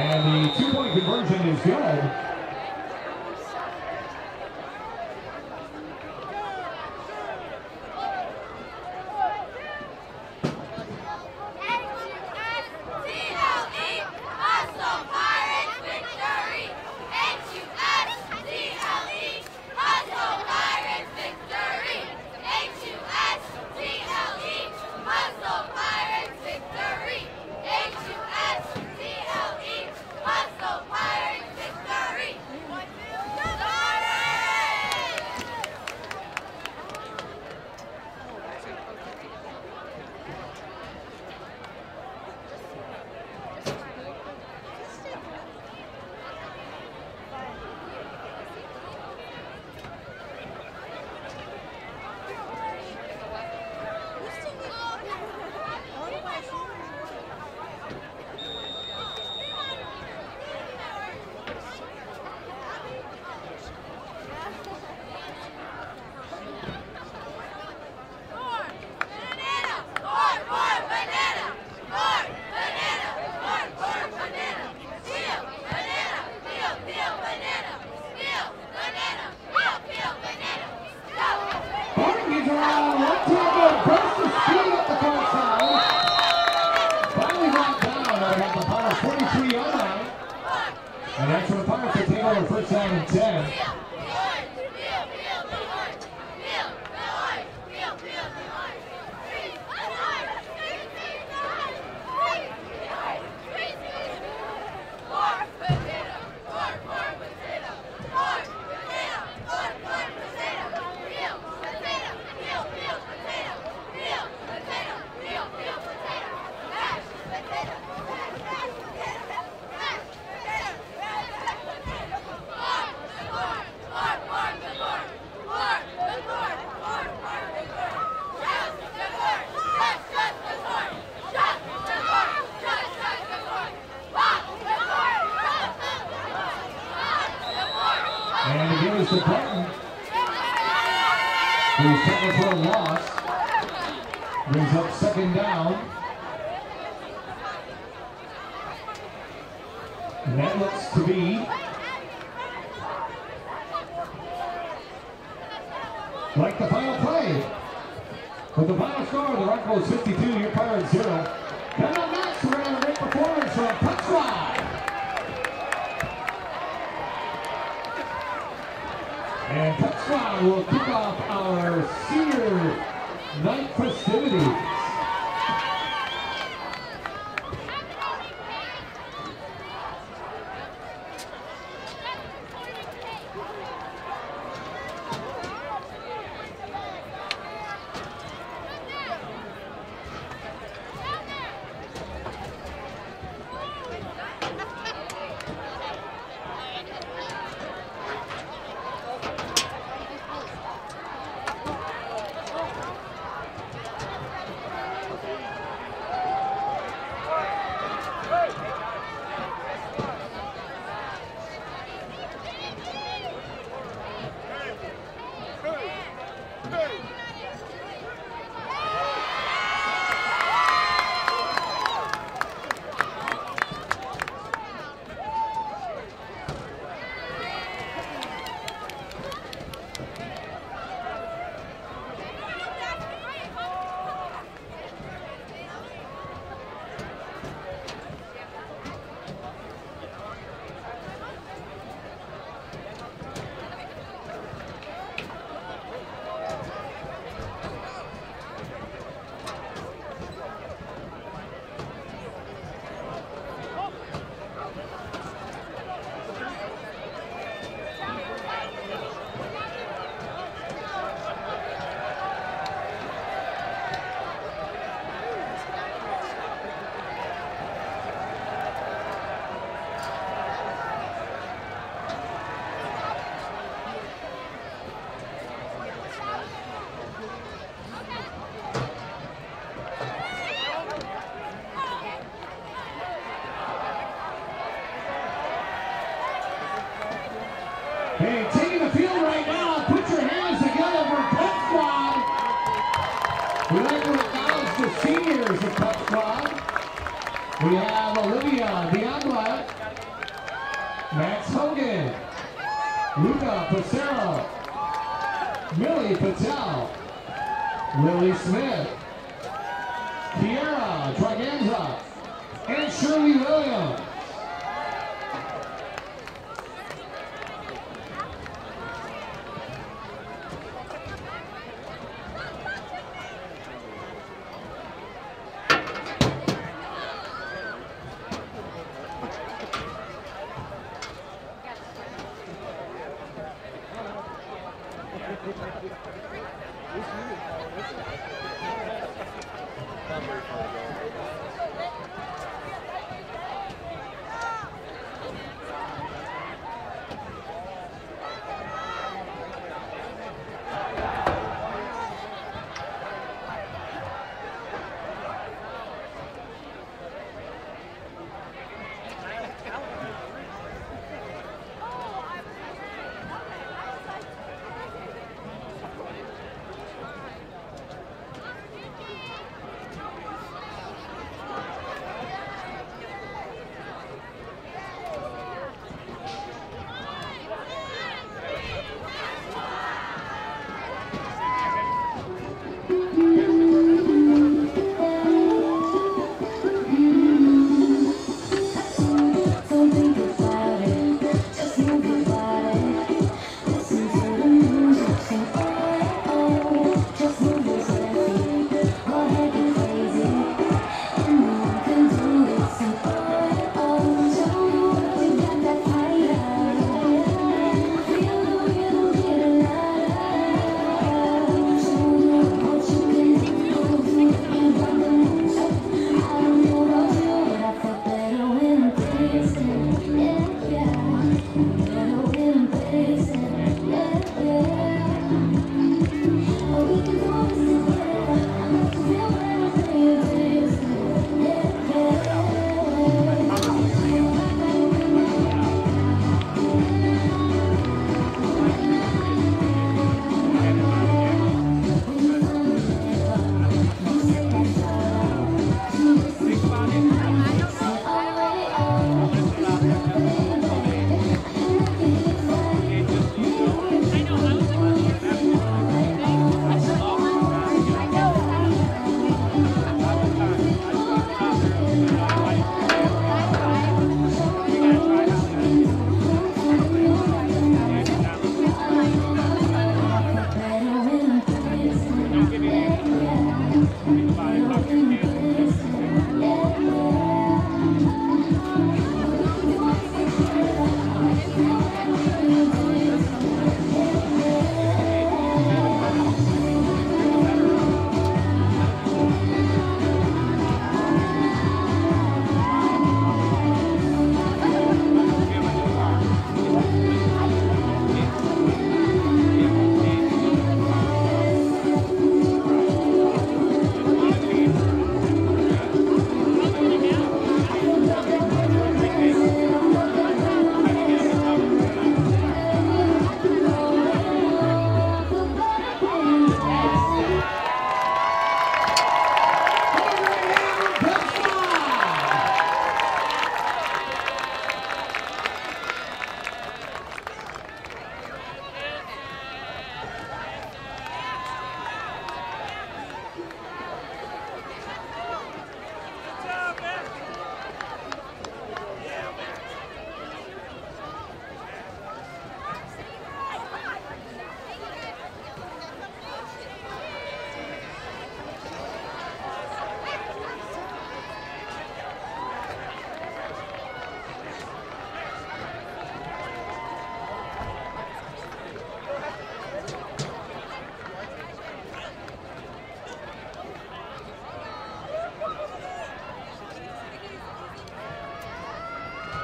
And the two-point conversion is good. And that's for the Pirates to take over first down and 10. And again, it's the Barrington, who's taken for a loss. Brings up second down. And that looks to be like the final play. With the final score, the Rockville 52, your Pirates 0. Then up next, we're going to have a great performance from Palatine. And Palatine will kick off our senior night festivities. Hey, taking the field right now, put your hands together for Pep Squad. We'd like to acknowledge the seniors of Pep Squad. We have Olivia Diabla, Sarah Pacero, Millie Patel, Lily Smith, Kiera Draganza, and Shirley Williams.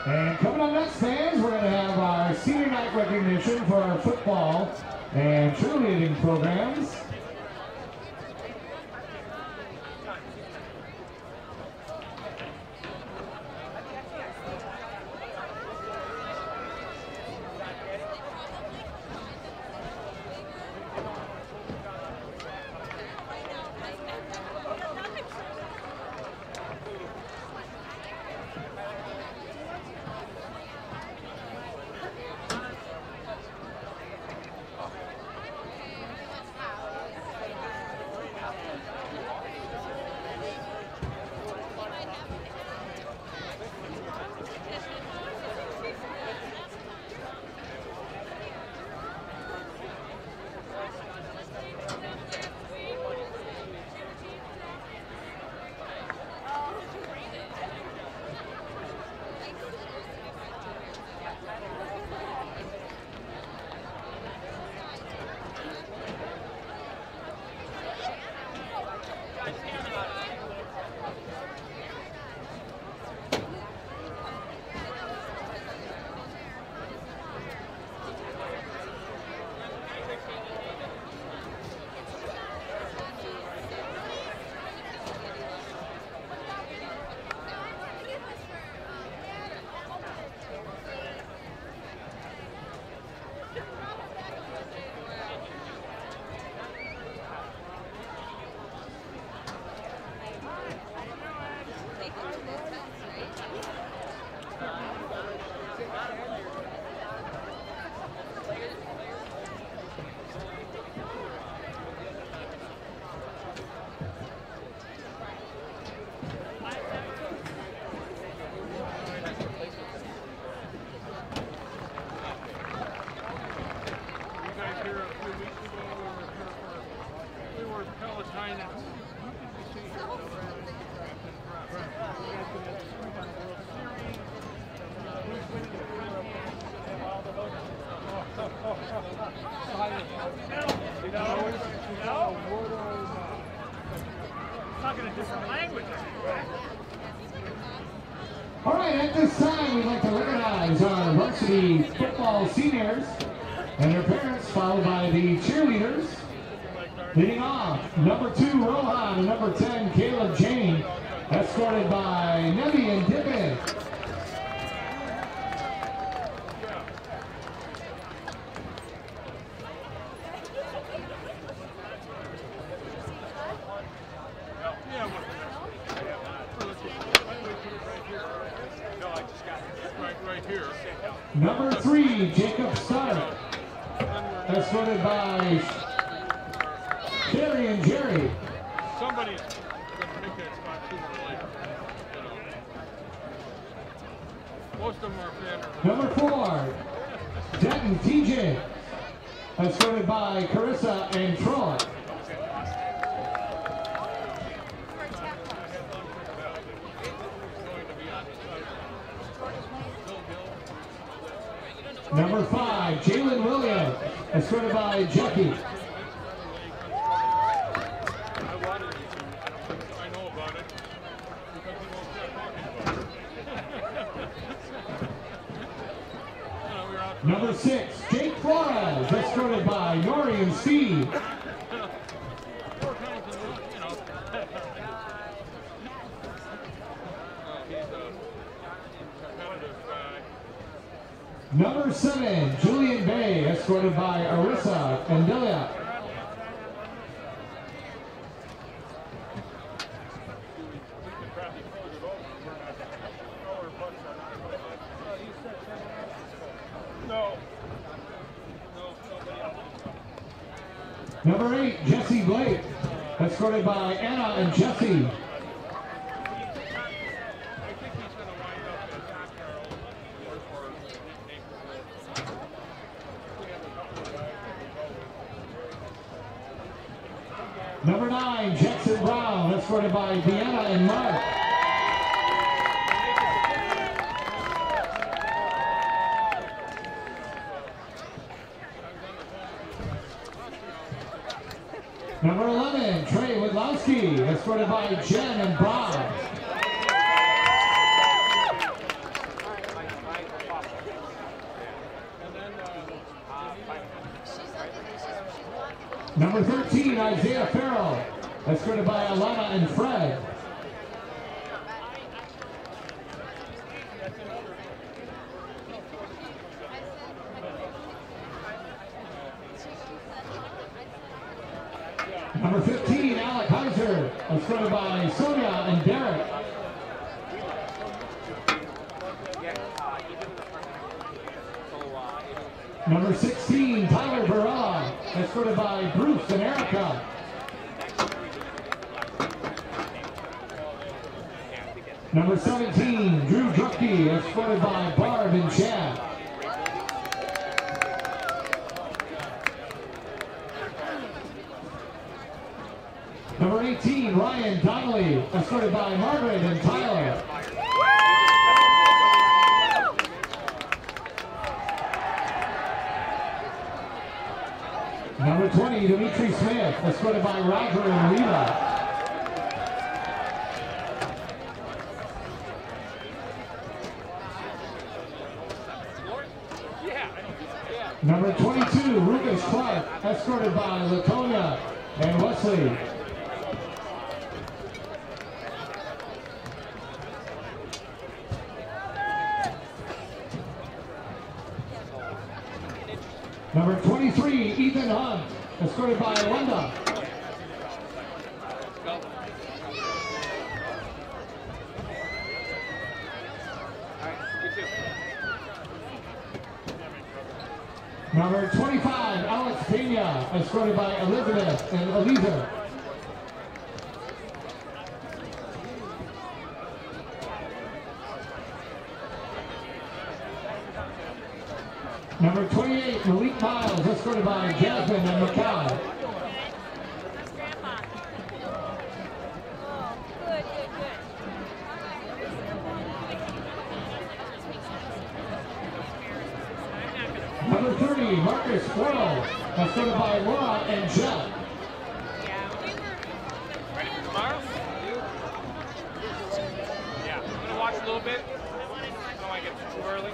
And coming up next, fans, we're going to have our senior night recognition for our football and cheerleading programs. Palatine. Talking a different language. All right, at this time, we'd like to recognize our varsity football seniors and their parents, followed by the cheerleaders. Leading off, number 2, Rohan, and number 10, Caleb Jane, escorted by Nevi and Dippin. Number 3, Jacob Stark, escorted by Jerry and Jerry. Somebody's going to pick that spot sooner or later. Most of them are fans. Number 4, Denton TJ, escorted by Carissa and Troy. Number 5, Jalen Williams, escorted by Jackie. Number 6, Jake Flores, escorted by Nori and Steve. Number 7, Julian Bay, escorted by Arissa and Delia. Number 8, Jesse Blake, escorted by Anna and Jesse. Number 9, Jackson Brown, escorted by Deanna and Mark. Number 11, Trey Widlowski, escorted by Jen and Bob. Number 13, Isaiah Farrell, escorted by Alana and Fred. Number 15, Alec Heiser, escorted by Sonia and Derek. Number 16, Tyler Barella, escorted by Bruce and Erica. Number 17, Drew Drucky, escorted by Barb and Chad. Number 18, Ryan Donnelly, escorted by Margaret and Tyler. Number 20, Dimitri Smith, escorted by Roger and Rita. Number 22, Lucas Clark, escorted by Latonia and Wesley. Number 23, Ethan Hunt, escorted by Wanda. Number 25, Alex Pena, escorted by Elizabeth and Eliza. Number 28, Malik Miles, escorted by Jasmine and Mackay. Number 30, Marcus Worrell, escorted by Laura and Jeff. Ready for tomorrow? Yeah, I'm going to watch a little bit. I don't want to get too early.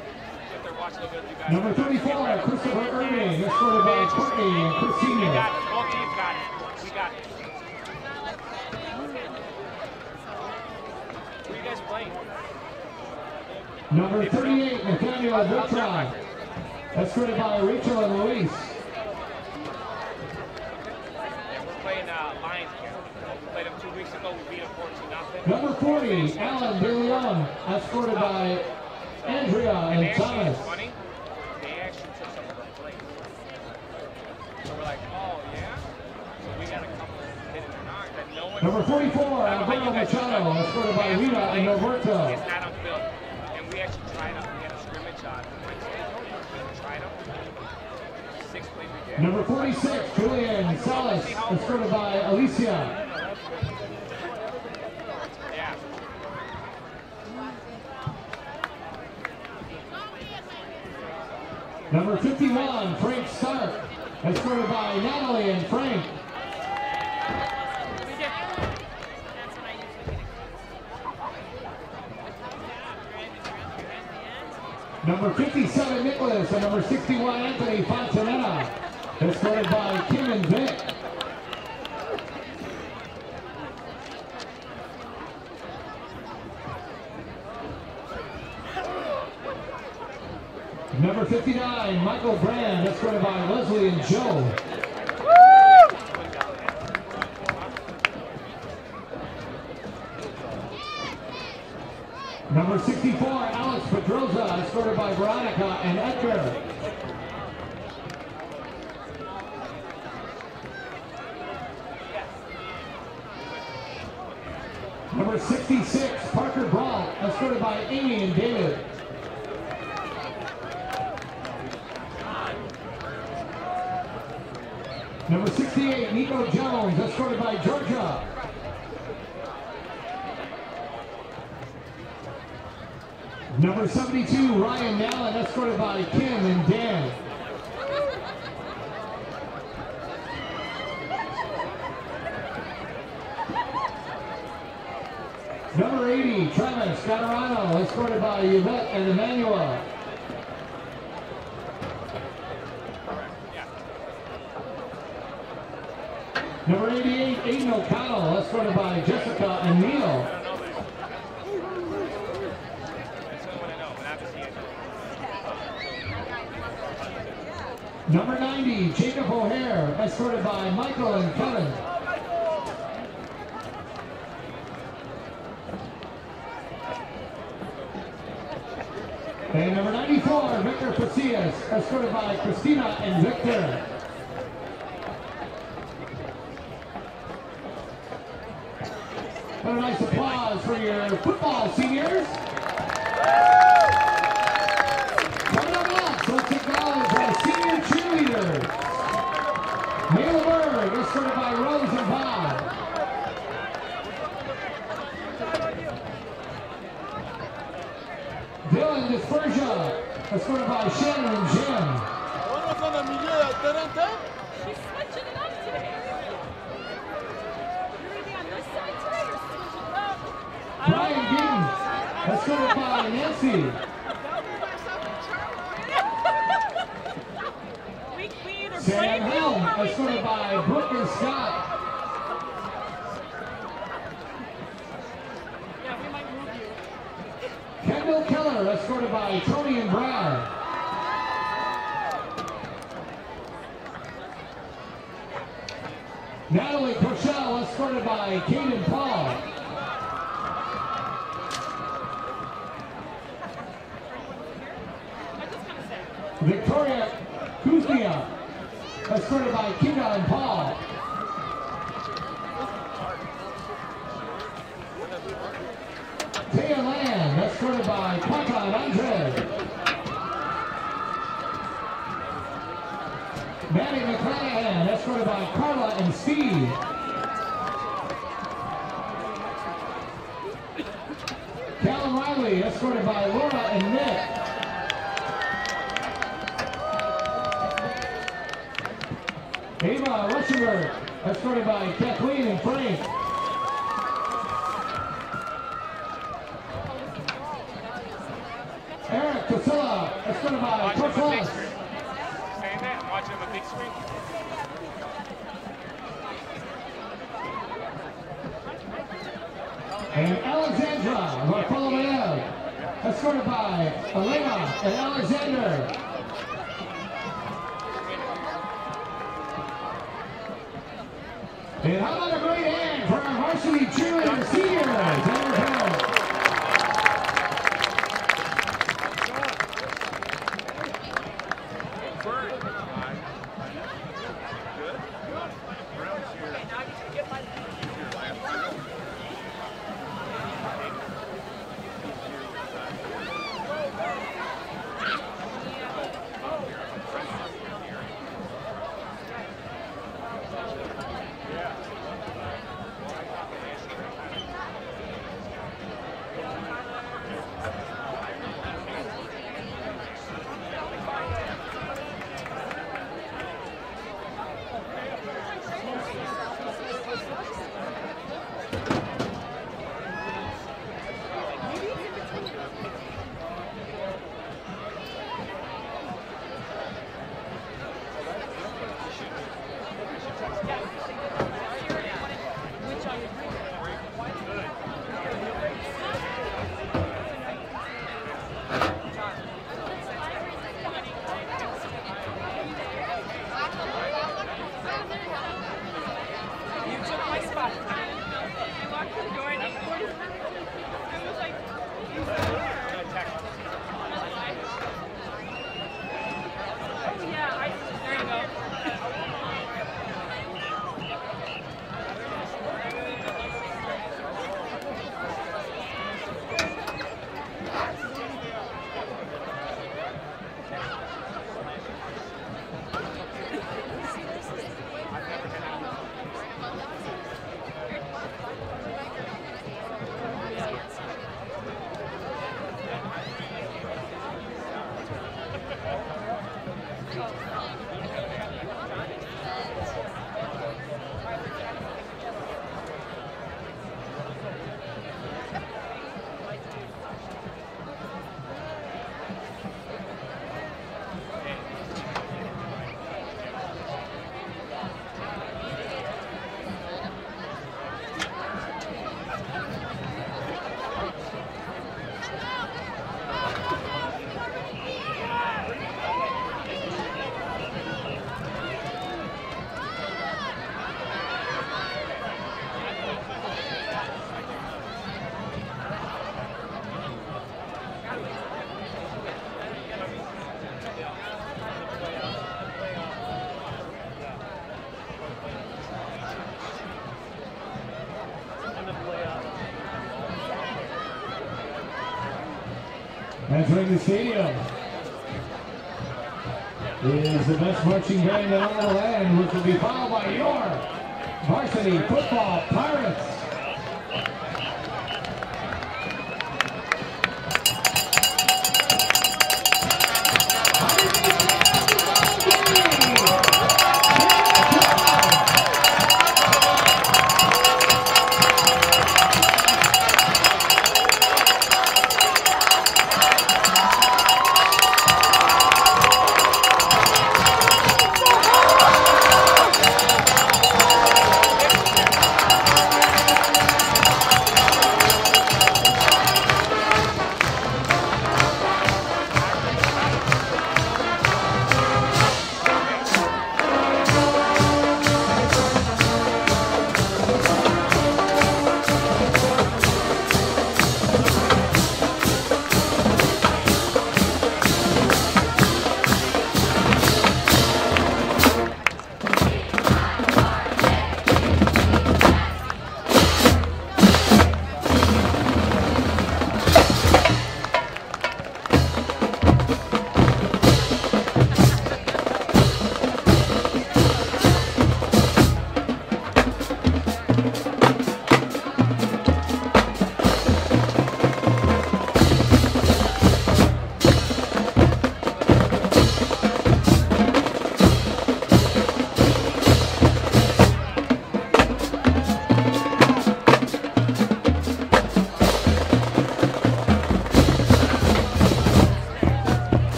If they're watching a little bit of you guys. Number 34, Christopher Irving, escorted by Courtney and Christina. We got it. Both teams got it. We got it. Who are you guys playing? Number 38, Nathaniel Viltron, escorted by Rachel and Luis. Yeah, we're playing Lions here. We played them 2 weeks ago. We beat them 14-0. Number 40, Alan De Leon, escorted by Andrea and Thomas. It's funny. They actually took some of our plays. So we're like, oh yeah? So we got a couple hit in their knock that no one... Number 44, Alberto Machado, escorted by Rita and Roberto. It's not on film. And we actually tried them. We had a scrimmage on Wednesday. We tried them. 6 plays we did. Number 46, Julian Salas, escorted by Alicia. Yeah. Number 51, Frank Stark, escorted by Natalie and Frank. Number 57, Nicholas, and number 61, Anthony Fontanella, escorted by Kim and Vic. Number 59, Michael Brand, escorted by Leslie and Joe. Number 64, Alex Pedroza, escorted by Veronica and Edgar. Number 66, Parker Brault, escorted by Amy and David. Number 68, Nico Jones, escorted by Georgia. Number 72, Ryan Nallen, escorted by Kim and Dan. Number 80, Travis Scatterano, escorted by Yvette and Emmanuel. Number 88, Aiden O'Connell, escorted by Jessica and Neil. Number 90, Jacob O'Hare, escorted by Michael and Kevin. And number 94, Victor Pasillas, escorted by Christina and Victor. And a nice applause for your football seniors. Coming up next, let's acknowledge our senior cheerleaders. Mayla Berg, escorted by Rose and Bob. Dylan Dispersia, escorted by Shannon and Jim. She's switching it up today. You're going to be on this side today or switching it up? Brian Giddens, escorted by Nancy. We either Sam brave you Helm, or we escorted by Brooke and Scott. Yeah, we might move you. Kendall Keller, escorted by Tony and Brad. Natalie Purcell, escorted by Kate and Paul. Victoria Kuzmi, escorted by Kinga and Paul. Taya Land, escorted by Palatine Andre. Maddie McClanahan, escorted by Carla and Steve. Callum Riley, escorted by Laura and Nick. Ava Rushenberg, escorted by Kathleen and Frank. Eric Priscilla, escorted by Coach Ross. Saying that, I'm watching on a big screen. And Alexandra Bartholomew, escorted by Elena and Alexander. And how about a great hand for our varsity cheerleader seniors and their parents? Entering the stadium is the best marching band in all the land, which will be followed by your varsity football Pirates.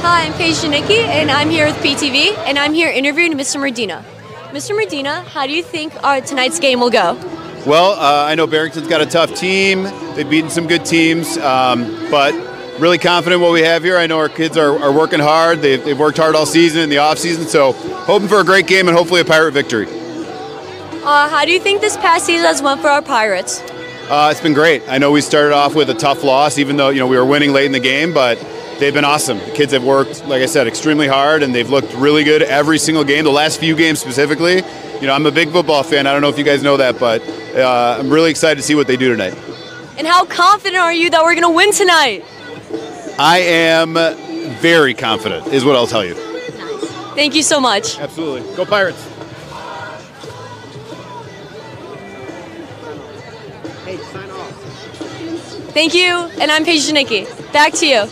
Hi, I'm Paige Janicki, and I'm here with PTV, and I'm here interviewing Mr. Medina. Mr. Medina, how do you think tonight's game will go? Well, I know Barrington's got a tough team. They've beaten some good teams, but really confident what we have here. I know our kids are working hard. They've worked hard all season in the off season, so hoping for a great game and hopefully a Pirate victory. How do you think this past season has went for our Pirates? It's been great. I know we started off with a tough loss, even though we were winning late in the game, but they've been awesome. The kids have worked, like I said, extremely hard, and they've looked really good every single game. The last few games specifically. I'm a big football fan. I don't know if you guys know that, but I'm really excited to see what they do tonight. And how confident are you that we're going to win tonight? I am very confident, is what I'll tell you. Thank you so much. Absolutely. Go Pirates. Hey, sign off. Thank you, and I'm Paige Janicki. Back to you.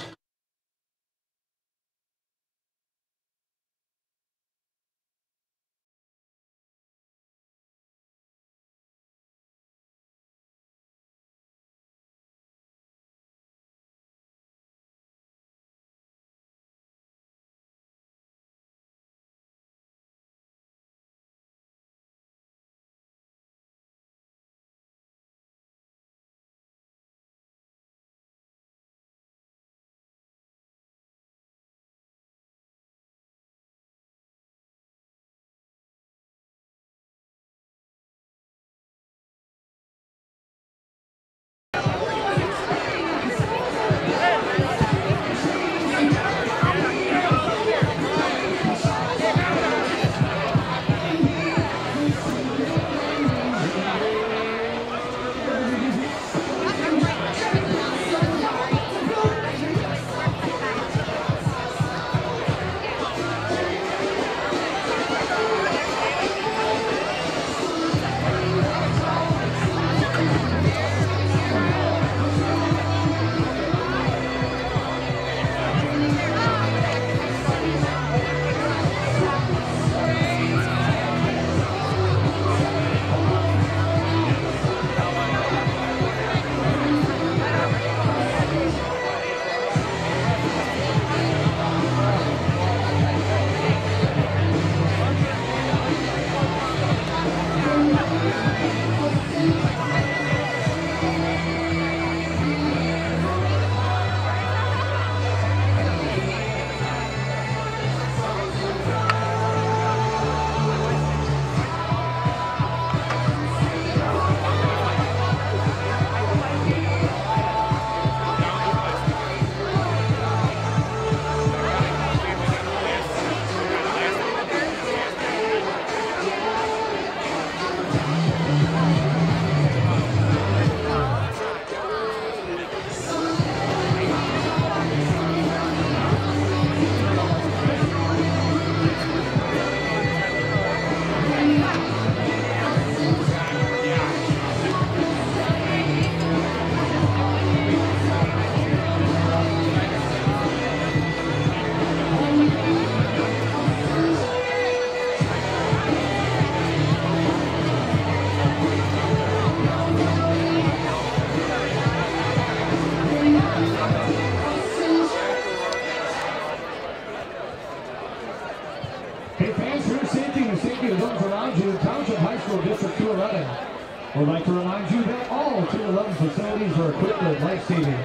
We'd like to remind you that all Tier 11 facilities are equipped with life-saving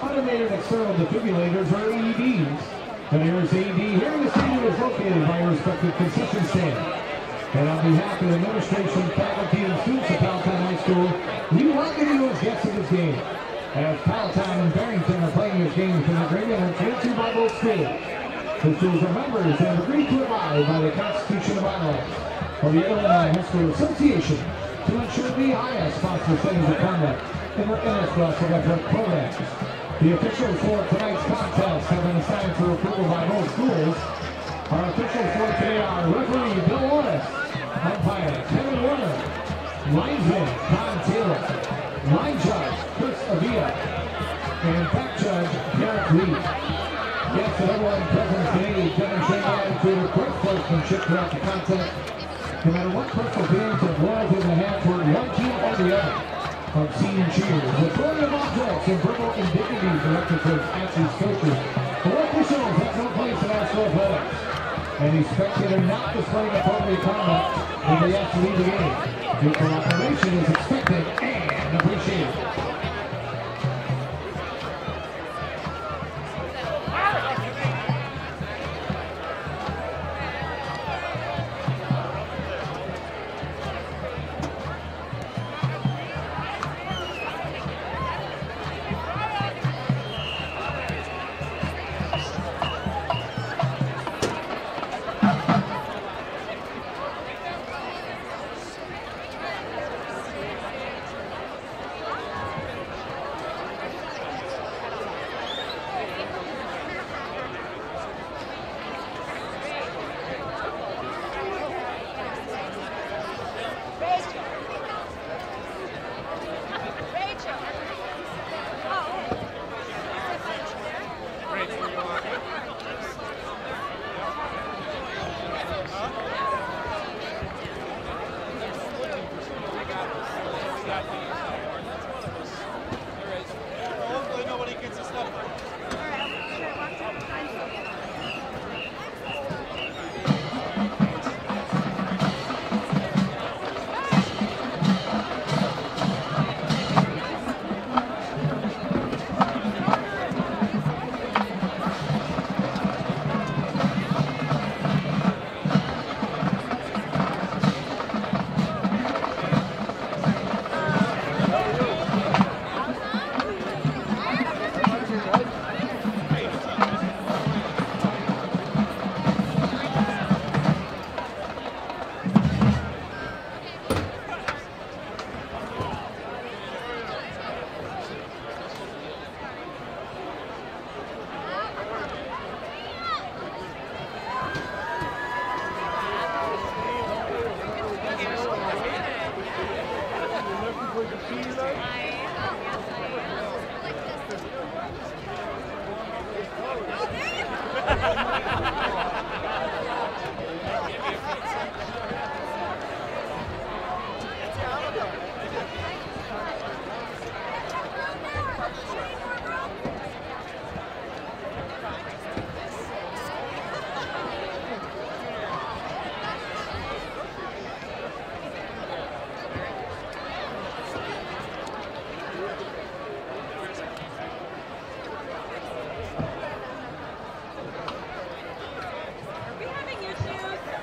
automated external defibrillators or AEDs. The nearest AED here in the stadium is located by your respective concession stand. And on behalf of the administration, faculty, and students of Palatine High School, we welcome you as guests of this game. As Palatine and Barrington are playing this game for the agreement entered into by both schools. The schools are members and have agreed to abide by the Constitution of bylaws of the Illinois High School Association to ensure the highest possible settings of conduct in their NSBUS athletic programs. The officials for tonight's contest have been assigned for approval by both schools. Our officials for today are referee Bill Morris, umpire Kevin Warner, linesman Tom Taylor, line judge Chris Avila, and back judge Derek Lee. Yes, and everyone present today demonstrating attitude of great sportsmanship throughout the contest. No matter what personal feelings and loyalty they have toward one team or the other. From senior cheers, the throwing of objects and verbal indignities directed towards athletes, coaches, or officials have no place in our school athletics. Any spectator not displaying appropriate conduct will be asked to leave the game. Your cooperation is expected and appreciated.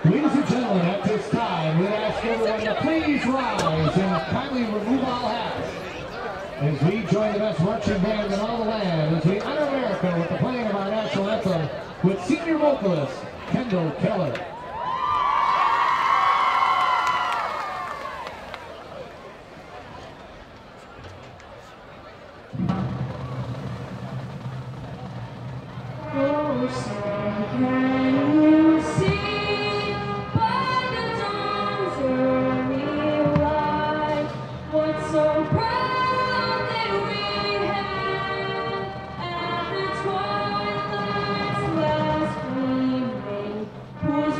Ladies and gentlemen, at this time, we'll ask everyone to please rise and kindly remove all hats as we join the best marching band in all the land as we honor America with the playing of our national anthem with senior vocalist Kendall Keller. Whose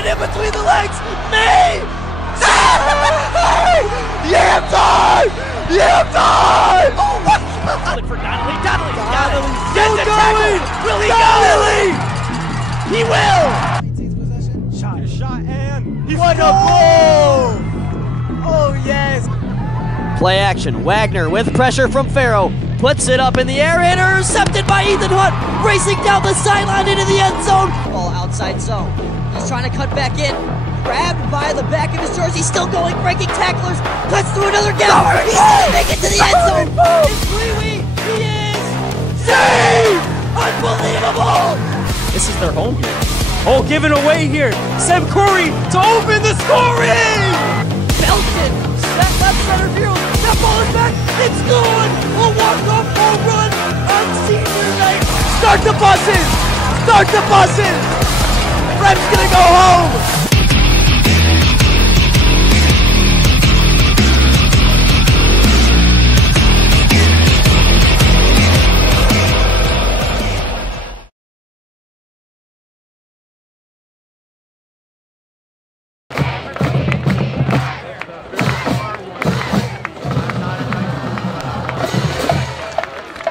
it in between the legs. Me! Yam time! Yam time! Oh my God! For Donnelly. Donnelly's got it. Still Gets a going! tackle. Will he Donnelly! He will! Shot and what a move! Oh yes! Play action. Wagner with pressure from Farrow. Puts it up in the air. Intercepted by Ethan Hunt. Racing down the sideline into the end zone. Ball outside zone. He's trying to cut back in. Grabbed by the back of his jersey. Still going. Breaking tacklers. Cuts through another gap. He's going to make it to the end zone. It's Lee. He is saved! Unbelievable! This is their home here. Oh, given away here. Sam Corey to open the scoring! Belton, that left center field. That ball is back. It's gone. A walk-off home run on senior night. Start the buses! Start the buses! Fred's gonna go home!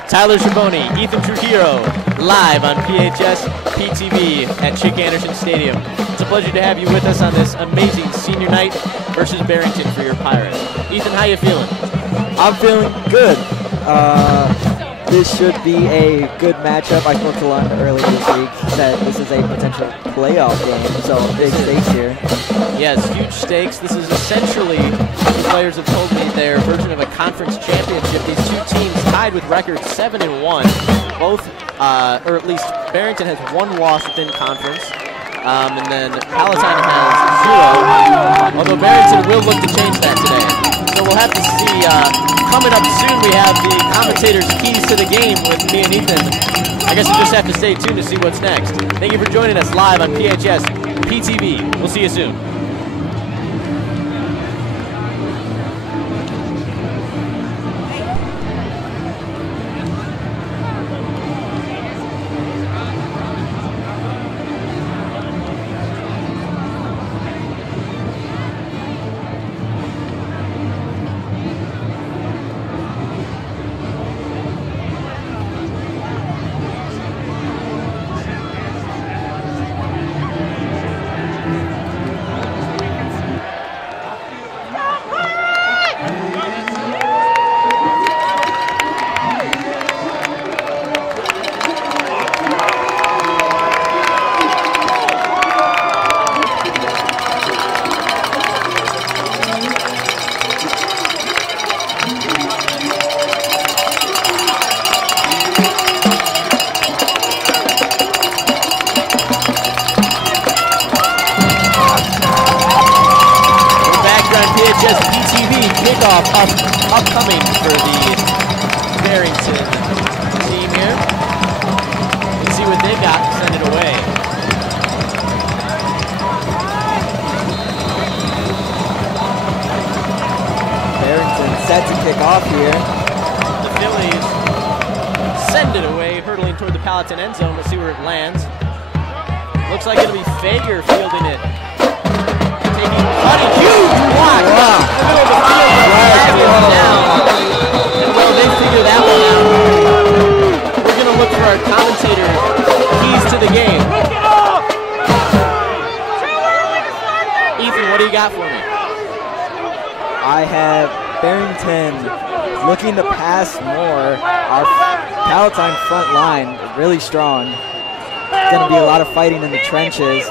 Tyler Schiavone, Ethan Trujillo, live on PHS PTV at Chick Anderson Stadium. It's a pleasure to have you with us on this amazing senior night versus Barrington for your Pirates. Ethan, how you feeling? I'm feeling good. This should be a good matchup. I spoke to Lund earlier this week, said this is a potential playoff game, so big stakes here. Yes, huge stakes. This is essentially, the players have told me, their version of a conference championship. These two teams tied with records 7-1. Both, or at least Barrington has one loss within conference, and then Palatine has 0. Although Barrington will look to change that today. So we'll have to see. Coming up soon, we have the commentators' keys to the game with me and Ethan. I guess you just have to stay tuned to see what's next. Thank you for joining us live on PHS PTV. We'll see you soon. Upcoming for the Barrington team here. Let's see what they got to send it away. Barrington set to kick off here. The Phillies send it away, hurtling toward the Palatine end zone. Let's see where it lands. Looks like it'll be Fager fielding it. Taking a huge block in the middle of the field. Down. And well, they figured that one out. We're going to look for our commentator keys to the game. Ethan, what do you got for me? I have Barrington looking to pass more. Our Palatine front line really strong. It's going to be a lot of fighting in the trenches.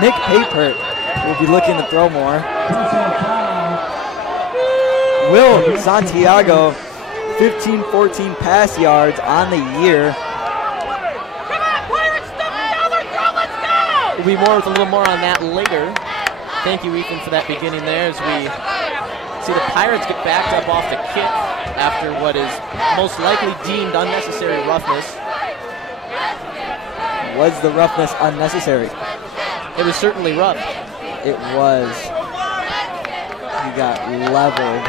Nick Papert will be looking to throw more. Will Santiago, 15-14 pass yards on the year. Come on, Pirates, step together, go, let's go! We'll be more with a little more on that later. Thank you, Ethan, for that beginning there as we see the Pirates get backed up off the kick after what is most likely deemed unnecessary roughness. Was the roughness unnecessary? It was certainly rough. It was. He got leveled.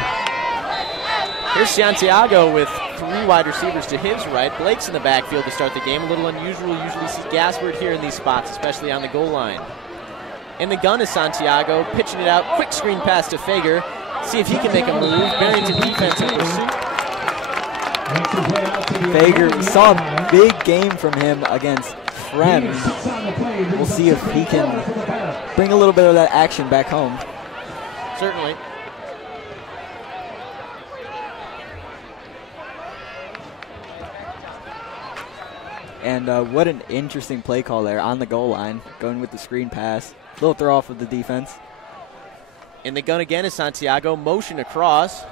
Here's Santiago with 3 wide receivers to his right. Blake's in the backfield to start the game. A little unusual. Usually see Gaspard here in these spots, especially on the goal line. In the gun is Santiago, pitching it out. Quick screen pass to Fager. See if he can make a move. Barrington defense in pursuit. Fager, we saw a big game from him against Frem. We'll see if he can bring a little bit of that action back home. Certainly. And what an interesting play call there on the goal line, going with the screen pass. Little throw off of the defense. In the gun again is Santiago, motion across.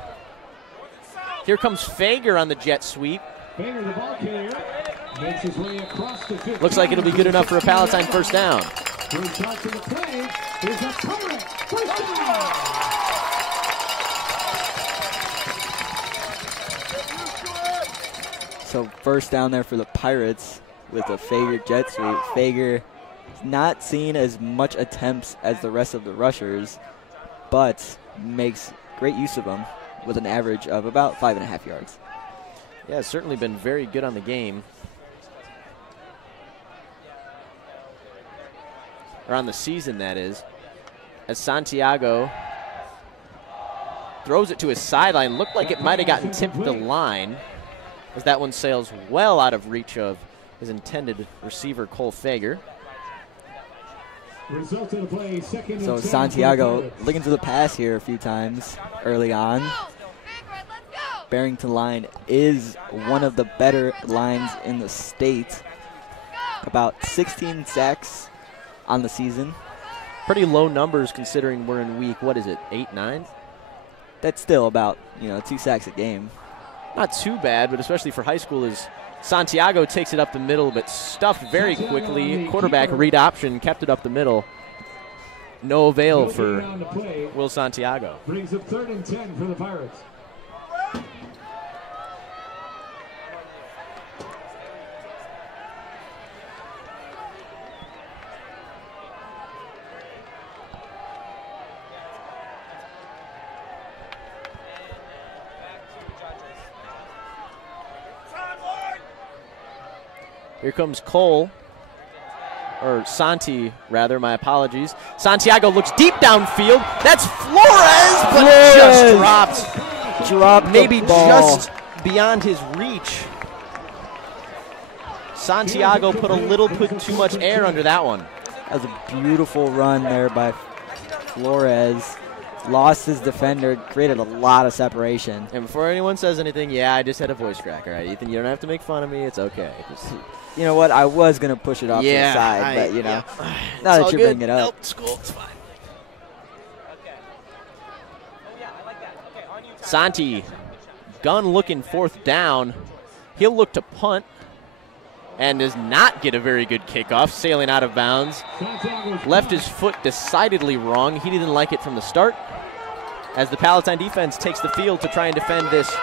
Here comes Fager on the jet sweep. Fager, the ball carrier, makes his way across the 50. Looks like it'll be good enough for a Palatine first down. First shot to the play is a Pirate first down. So first down there for the Pirates with a Fager jet sweep. Fager not seen as much attempts as the rest of the rushers, but makes great use of them with an average of about 5.5 yards. Yeah, it's certainly been very good on the game. Or on the season, that is. As Santiago throws it to his sideline. Looked like it might have gotten tipped the line, as that one sails well out of reach of his intended receiver, Cole Fager. Result of the play, second So and 10 Santiago looking to the pass here a few times early on. Barrington line is one of the better lines in the state. About 16 sacks on the season. Pretty low numbers considering we're in week, what is it, 8, 9? That's still about, 2 sacks a game. Not too bad, but especially for high school, is Santiago takes it up the middle, but stuffed very quickly. Quarterback read option, kept it up the middle. No avail for Will Santiago. Brings up 3rd and 10 for the Pirates. Here comes Cole, or Santi, rather, my apologies. Santiago looks deep downfield. That's Flores, but just dropped. Maybe just beyond his reach. Santiago put too much air under that one. That was a beautiful run there by Flores. Lost his defender, created a lot of separation. And before anyone says anything, yeah, I just had a voice crack. All right, Ethan, you don't have to make fun of me. It's okay. You know what? I was going to push it off to the side, but, now that you're bringing it up. Nope, it's cool. It's fine. Santi, gun looking 4th down. He'll look to punt and does not get a very good kickoff, sailing out of bounds. Left his foot decidedly wrong. He didn't like it from the start. As the Palatine defense takes the field to try and defend this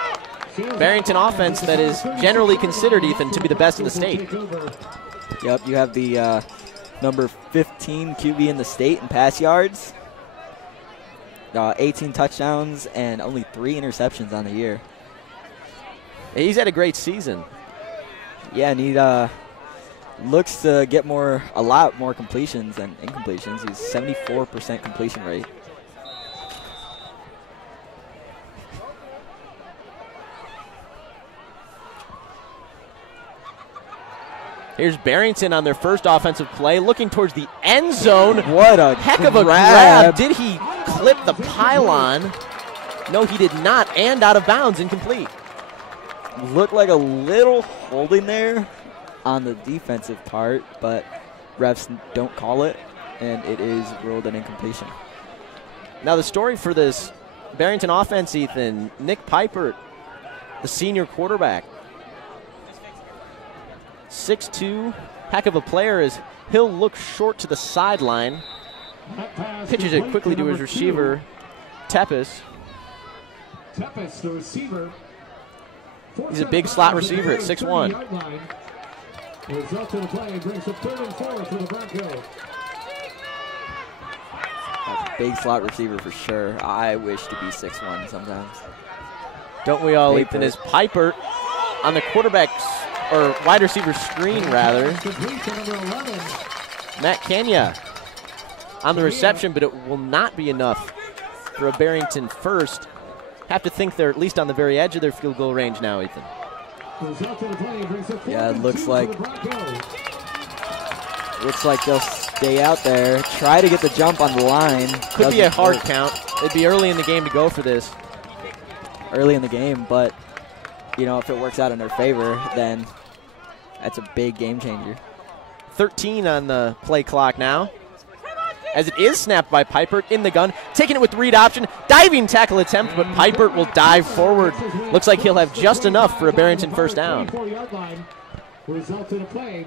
Barrington offense that is generally considered, Ethan, to be the best in the state. Yep, you have the number 15 QB in the state in pass yards. 18 touchdowns and only 3 interceptions on the year. He's had a great season. Yeah, and he looks to get a lot more completions than incompletions. He's 74% completion rate. Here's Barrington on their first offensive play, looking towards the end zone. What a heck of a grab. Did he clip the pylon? No, he did not, and out of bounds, incomplete. Looked like a little holding there on the defensive part, but refs don't call it, and it is ruled an incompletion. Now the story for this Barrington offense, Ethan, Nick Piper, the senior quarterback. 6'2", heck of a player, as he'll look short to the sideline. Pitches it quickly to his receiver, Tepes. Tepes, the receiver. He's a big slot receiver at 6'1". Result of the play brings up 3rd and 4 for the Broncos. That's a big slot receiver for sure. I wish to be 6'1" sometimes. Don't we all, Ethan? As Piper on the quarterback's, or wide receiver screen, rather. Matt Kenya on the reception, but it will not be enough for a Barrington first. Have to think they're at least on the very edge of their field goal range now, Ethan. Yeah, it looks like they'll stay out there, try to get the jump on the line. Could be a hard count. It'd be early in the game to go for this. Early in the game, but you know, if it works out in their favor, then that's a big game changer. 13 on the play clock now. As it is snapped by Pipert in the gun, taking it with read option, diving tackle attempt, but Pipert will dive forward. Looks like he'll have just enough for a Barrington first down. Result of the play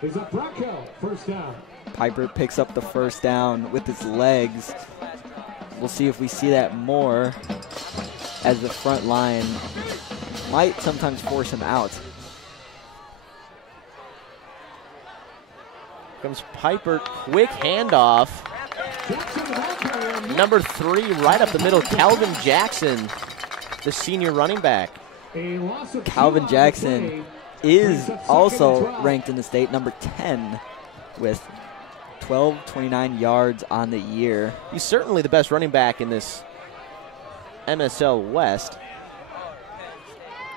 is a Bronco first down. Pipert picks up the first down with his legs. We'll see if we see that more, as the front line might sometimes force him out. Comes Pipert, quick handoff. Number 3 right up the middle, Calvin Jackson, the senior running back. Calvin Jackson is also ranked in the state, number 10, with 1229 yards on the year. He's certainly the best running back in this MSL West.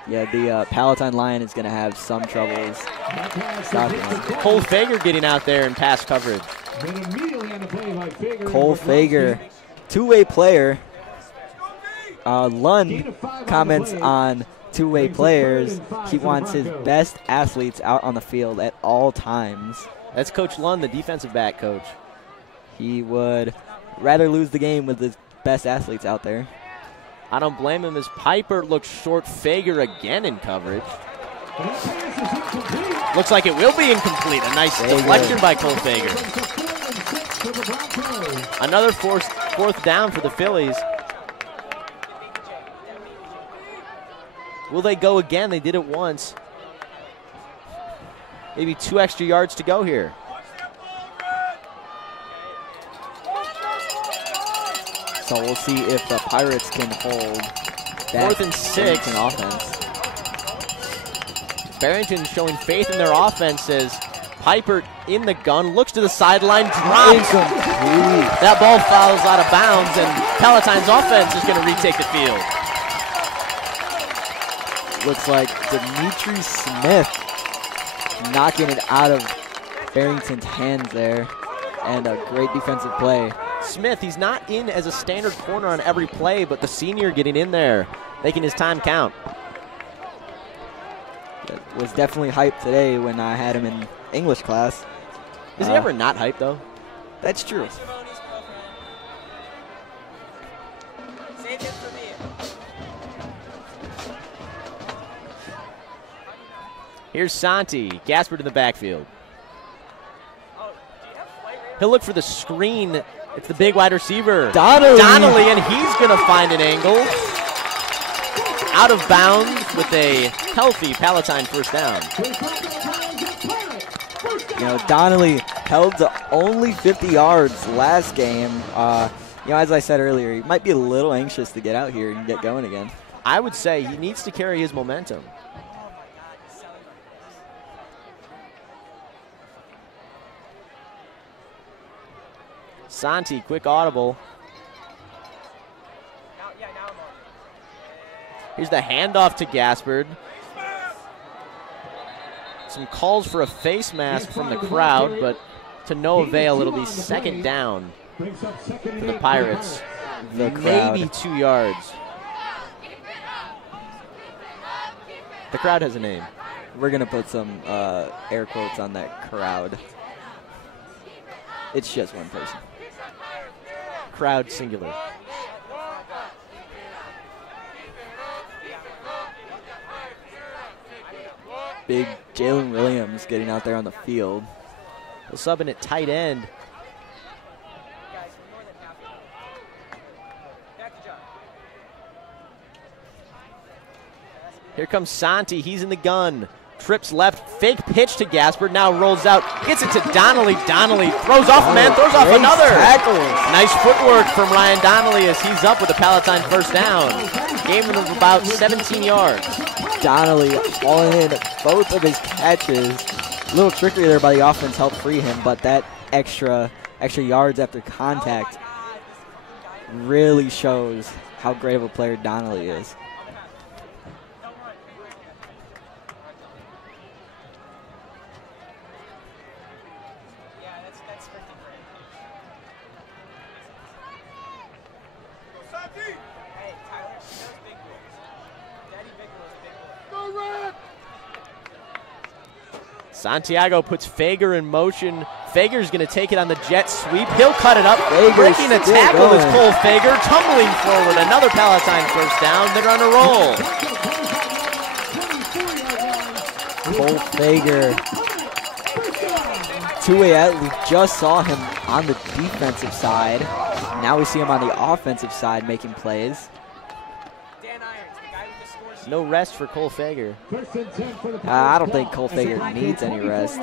Yeah, the Palatine line is going to have some troubles stopping him. Cole Fager getting out there in pass coverage. Cole Fager, two-way player. Lund comments on two-way players. He wants his best athletes out on the field at all times. That's Coach Lund, the defensive back coach. He would rather lose the game with his best athletes out there. I don't blame him as Piper looks short. Fager again in coverage. Looks like it will be incomplete. A nice deflection by Cole Fager. Another fourth down for the Phillies. Will they go again? They did it once. Maybe 2 extra yards to go here. So we'll see if the Pirates can hold that 4th and 6 offense. Barrington showing faith in their offense as Piper in the gun, looks to the sideline, drops. That ball fouls out of bounds, and Palatine's offense is going to retake the field. Looks like Dimitri Smith knocking it out of Barrington's hands there, and a great defensive play. Smith, he's not in as a standard corner on every play, but the senior getting in there, making his time count. It was definitely hyped today when I had him in English class. Is he ever not hyped, though? That's true. Here's Santi, Gaspard in the backfield. He'll look for the screen. It's the big wide receiver, Donnelly, and he's going to find an angle. Out of bounds with a healthy Palatine first down. You know, Donnelly held to only 50 yards last game. You know, as I said earlier, he might be a little anxious to get out here and get going again. I would say he needs to carry his momentum. Santi, quick audible. Here's the handoff to Gaspard. Some calls for a face mask from the crowd, but to no avail. It'll be second down for the Pirates. The crowd. Maybe 2 yards. The crowd has a name. We're going to put some air quotes on that crowd. It's just one person. Crowd singular. Big Jalen Williams getting out there on the field. He'll sub in at tight end. Here comes Santi. He's in the gun. Trips left, fake pitch to Gaspard, now rolls out, gets it to Donnelly. Donnelly throws off a man, throws off another. Nice footwork from Ryan Donnelly as he's up with a Palatine first down. Gain of about 17 yards. Donnelly falling in both of his catches. A little trickery there by the offense helped free him, but that extra extra yards after contact really shows how great of a player Donnelly is. Santiago puts Fager in motion. Fager's going to take it on the jet sweep. He'll cut it up. Fager's breaking a tackle going. is Cole Fager, tumbling forward. Another Palatine first down. They're on a roll. Cole Fager. We just saw him on the defensive side. Now we see him on the offensive side making plays. No rest for Cole Fager. I don't think Cole Fager needs any rest.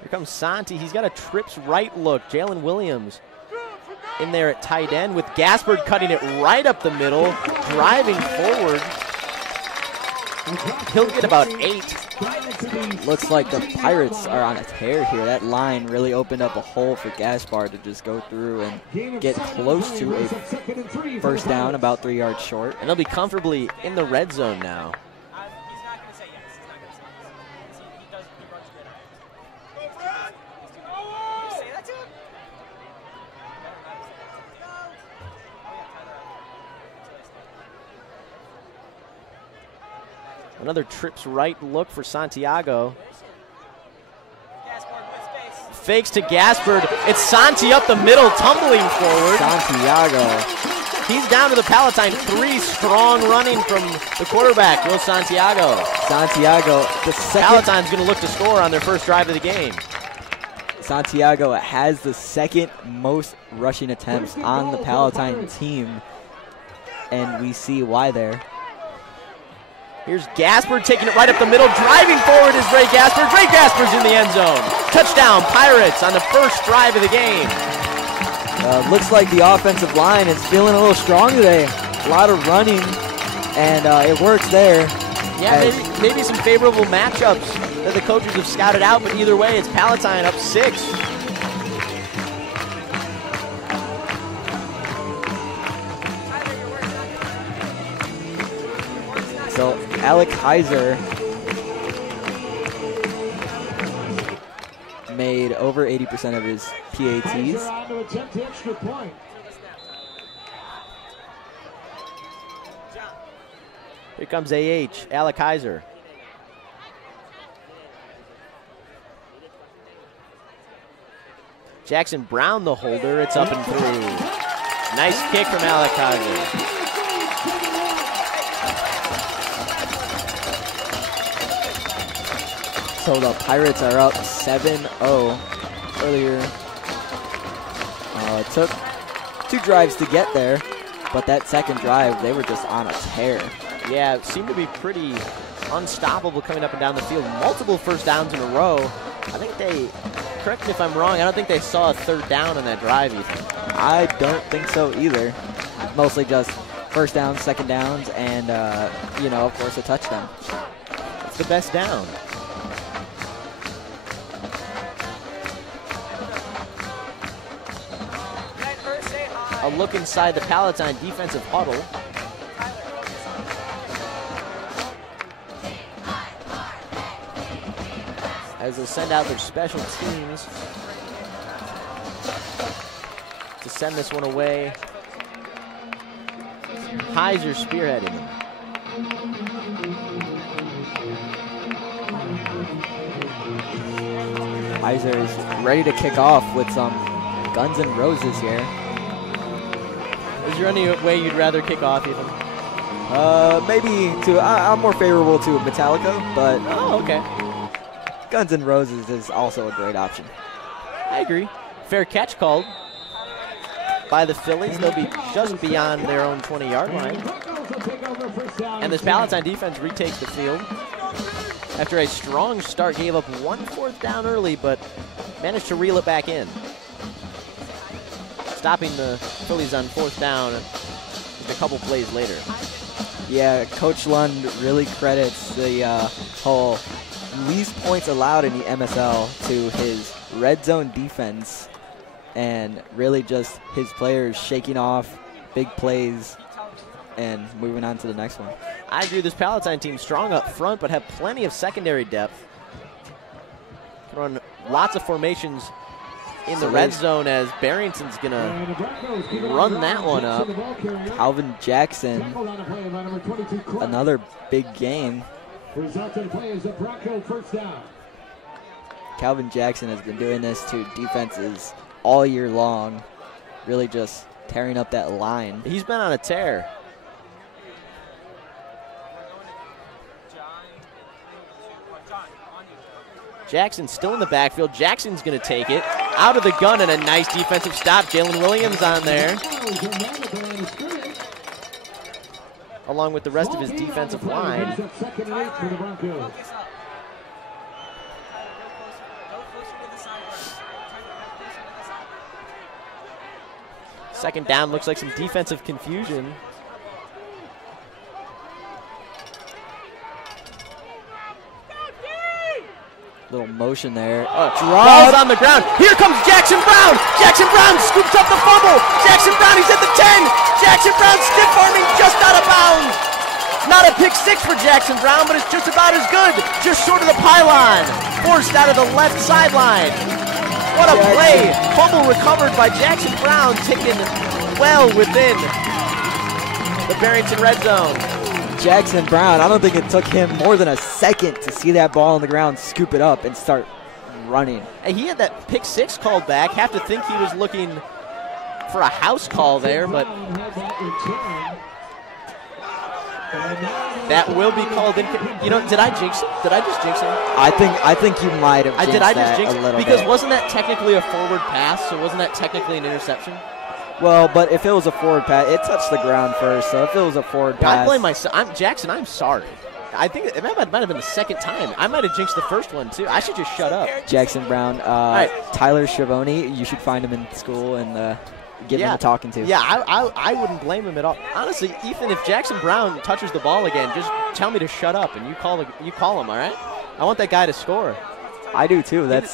Here comes Santi. He's got a trips right look. Jalen Williams in there at tight end with Gaspard cutting it right up the middle, driving forward. He'll get about 8. Looks like the Pirates are on a tear here. That line really opened up a hole for Gaspard to just go through and get close to a first down, about 3 yards short. And they'll be comfortably in the red zone now. Another trips right look for Santiago. Fakes to Gaspard. It's Santi up the middle, tumbling forward. Santiago. He's down to the Palatine. 3 strong running from the quarterback, Will Santiago. Santiago, the second. Palatine's going to look to score on their first drive of the game. Santiago has the second most rushing attempts on the Palatine team, and we see why there. Here's Gaspard taking it right up the middle. Driving forward is Ray Gaspard. Ray Gaspard's in the end zone. Touchdown, Pirates on the first drive of the game. Looks like the offensive line is feeling a little strong today. A lot of running, and it works there. Yeah, maybe some favorable matchups that the coaches have scouted out, but either way, it's Palatine up 6. So Alec Heiser made over 80% of his PATs. Here comes AH, Alec Heiser. Jackson Brown, the holder. It's up and through. Nice kick from Alec Heiser. So the Pirates are up 7-0 earlier. It took 2 drives to get there, but that second drive, they were just on a tear. Yeah, it seemed to be pretty unstoppable coming up and down the field. Multiple first downs in a row. I think they, correct me if I'm wrong, I don't think they saw a third down on that drive, Ethan. I don't think so either. Mostly just first downs, second downs, and, of course, a touchdown. It's the best down. A look inside the Palatine defensive huddle. As they'll send out their special teams to send this one away. Heiser spearheading him. Heiser is ready to kick off with some Guns N' Roses here. Is there any way you'd rather kick off, Ethan? Maybe I'm more favorable to Metallica, but oh, okay. Guns N' Roses is also a great option. I agree. Fair catch called by the Phillies. They'll be just beyond their own 20-yard line. And this Palatine defense retakes the field. After a strong start, gave up 1 fourth down early, but managed to reel it back in. Stopping the Phillies on 4th down just a couple plays later. Yeah, Coach Lund really credits the whole least points allowed in the MSL to his red zone defense and really just his players shaking off big plays and moving on to the next one. I agree, this Palatine team strong up front but have plenty of secondary depth. Can run lots of formations in the red zone as Barrington's going to run that one up. Calvin Jackson, another big game. Calvin Jackson has been doing this to defenses all year long, really just tearing up that line. He's been on a tear. Jackson's still in the backfield. Jackson's going to take it out of the gun, and a nice defensive stop. Jalen Williams on there, along with the rest of his defensive line. Second down, looks like some defensive confusion. Little motion there. Ball's on the ground. Here comes Jackson Brown. Jackson Brown scoops up the fumble. Jackson Brown, he's at the 10. Jackson Brown stiff arming just out of bounds. Not a pick six for Jackson Brown, but it's just about as good. Just short of the pylon. Forced out of the left sideline. What a play. Fumble recovered by Jackson Brown, taken well within the Barrington red zone. Jackson Brown, I don't think it took him more than a second to see that ball on the ground, scoop it up, and start running. And he had that pick six called back. Have to think he was looking for a house call there, but that will be called in. You know, did I jinx him? Did I just jinx him? I think you might have jinxed that a little bit. Because wasn't that technically a forward pass? So wasn't that technically an interception? Well, but if it was a forward pass, it touched the ground first. So if it was a forward pass, I blame myself. Jackson, I'm sorry. I think it might have been the second time. I might have jinxed the first one too. I should just shut up. Jackson Brown, right. Tyler Schiavone, you should find him in school and give him a talking to. Yeah, I wouldn't blame him at all. Honestly, Ethan, if Jackson Brown touches the ball again, just tell me to shut up and you call him. All right? I want that guy to score. I do too. That's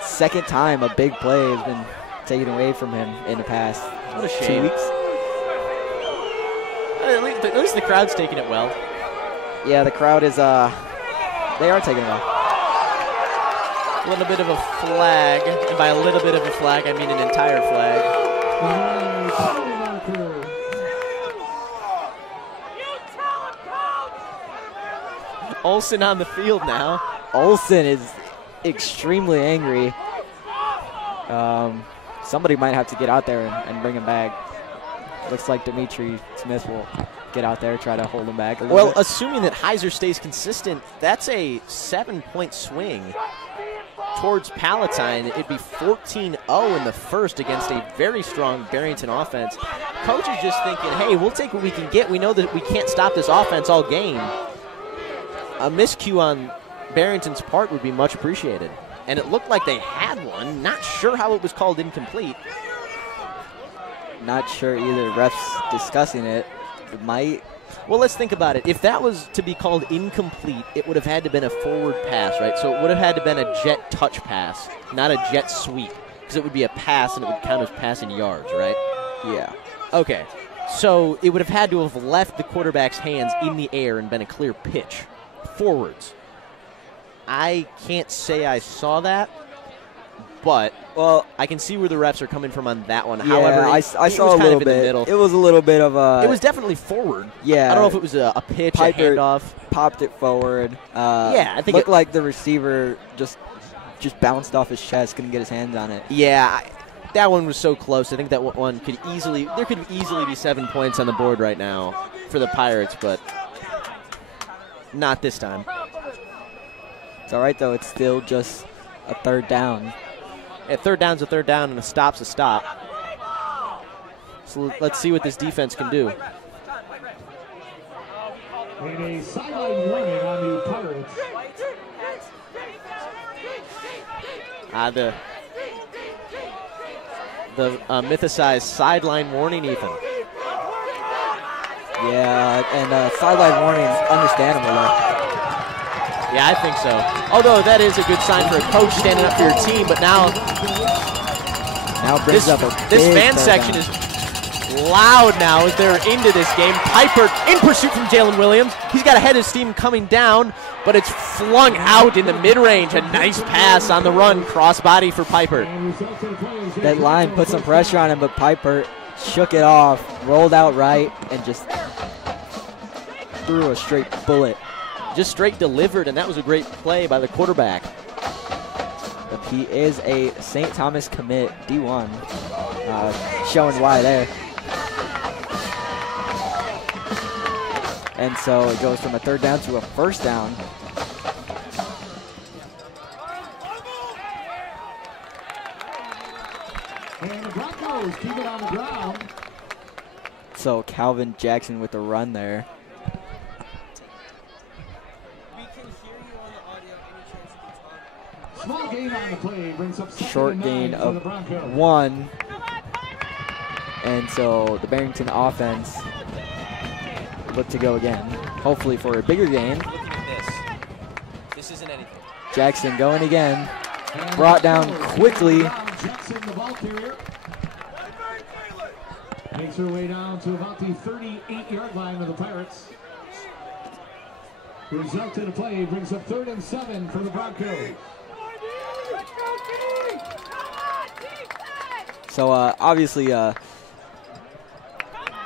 second time a big play has been taken away from him in the past what a shame. 2 weeks. At least the crowd's taking it well. Yeah, the crowd is, they are taking it well. A little bit of a flag, and by a little bit of a flag, I mean an entire flag. Olsen on the field now. Olsen is extremely angry. Somebody might have to get out there and bring him back. Looks like Dimitri Smith will get out there, try to hold him back a little bit. Assuming that Heiser stays consistent, that's a 7-point swing towards Palatine. It'd be 14-0 in the first against a very strong Barrington offense. Coach is just thinking, hey, we'll take what we can get. We know that we can't stop this offense all game. A miscue on Barrington's part would be much appreciated. And it looked like they had one. Not sure how it was called incomplete. Not sure either. Refs discussing it. It might. Well, let's think about it. If that was to be called incomplete, it would have had to been a forward pass, right? So it would have had to been a jet touch pass, not a jet sweep, because it would be a pass and it would count as passing yards, right? Yeah. Okay. So it would have had to have left the quarterback's hands in the air and been a clear pitch forwards. I can't say I saw that, but I can see where the refs are coming from on that one. Yeah, however, I saw a little bit. It was a little bit of a. It was definitely forward. Yeah. I don't know if it was a pitch, a handoff. Popped it forward. Yeah, I think looked like the receiver just bounced off his chest, couldn't get his hands on it. Yeah, that one was so close. I think that one could easily be 7 points on the board right now for the Pirates, but not this time. It's all right, though. It's still just a third down. Yeah, third down's a third down, and a stop's a stop. So let's see what this defense can do. And a sideline warning on the Pirates. The mythicized sideline warning, Ethan. Yeah, and sideline warning, understandable though. Yeah, I think so. Although that is a good sign for a coach standing up for your team, but now brings up a this big fan section is loud now as they're into this game. Piper in pursuit from Jalen Williams. He's got a head of steam coming down, but it's flung out in the mid-range. A nice pass on the run, crossbody for Piper. That line put some pressure on him, but Piper shook it off, rolled out right, and just threw a straight bullet. Just straight delivered, and that was a great play by the quarterback. He is a St. Thomas commit, D1, showing why there. And so it goes from a 3rd down to a 1st down. And the Broncos keep it on the ground. So Calvin Jackson with the run there. Small gain on the play brings up Short gain of 1. And so the Barrington offense look to go again, hopefully for a bigger gain. This isn't anything. Jackson going again, brought down quickly. Jackson, the ball carrier, makes her way down to about the 38-yard line of the Pirates. Result of the play brings up 3rd and 7 for the Broncos. So obviously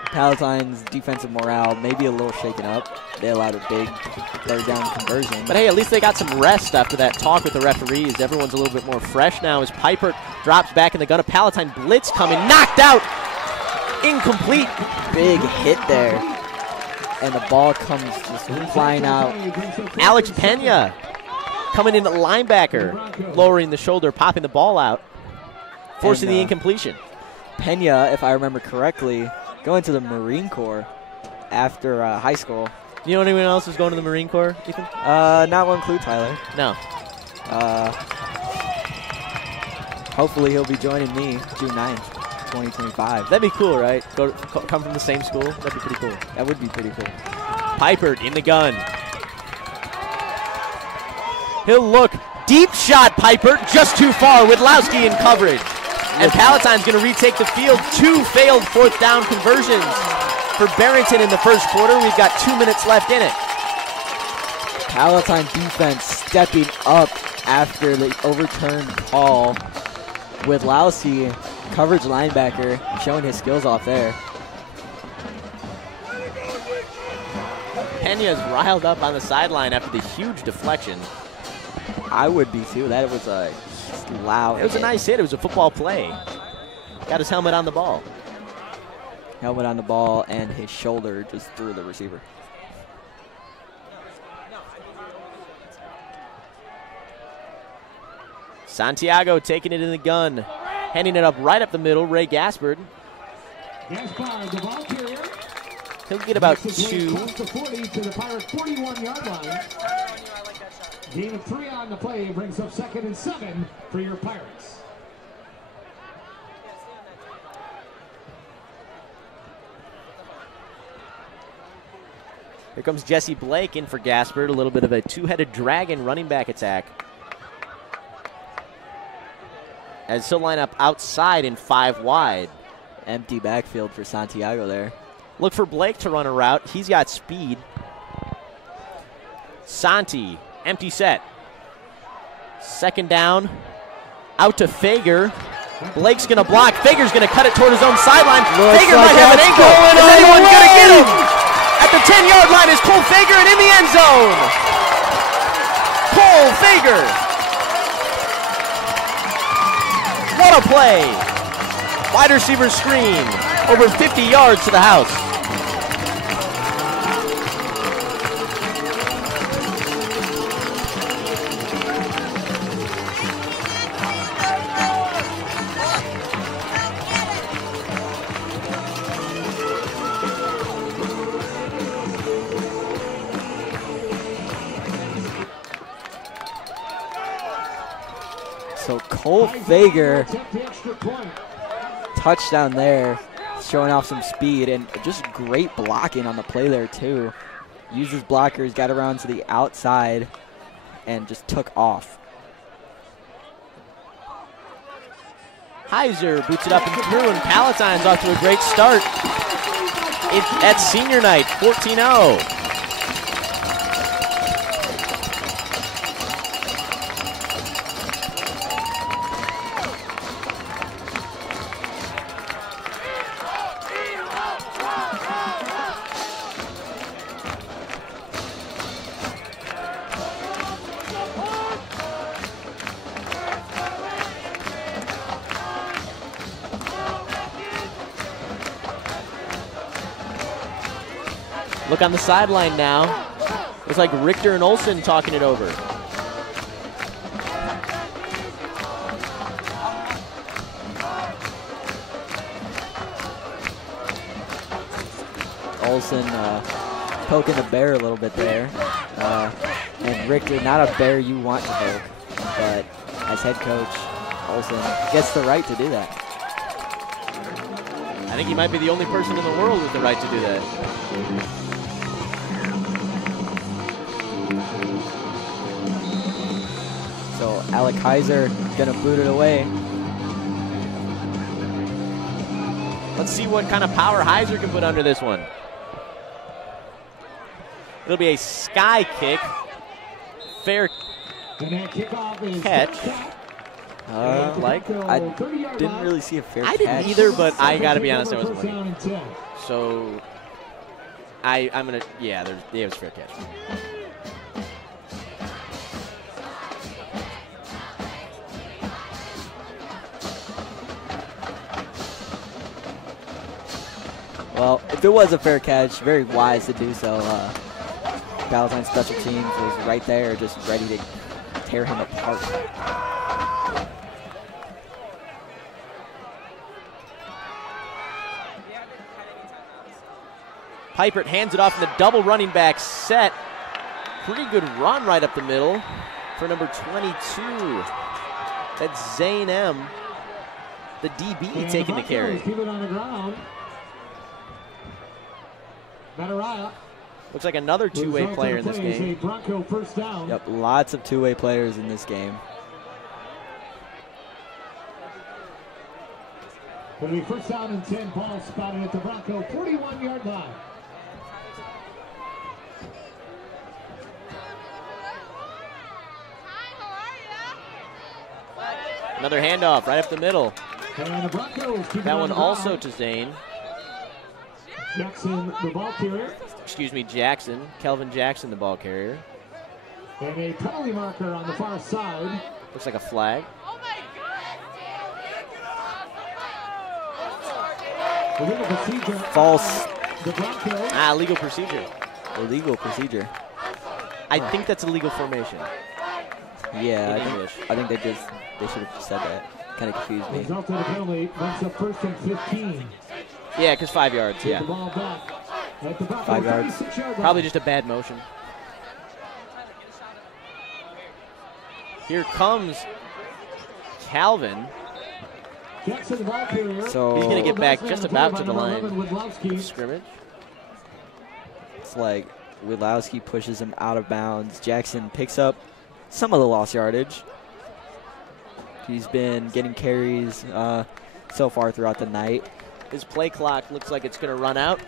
Palatine's defensive morale may be a little shaken up. They allowed a big 3rd down conversion. But hey, at least they got some rest after that talk with the referees. Everyone's a little bit more fresh now as Piper drops back in the gun. A Palatine blitz coming, knocked out, incomplete. Big hit there. And the ball comes just flying out. Alex Pena coming in at linebacker, lowering the shoulder, popping the ball out, forcing the incompletion. Pena, if I remember correctly, going to the Marine Corps after high school. You know anyone else who's going to the Marine Corps, Ethan? Not one clue, Tyler. No. Hopefully he'll be joining me June 9th, 2025. That'd be cool, right? Come from the same school? That'd be pretty cool. That would be pretty cool. Piper in the gun. He'll look. Deep shot, Piper, just too far. Widlowski in coverage. And Palatine's going to retake the field. 2 failed 4th down conversions for Barrington in the 1st quarter. We've got 2 minutes left in it. Palatine defense stepping up after the overturned call. Widlowski, coverage linebacker, showing his skills off there. Pena's riled up on the sideline after the huge deflection. I would be too. That was a loud. It was a nice hit. It was a football play. Got his helmet on the ball. Helmet on the ball and his shoulder just through the receiver. Santiago taking it in the gun. Handing it up right up the middle. Ray Gaspard. Gaspard, the ball carrier. He'll get about 2. Close to 40 to the Pirates' 41-yard line. Gain of 3 on the play brings up 2nd and 7 for your Pirates. Here comes Jesse Blake in for Gaspard. A little bit of a 2-headed dragon running back attack. As he'll line up outside in 5 wide. Empty backfield for Santiago there. Look for Blake to run a route. He's got speed. Santi, empty set. 2nd down. Out to Fager. Blake's going to block. Fager's going to cut it toward his own sideline. Fager might have an ankle. Is anyone going to get him? At the 10-yard line is Cole Fager and in the end zone. Cole Fager. What a play. Wide receiver screen. Over 50 yards to the house. So Cole Fager, touchdown there showing off some speed and just great blocking on the play there too. Used his blockers, got around to the outside, and just took off. Heiser boots it up and through, and Palatine's off to a great start. At senior night, 14-0. Look on the sideline now. It's like Richter and Olsen talking it over. Olsen poking the bear a little bit there. And Richter, not a bear you want to poke, but as head coach, Olsen gets the right to do that. I think he might be the only person in the world with the right to do that. So Alec Heiser gonna boot it away. Let's see what kind of power Heiser can put under this one. It'll be a sky kick. Fair catch. I didn't really see a fair catch. I didn't either, but I gotta be honest, I wasn't looking. So I'm gonna, yeah, it was a fair catch. Well, if it was a fair catch, very wise to do so. Palatine special teams was right there, just ready to tear him apart. Pipert hands it off in the double running back set. Pretty good run right up the middle for number 22. That's Zane M., the DB, taking the carry. Keep it on the ground. Looks like another two-way player in this game. Bronco first down. Yep, lots of two-way players in this game. It'll be first down and 10. Ball spotted at the Bronco 41-yard line. Another handoff right up the middle. And the Broncos keep That it one on the also ground. to Zane. Jackson, the ball carrier. Excuse me, Jackson. Kelvin Jackson, the ball carrier. And a penalty marker on the far side. Looks like a flag. Illegal procedure. False. The Broncos. Legal procedure. Illegal procedure. I think that's a legal formation. Yeah, In English. I think they should have just said that. Kind of confused me. Result of the penalty. That's a first and 15. Yeah, because 5 yards, The yeah. ball back. At the Broncos 5 yards. 36-yard line. Probably just a bad motion. Here comes Calvin. Jackson, the ball carrier. So He's going to get back just about to the line. Widlowski. of scrimmage. it's like Widlowski pushes him out of bounds. Jackson picks up some of the lost yardage. He's been getting carries so far throughout the night. His play clock looks like it's going to run out.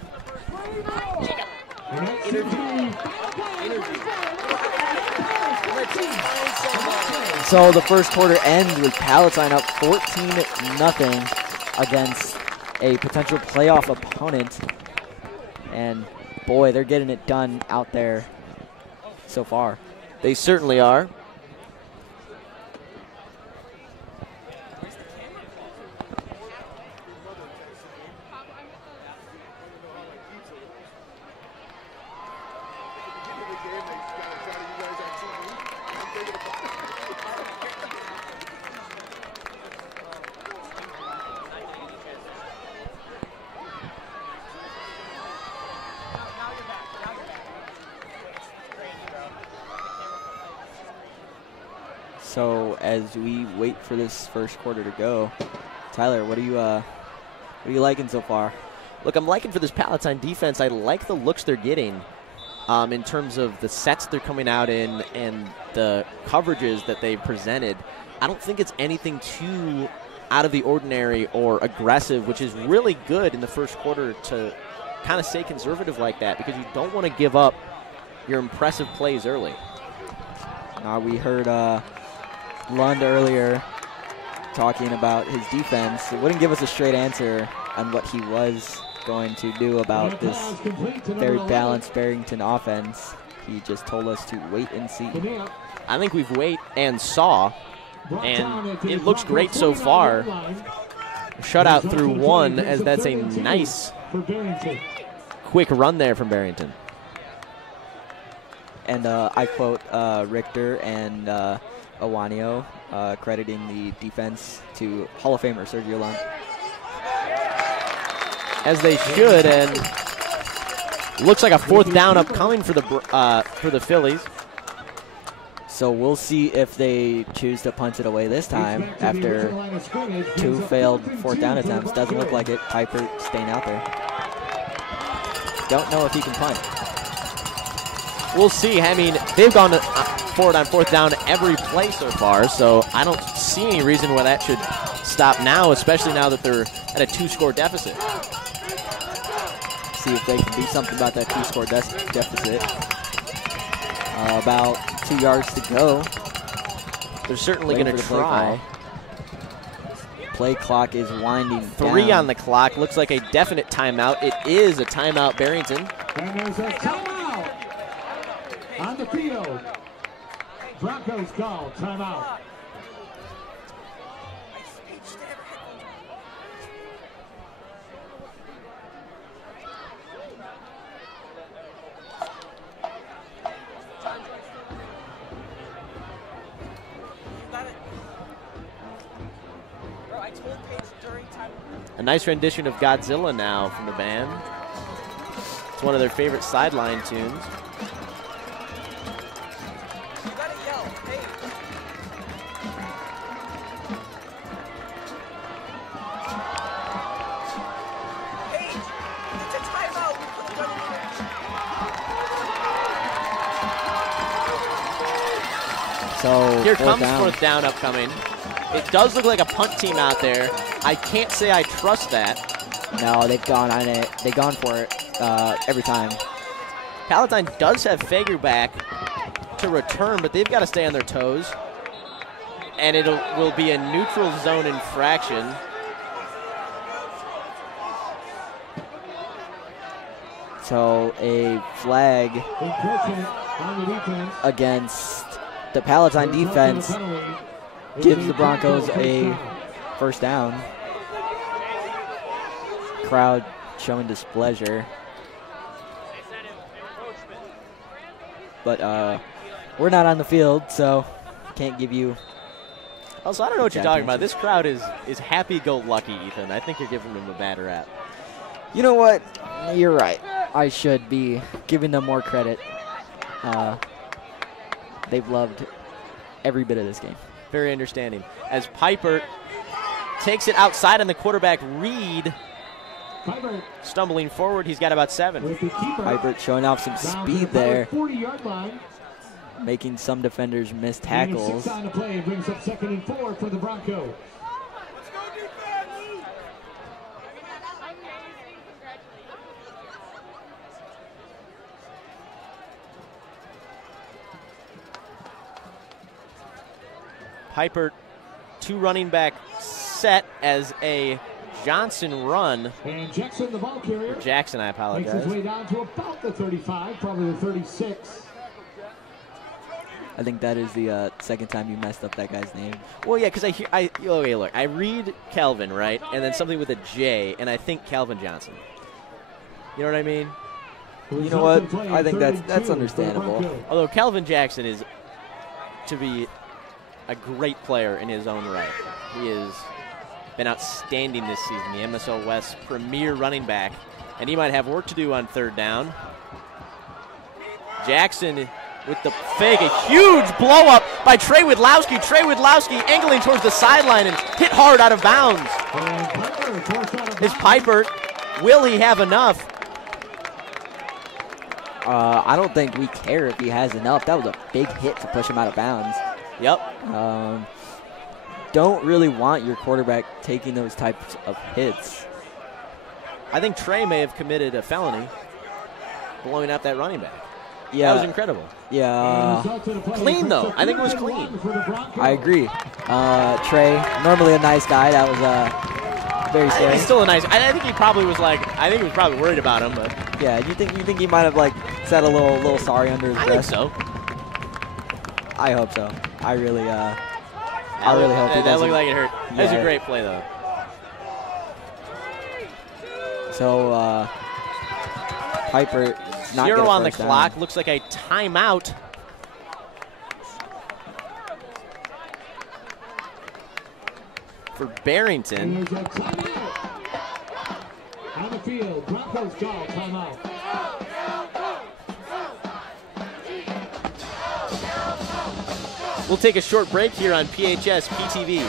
So the first quarter ends with Palatine up 14-0 against a potential playoff opponent. And boy, they're getting it done out there so far. They certainly are. So as we wait for this first quarter to go, Tyler, what are you What are you liking so far? Look, I'm liking for this Palatine defense. I like the looks they're getting in terms of the sets they're coming out in and the coverages that they've presented. I don't think it's anything too out of the ordinary or aggressive, which is really good in the first quarter to kind of stay conservative like that because you don't want to give up your impressive plays early. We heard Lund earlier talking about his defense. He wouldn't give us a straight answer on what he was going to do about this very balanced Barrington offense. He just told us to wait and see. I think we've wait and saw, and it looks great so far. Shutout through one, as that's a nice quick run there from Barrington. And I quote Richter and Awanio, crediting the defense to Hall of Famer Sergio Lund. As they should, and looks like a fourth down upcoming for the Phillies. So we'll see if they choose to punt it away this time after 2 failed fourth down attempts. Doesn't look like it. Piper staying out there. Don't know if he can punt. We'll see. I mean, they've gone forward on fourth down every play so far, so I don't see any reason why that should stop now, especially now that they're at a 2-score deficit. See if they can do something about that 2-score deficit. About 2 yards to go. They're certainly going to try. Play clock is winding 3 down. on the clock. Looks like a definite timeout. It is a timeout, Barrington. And there's a timeout on the field. Broncos call timeout. A nice rendition of Godzilla now from the band. It's one of their favorite sideline tunes. So here comes fourth down upcoming. It does look like a punt team out there. I can't say I trust that. No, they've gone on it. They've gone for it every time. Palatine does have Fager back to return, but they've got to stay on their toes. And it will be a neutral zone infraction. So a flag against the Palatine defense gives the Broncos a first down. Crowd showing displeasure. But we're not on the field, so can't give you. Also, I don't know what you're talking about. This crowd is happy-go-lucky, Ethan. I think you're giving them a bad rap. You know what? You're right. I should be giving them more credit. They've loved every bit of this game. Very understanding. As Piper takes it outside on the quarterback, Reed stumbling forward. He's got about 7. Piper showing off some speed there, making some defenders miss tackles. On the play brings up 2nd and 4 for the Broncos. Piper, 2 running back set as a Johnson run. And Jackson, the ball carrier. Jackson, I apologize. Makes his way down to about the 35, probably the 36. I think that is the second time you messed up that guy's name. Well, yeah, because okay, look, I read Calvin, right, and then something with a J, and I think Calvin Johnson. You know what I mean? You know what? I think that's understandable. Although Calvin Jackson is to be a great player in his own right. He has been outstanding this season, the MSO West premier running back, and he might have work to do on 3rd down. Jackson with the fake, a huge blow up by Trey Widlowski. Trey Widlowski angling towards the sideline and hit hard out of bounds. is Piper. Will he have enough? I don't think we care if he has enough. That was a big hit to push him out of bounds. Yep. Don't really want your quarterback taking those types of hits. I think Trey may have committed a felony blowing up that running back. Yeah. That was incredible. Yeah. Clean, though. I think it was clean. I agree. Trey, normally a nice guy. That was very scary. He's still a nice. I think he probably was like. I think he was probably worried about him, but. Yeah. You think he might have like said a little sorry under his breath? I think so. I hope so. I really hope he doesn't. That looked like it hurt. That was a great play, though. So Piper. Not 0 on the clock. Down. Looks like a timeout. For Barrington. On the field, Broncos call timeout. We'll take a short break here on PHS PTV.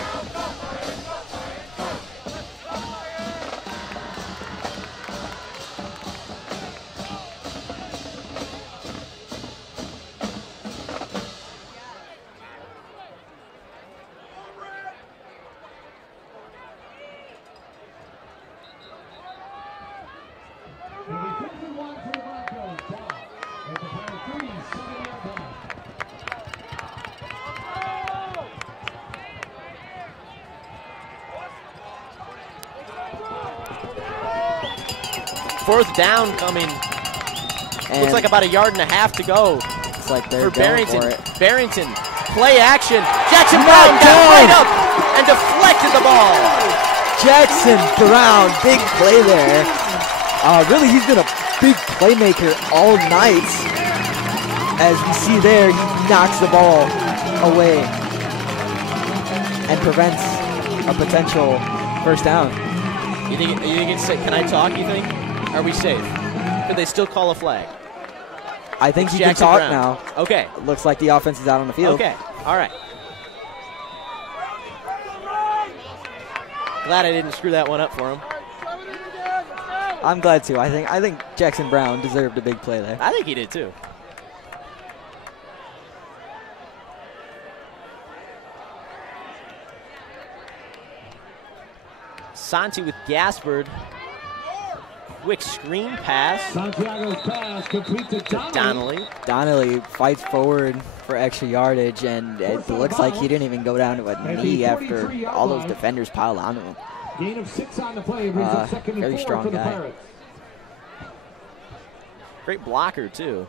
Fourth down coming. And looks like about 1.5 yards to go. It's like they're for Barrington. For it. Barrington, play action. Jackson Brown got right up and deflected the ball. Jackson Brown, big play there. Really, he's been a big playmaker all night. As we see there, he knocks the ball away and prevents a potential first down. You think it's safe? Can I talk, you think? Are we safe? Could they still call a flag? I think it's you can talk Brown. now. Okay. Looks like the offense is out on the field. Okay. All right. Glad I didn't screw that one up for him. I'm glad too. I think Jackson Brown deserved a big play there. I think he did too. Santi with Gaspard. Quick screen pass. Santiago's pass complete to Donnelly. Donnelly fights forward for extra yardage, and it looks like he didn't even go down to a knee after all those defenders piled onto him. Gain of 6 on the play. Brings up second and Very 4 strong for the guy. Pirates. Great blocker too.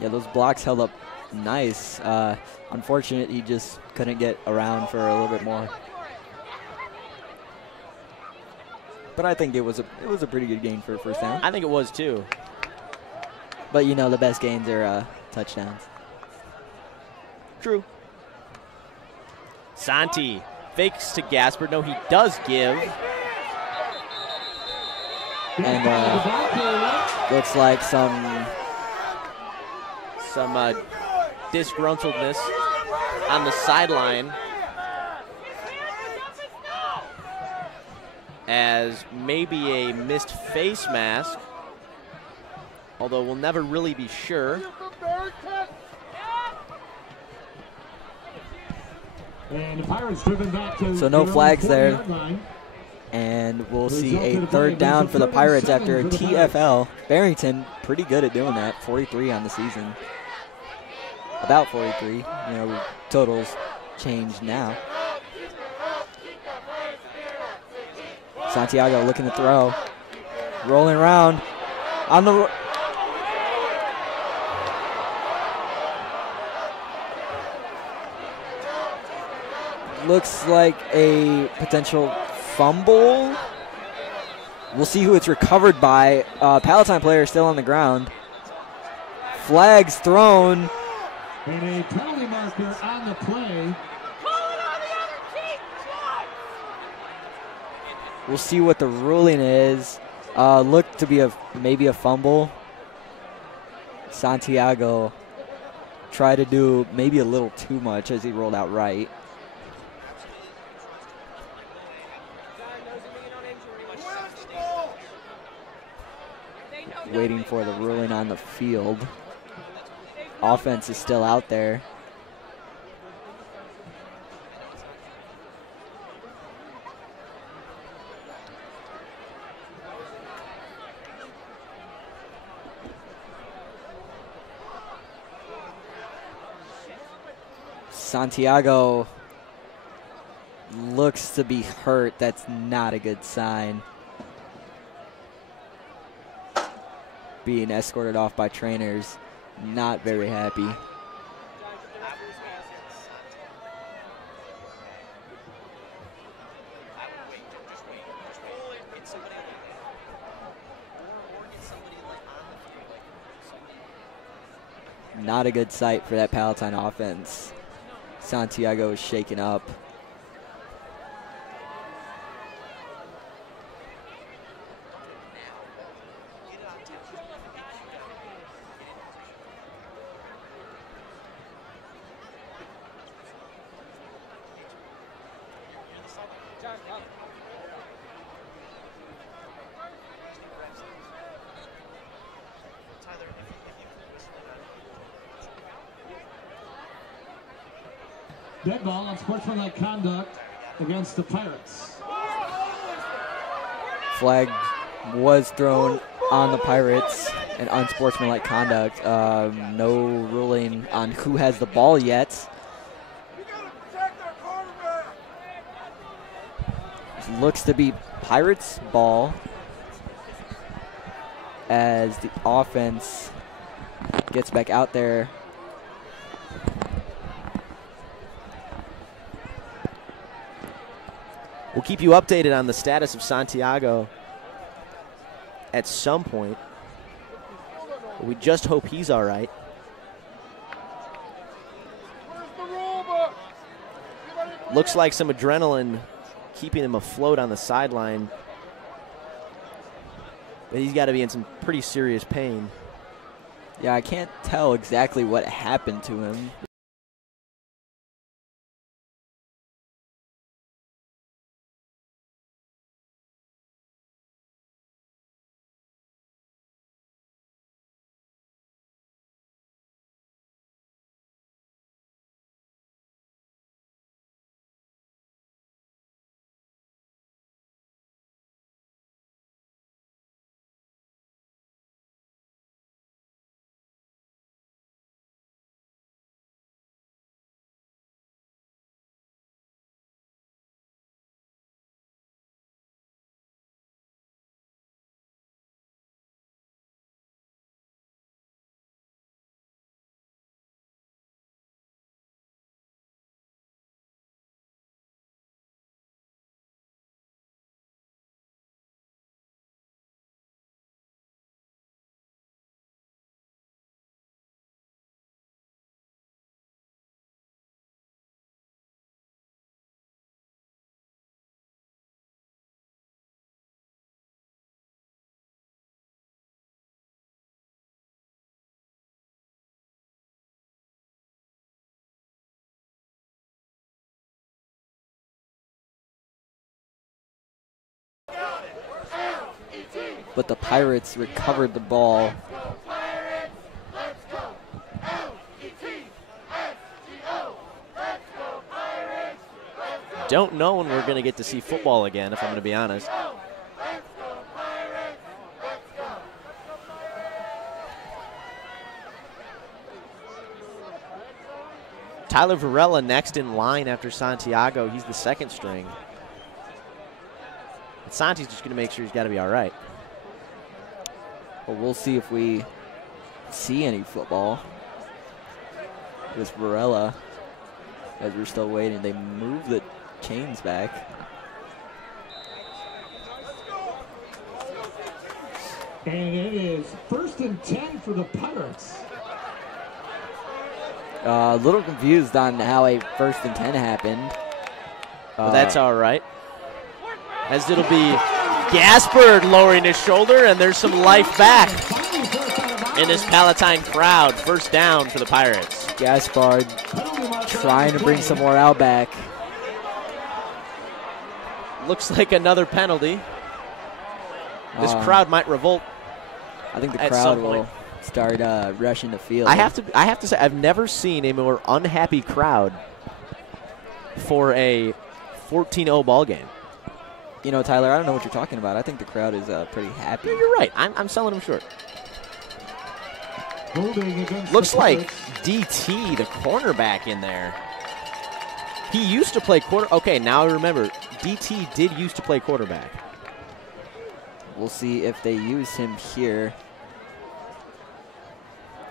Yeah, those blocks held up nice. Unfortunate he just couldn't get around for a little bit more. But I think it was a pretty good game for a first down. I think it was too. But you know the best gains are touchdowns. True. Santi fakes to Gaspard. No, he does give. And looks like some disgruntledness on the sideline. As maybe a missed face mask, although we'll never really be sure. And the Pirates driven back to so no flags there. And we'll see a third down for the Pirates after a TFL. Barrington, pretty good at doing that. 43 on the season. About 43. You know, totals change now. Santiago looking to throw. Rolling around on the... Looks like a potential fumble. We'll see who it's recovered by. Palatine player still on the ground. Flags thrown. And a penalty marker on the play. We'll see what the ruling is. Looked to be maybe a fumble. Santiago tried to do maybe a little too much as he rolled out right. waiting for the ruling on the field. Offense is still out there. Santiago looks to be hurt. That's not a good sign. Being escorted off by trainers, not very happy. Not a good sight for that Palatine offense. Santiago is shaken up. Dead ball on sportsmanlike conduct against the Pirates. Flag was thrown on the Pirates and unsportsmanlike conduct. No ruling on who has the ball yet. It looks to be Pirates' ball as the offense gets back out there. We'll keep you updated on the status of Santiago at some point. We just hope he's all right. Looks like some adrenaline keeping him afloat on the sideline. But he's got to be in some pretty serious pain. Yeah, I can't tell exactly what happened to him. But the Pirates recovered the ball. Don't know when we're going to get to see football again, if I'm going to be honest. Tyler Varela next in line after Santiago. He's the second string. And Santi's just going to make sure he's got to be all right. Well, we'll see if we see any football. With Varela, as we're still waiting, they move the chains back. And it is 1st and 10 for the Pirates. A little confused on how a 1st and 10 happened. But that's all right. As it'll be Gaspard lowering his shoulder, and there's some life back in this Palatine crowd. First down for the Pirates. Gaspard trying to bring some more out back. Looks like another penalty. This crowd might revolt. I think the at crowd some will point. start rushing the field. I have to say, I've never seen a more unhappy crowd for a 14-0 ball game. You know, Tyler, I don't know what you're talking about. I think the crowd is pretty happy. You're right. I'm selling them short. Against Looks the like Pirates. DT, the cornerback in there. He used to play quarter. Okay, now I remember. DT did used to play quarterback. We'll see if they use him here.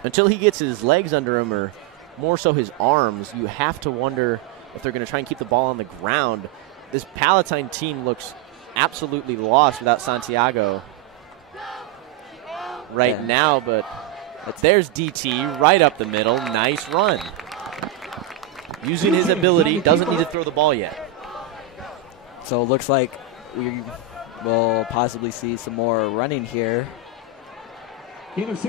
Until he gets his legs under him, or more so his arms, you have to wonder if they're going to try and keep the ball on the ground. This Palatine team looks absolutely lost without Santiago right now, but there's DT right up the middle. Nice run. Using his ability, doesn't need to throw the ball yet. So it looks like we will possibly see some more running here as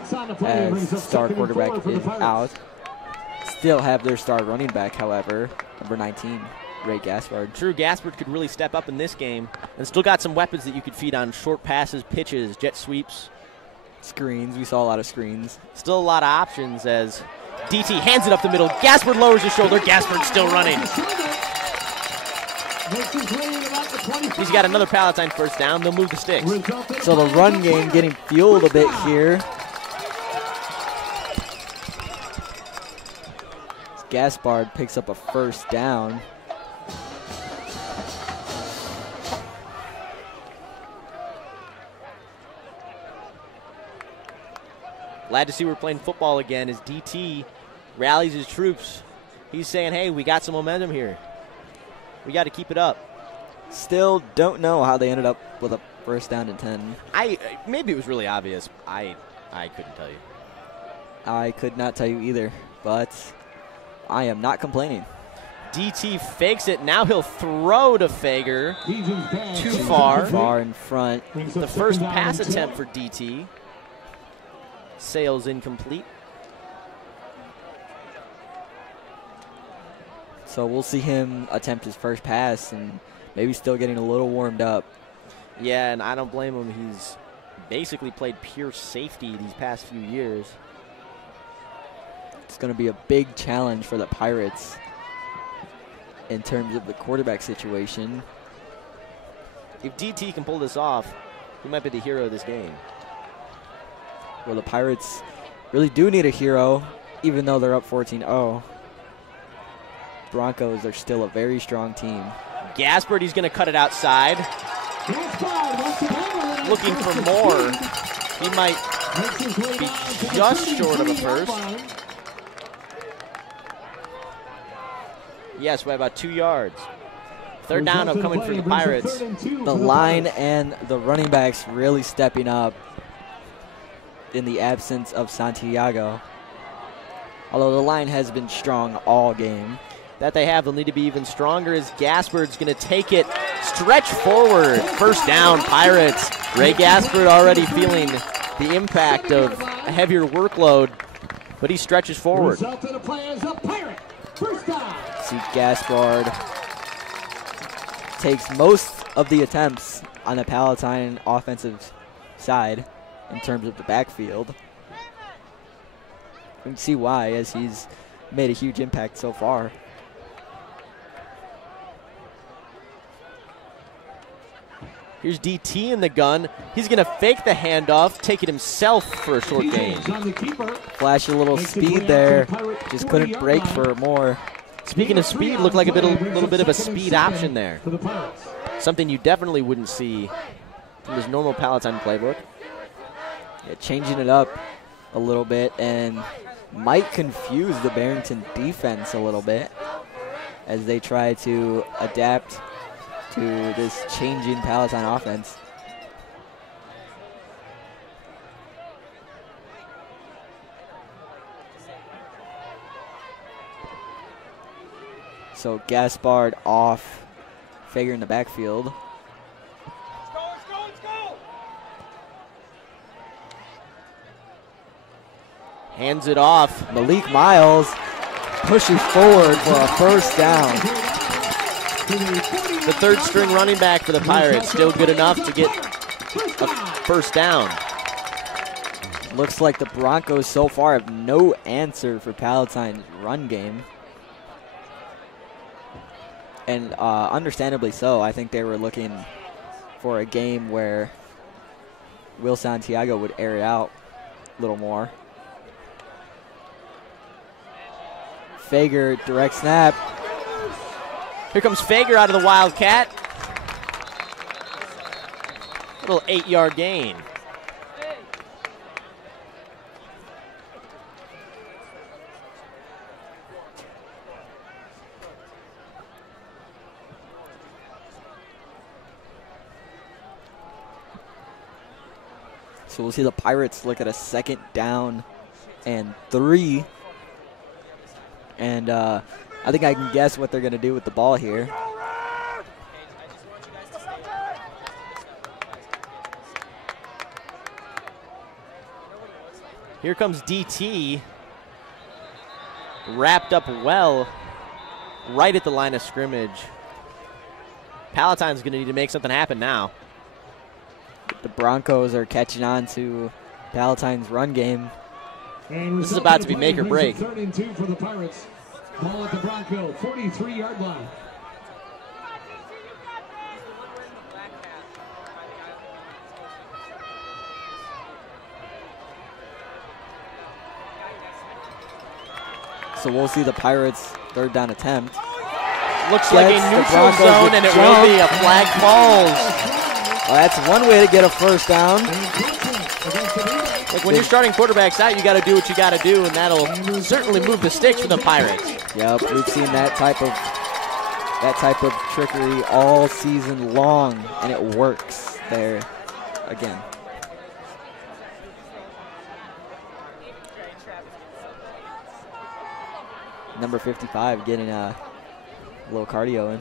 star quarterback is out. Still have their star running back, however, number 19, Ray Gaspard. True, Gaspard could really step up in this game and still got some weapons that you could feed on: short passes, pitches, jet sweeps. Screens. We saw a lot of screens. Still a lot of options as DT hands it up the middle. Gaspard lowers his shoulder. Gaspard still running. He's got another Palatine first down. They'll move the sticks. So the run game getting fueled a bit here. Gaspard picks up a first down. Glad to see we're playing football again as DT rallies his troops. He's saying, hey, we got some momentum here. We got to keep it up. Still don't know how they ended up with a first down and 10. Maybe it was really obvious. I couldn't tell you. I could not tell you either, but I am not complaining. DT fakes it. Now he'll throw to Fager. Too far. Too far in front. The first pass attempt for DT. Sails incomplete. So we'll see him attempt his first pass and maybe still getting a little warmed up. Yeah, and I don't blame him. He's basically played pure safety these past few years. It's going to be a big challenge for the Pirates in terms of the quarterback situation. If DT can pull this off, he might be the hero of this game. Well, the Pirates really do need a hero, even though they're up 14-0. Broncos are still a very strong team. Gaspard, he's going to cut it outside. Looking for more. He might be just short of a first. Yes, by about 2 yards. Third down coming for the Pirates. The line and the running backs really stepping up in the absence of Santiago. Although the line has been strong all game. That they have. They'll need to be even stronger as Gaspard's going to take it. Stretch forward. First down, Pirates. Ray Gaspard already feeling the impact of a heavier workload, but he stretches forward. See, Gaspard takes most of the attempts on the Palatine offensive side in terms of the backfield. You can see why, as he's made a huge impact so far. Here's DT in the gun. He's going to fake the handoff, take it himself for a short gain. Flash a little speed there. Just couldn't break for more. Speaking of speed, looked like a little bit of a speed option there. Something you definitely wouldn't see from his normal Palatine playbook. Yeah, changing it up a little bit and might confuse the Barrington defense a little bit as they try to adapt to this changing Palatine offense. So Gaspard off, Fager in the backfield. Hands it off. Malik Miles pushes forward for a first down. The third string running back for the Pirates, still good enough to get a first down. Looks like the Broncos so far have no answer for Palatine's run game. And understandably so. I think they were looking for a game where Will Santiago would air it out a little more. Fager, direct snap. Here comes Fager out of the Wildcat. Little 8-yard gain. So we'll see the Pirates look at a 2nd down and 3. And I think I can guess what they're going to do with the ball here. Here comes DT. Wrapped up well right at the line of scrimmage. Palatine's going to need to make something happen now. The Broncos are catching on to Palatine's run game. This is about to be make or break. 3rd and 2 for the Pirates. Ball at the Bronco 43-yard line. So we'll see the Pirates' 3rd down attempt. Looks like a neutral zone, and it will be. A flag falls. Well, that's one way to get a 1st down. Look, when you're starting quarterbacks out, you got to do what you got to do, and that'll certainly move the sticks for the Pirates. Yep, we've seen that type of trickery all season long, and it works there again. Number 55 getting a little cardio in.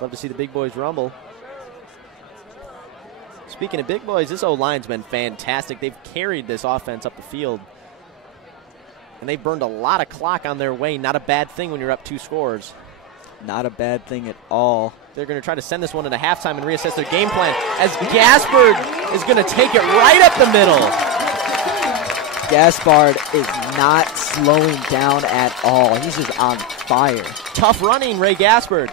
Love to see the big boys rumble. Speaking of big boys, this O-line's been fantastic. They've carried this offense up the field. And they've burned a lot of clock on their way. Not a bad thing when you're up 2 scores. Not a bad thing at all. They're going to try to send this one into halftime and reassess their game plan as Gaspard is going to take it right up the middle. Gaspard is not slowing down at all. He's just on fire. Tough running, Ray Gaspard.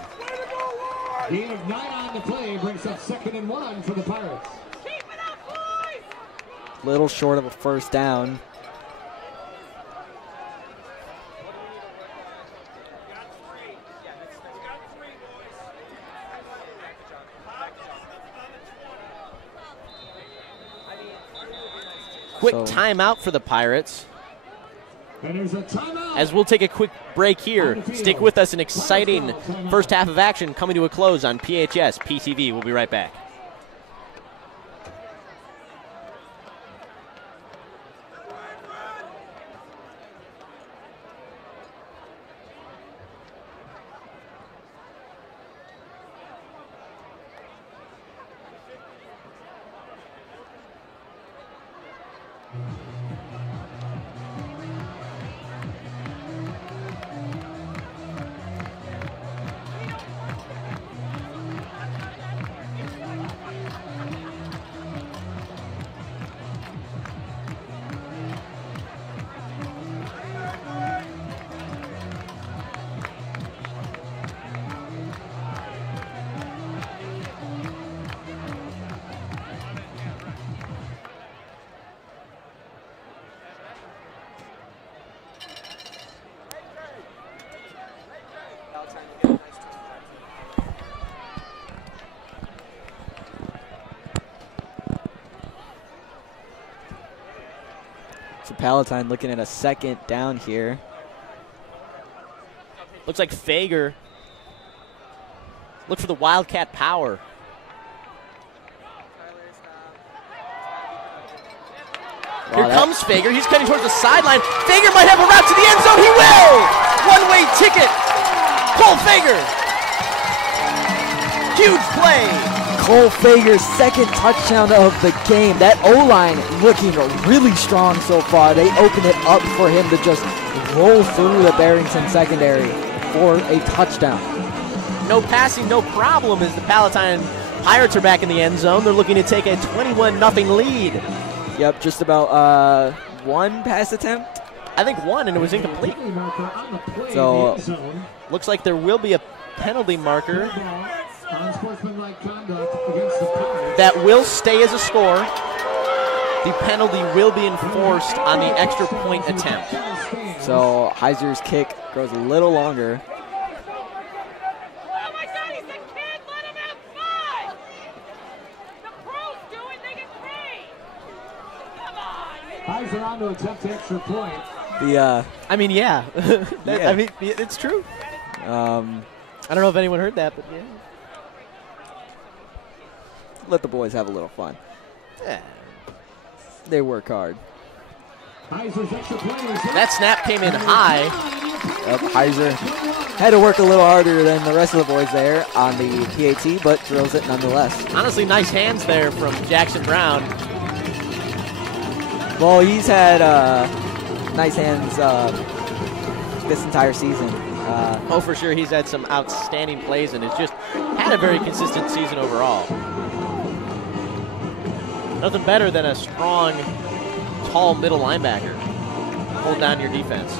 Gain of 9 on the play brings up 2nd and 1 for the Pirates. Little short of a 1st down. Quick timeout for the Pirates. And there's a timeout. As we'll take a quick break here. Stick with us. An exciting first half of action coming to a close on PHS PTV. We'll be right back. So Palatine looking at a 2nd down here. Looks like Fager. Look for the Wildcat power. Wow, Here comes Fager. He's cutting towards the sideline. Fager might have a route to the end zone. He will! One-way ticket. Cole Fager. Huge play. Cole Fager's 2nd touchdown of the game. That O-line looking really strong so far. They open it up for him to just roll through the Barrington secondary for a touchdown. No passing, no problem as the Palatine Pirates are back in the end zone. They're looking to take a 21-0 lead. Yep, just about one pass attempt. I think one, and it was incomplete. So, looks like there will be a penalty marker that will stay as a score. The penalty will be enforced on the extra point attempt. So Heiser's kick grows a little longer. Oh my God, he's a kid. Let him have fun. The pros do it. They get paid. Come on. Heiser on to attempt the extra point. I mean, yeah. Yeah. I mean, it's true. I don't know if anyone heard that, but yeah. Let the boys have a little fun. Yeah. They work hard. Heiser's extra point is That snap came in high. Yep, Heiser had to work a little harder than the rest of the boys there on the PAT, but drills it nonetheless. Honestly, nice hands there from Jackson Brown. Well, he's had nice hands this entire season. Oh, for sure, he's had some outstanding plays and has just had a very consistent season overall. Nothing better than a strong, tall middle linebacker. Hold down your defense.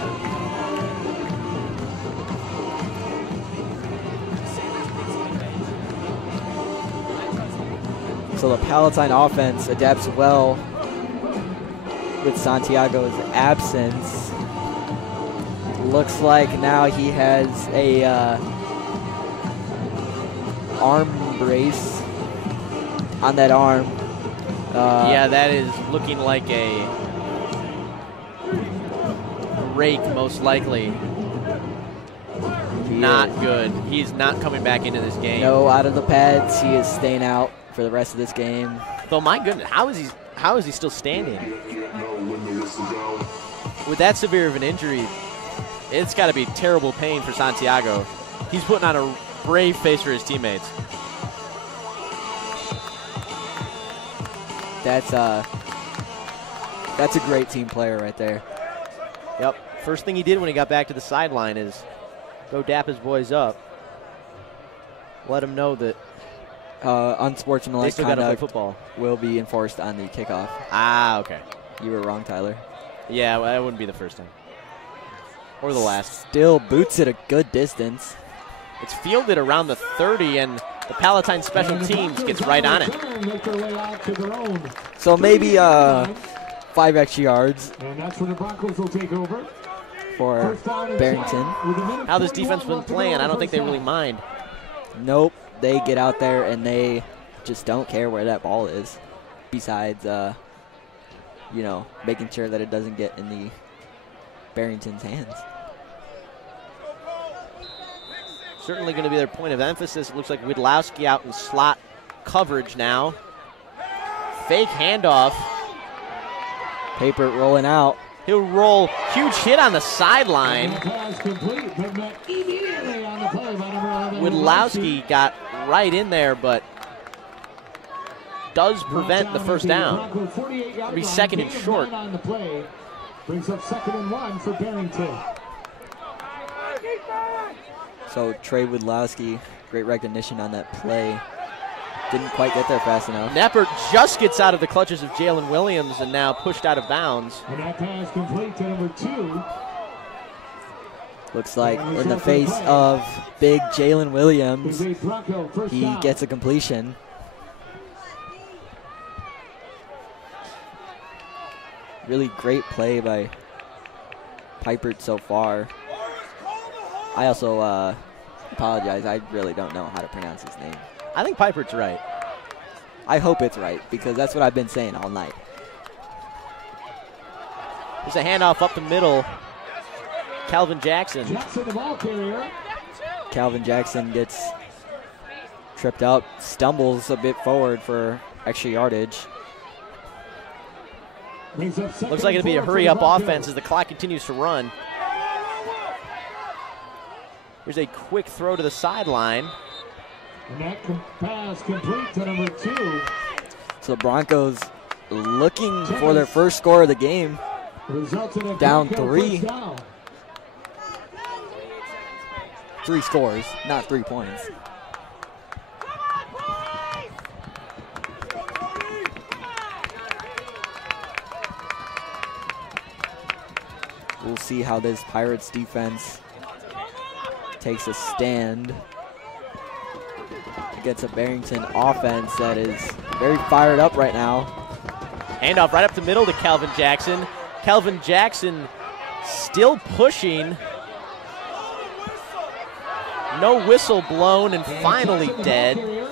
So the Palatine offense adapts well with Santiago's absence. Looks like now he has a arm brace on that arm. Yeah, that is looking like a rake, most likely. Not good. He's not coming back into this game. No, out of the pads. He is staying out for the rest of this game. Though, my goodness, how is he still standing? With that severe of an injury, it's got to be terrible pain for Santiago. He's putting on a brave face for his teammates. That's a great team player right there. Yep. First thing he did when he got back to the sideline is go dap his boys up. Let him know that unsportsmanlike they still got to play conduct football. Will be enforced on the kickoff. Ah, okay. You were wrong, Tyler. Yeah, well, that wouldn't be the first time. Or the last. Still boots it a good distance. It's fielded around the 30, and the Palatine special teams gets right on it. So maybe 5 extra yards. And that's when the Broncos will take over. For Barrington. How this defense been playing, I don't think they really mind. Nope. They get out there and they just don't care where that ball is. Besides, making sure that it doesn't get in the Barrington's hands. Certainly going to be their point of emphasis. It looks like Widlowski out in slot coverage now. Fake handoff. Paper rolling out. He'll roll. Huge hit on the sideline. Widlowski got right in there, but does prevent the first down. It'll be second and short. Brings up 2nd and 1 for Barrington. So Trey Widlowski, great recognition on that play. Didn't quite get there fast enough. Neppert just gets out of the clutches of Jalen Williams and now pushed out of bounds. And that pass complete to number 2. Looks like in the face of big Jalen Williams, he gets a completion. Really great play by Pipert so far. I also apologize. I really don't know how to pronounce his name. I think Pipert's right. I hope it's right because that's what I've been saying all night. There's a handoff up the middle. Calvin Jackson. Jackson, the ball carrier. Calvin Jackson gets tripped up, stumbles a bit forward for extra yardage. Looks like it'll be a hurry-up offense as the clock continues to run. Here's a quick throw to the sideline. And that pass complete to number 2. So Broncos looking for their first score of the game. Down 3. 3 scores, not 3 points. see how this Pirates defense takes a stand against a Barrington offense that is very fired up right now. Handoff right up the middle to Calvin Jackson. Calvin Jackson still pushing. No whistle blown and finally dead.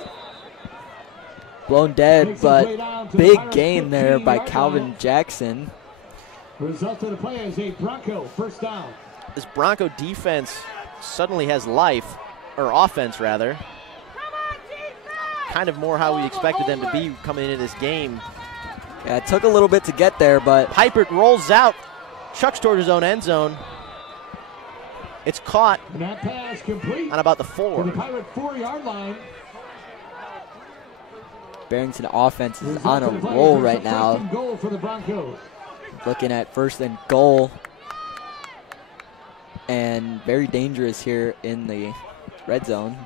Blown dead, but big gain there by Calvin Jackson. Result of the play is a Bronco first down. This Bronco defense suddenly has life, or offense rather. Kind of more how we expected them to be coming into this game. Yeah, it took a little bit to get there, but Pipert rolls out, chucks toward his own end zone. It's caught And that pass complete on about the to 4. the Pirate 4-yard line. Barrington offense is Result on a of the play roll is a right first now. and goal for the Broncos. Looking at 1st and goal. And very dangerous here in the red zone.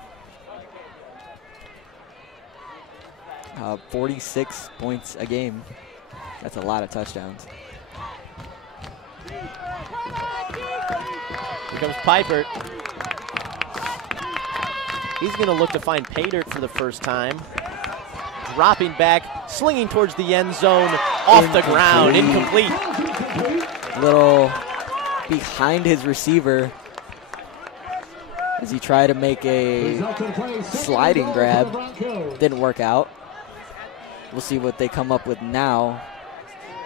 46 points a game. That's a lot of touchdowns. Here comes Pipert. He's going to look to find pay dirt for the first time. Dropping back, slinging towards the end zone, off the ground, incomplete. Little behind his receiver as he tried to make a sliding grab. Didn't work out. We'll see what they come up with now.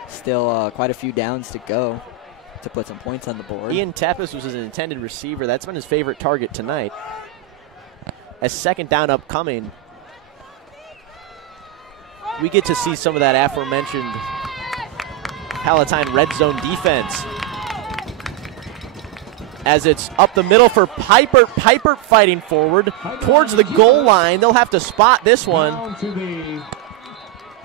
Still quite a few downs to go to put some points on the board. Ian Tepes was his intended receiver. That's been his favorite target tonight. As 2nd down upcoming, we get to see some of that aforementioned Palatine red zone defense. As it's up the middle for Pipert. Pipert fighting forward towards the goal line. They'll have to spot this one.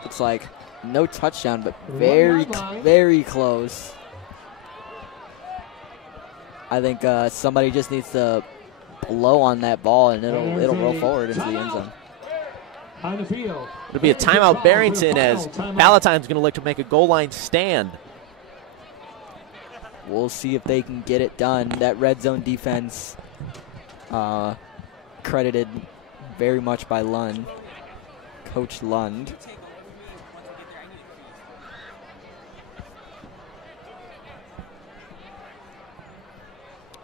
Looks like no touchdown, but very, very close. I think somebody just needs to blow on that ball, and it'll roll forward into the end zone. On the field. It'll be a timeout Barrington as Palatine's going to look to make a goal line stand. We'll see if they can get it done. That red zone defense credited very much by Lund, Coach Lund.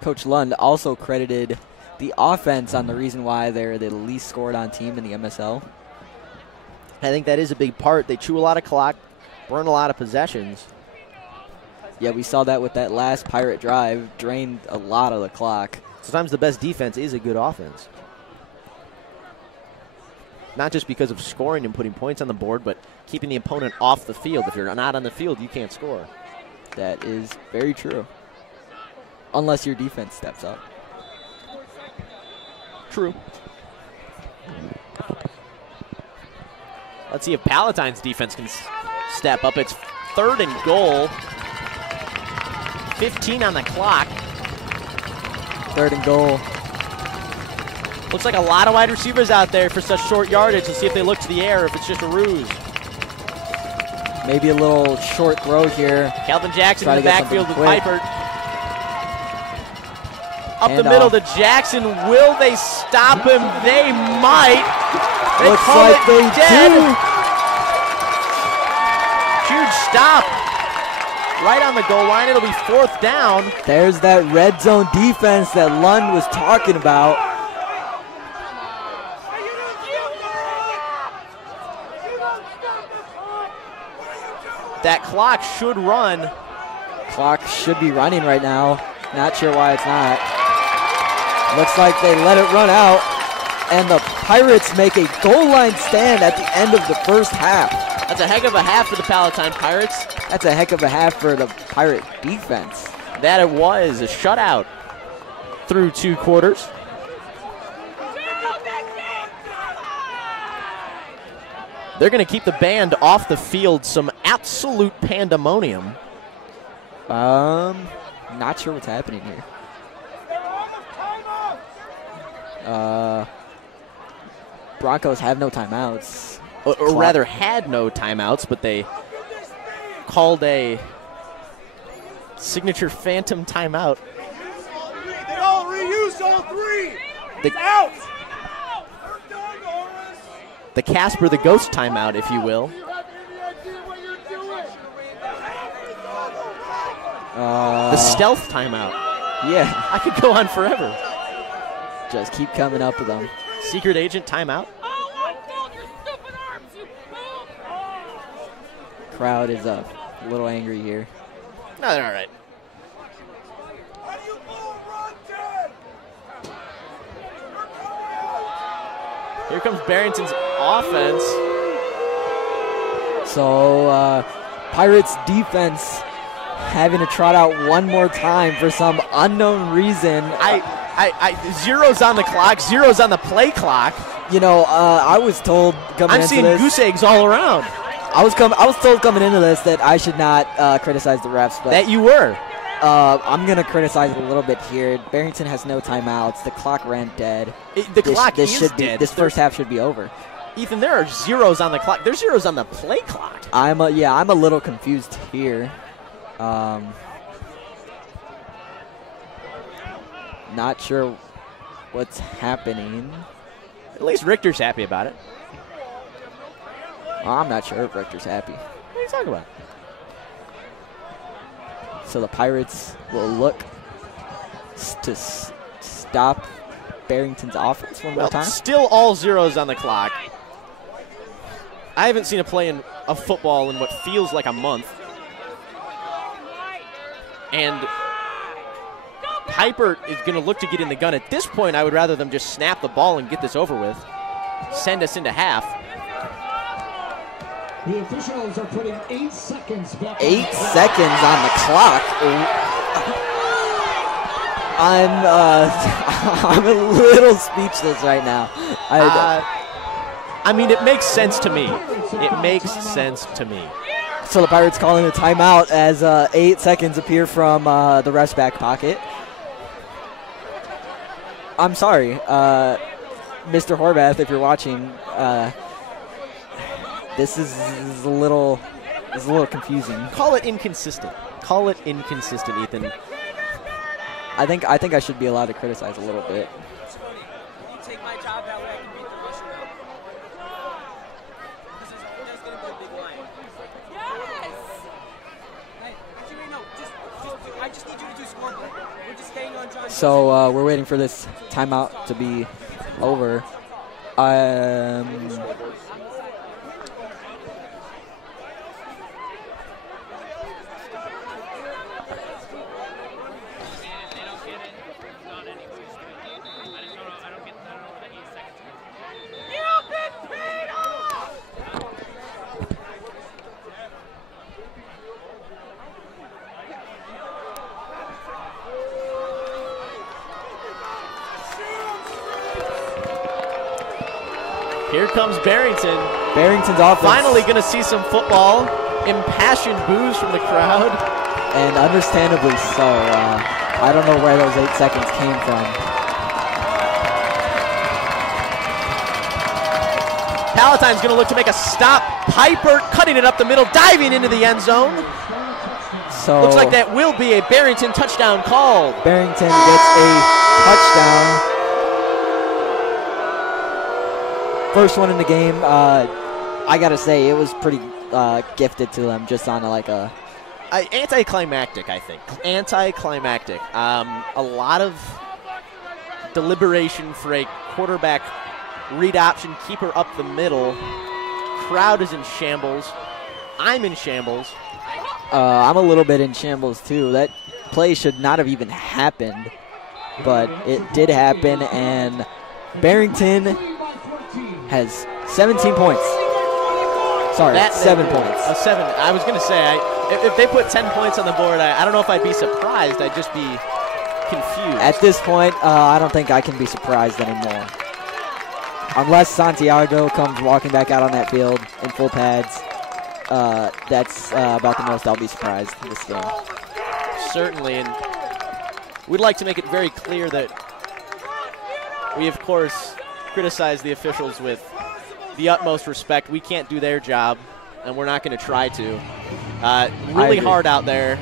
Coach Lund also credited the offense on the reason why they're the least scored on team in the MSL. I think that is a big part. They chew a lot of clock, burn a lot of possessions. Yeah, we saw that with that last Pirate drive, drained a lot of the clock. Sometimes the best defense is a good offense. Not just because of scoring and putting points on the board, but keeping the opponent off the field. If you're not on the field, you can't score. That is very true. Unless your defense steps up. True. Let's see if Palatine's defense can step up. It's 3rd and goal. 15 on the clock. 3rd and goal. Looks like a lot of wide receivers out there for such short yardage. Let's see if they look to the air, if it's just a ruse. Maybe a little short throw here. Calvin Jackson in the backfield with Pipert. Up the Handoff. middle to Jackson. Will they stop him? They might. They Looks call like it they dead. do. Huge stop. Right on the goal line. It'll be 4th down. There's that red zone defense that Lund was talking about. That clock should run. Clock should be running right now. Not sure why it's not. Looks like they let it run out, and the Pirates make a goal line stand at the end of the 1st half. That's a heck of a half for the Palatine Pirates. That's a heck of a half for the Pirate defense. That it was a shutout through 2 quarters. They're going to keep the band off the field. Some absolute pandemonium. Not sure what's happening here. Broncos have no timeouts. Or rather had no timeouts, but they called a signature phantom timeout. They all reused all three. The, Out. the Casper the Ghost timeout, if you will. The stealth timeout. Yeah. I could go on forever. Just keep coming up with them. Secret agent timeout. Crowd is a little angry here. No, they're all right. Here comes Barrington's offense. So Pirates defense having to trot out one more time for some unknown reason. Zero's on the clock, zero's on the play clock. You know, I was told coming into this. I'm seeing goose eggs all around. I was told coming into this that I should not criticize the refs, but that you were. I'm gonna criticize it a little bit here. Barrington has no timeouts. The clock ran dead. Clock is dead. This first half should be over. Ethan, there are zeros on the clock. There's zeros on the play clock. I'm a little confused here. Not sure what's happening. At least Richter's happy about it. I'm not sure if Richter's happy. What are you talking about? So the Pirates will look to stop Barrington's offense one more time. Still all zeros on the clock. I haven't seen a play of football in what feels like a month. And Piper is going to look to get in the gun. At this point, I would rather them just snap the ball and get this over with. Send us into half. The officials are putting 8 seconds back. 8 seconds on the clock. I'm a little speechless right now. I mean, it makes sense to me. It makes sense to me. So the Pirates calling a timeout as 8 seconds appear from the ref's back pocket. I'm sorry, Mr. Horvath, if you're watching. This is a little confusing. Call it inconsistent. Call it inconsistent, Ethan. I think I should be allowed to criticize a little bit. You take my job that way, I can beat the Russian out. There's going to be a big line. Yes! Hey, actually, no, I just need you to do scoreboard. We're just staying on John. So we're waiting for this timeout to be over. Here comes Barrington. Barrington's offense. Finally going to see some football. Impassioned boos from the crowd. And understandably so. I don't know where those 8 seconds came from. Palatine's going to look to make a stop. Piper cutting it up the middle, diving into the end zone. So looks like that will be a Barrington touchdown call. Barrington gets a touchdown. First one in the game. I gotta say it was pretty gifted to them, just on anticlimactic, I think. Anticlimactic. A lot of deliberation for a quarterback read option keeper up the middle. Crowd is in shambles. I'm in shambles. I'm a little bit in shambles too. That play should not have even happened, but it did happen, and Barrington has 17 points. Sorry, 7 points. 7. I was going to say, if they put 10 points on the board, I don't know if I'd be surprised. I'd just be confused. At this point, I don't think I can be surprised anymore. Unless Santiago comes walking back out on that field in full pads, that's about the most I'll be surprised in this game. Certainly, and we'd like to make it very clear that we, of course, criticize the officials with the utmost respect. We can't do their job, and we're not going to try to. Really hard out there.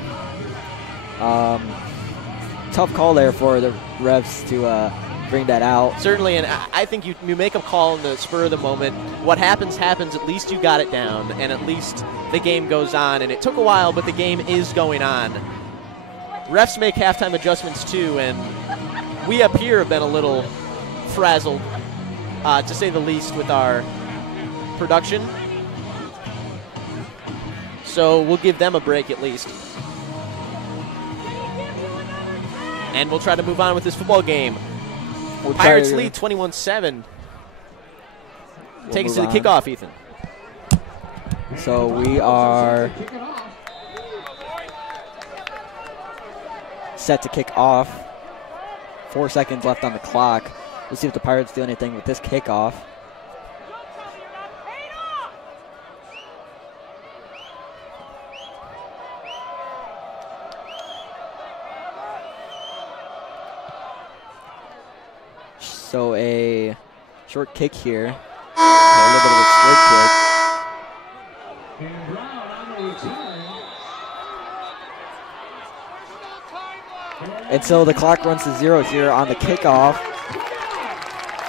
Tough call there for the refs to bring that out. Certainly, and I think you make a call in the spur of the moment. What happens, happens. At least you got it down, and at least the game goes on. And it took a while, but the game is going on. Refs make halftime adjustments too, and we up here have been a little frazzled, to say the least, with our production. So we'll give them a break at least. And we'll try to move on with this football game. Pirates lead 21-7. Take us to the kickoff, Ethan. So we are set to kick off. 4 seconds left on the clock. We'll see if the Pirates do anything with this kickoff. So a short kick here. A little bit of a straight kick. And so the clock runs to 0 here on the kickoff.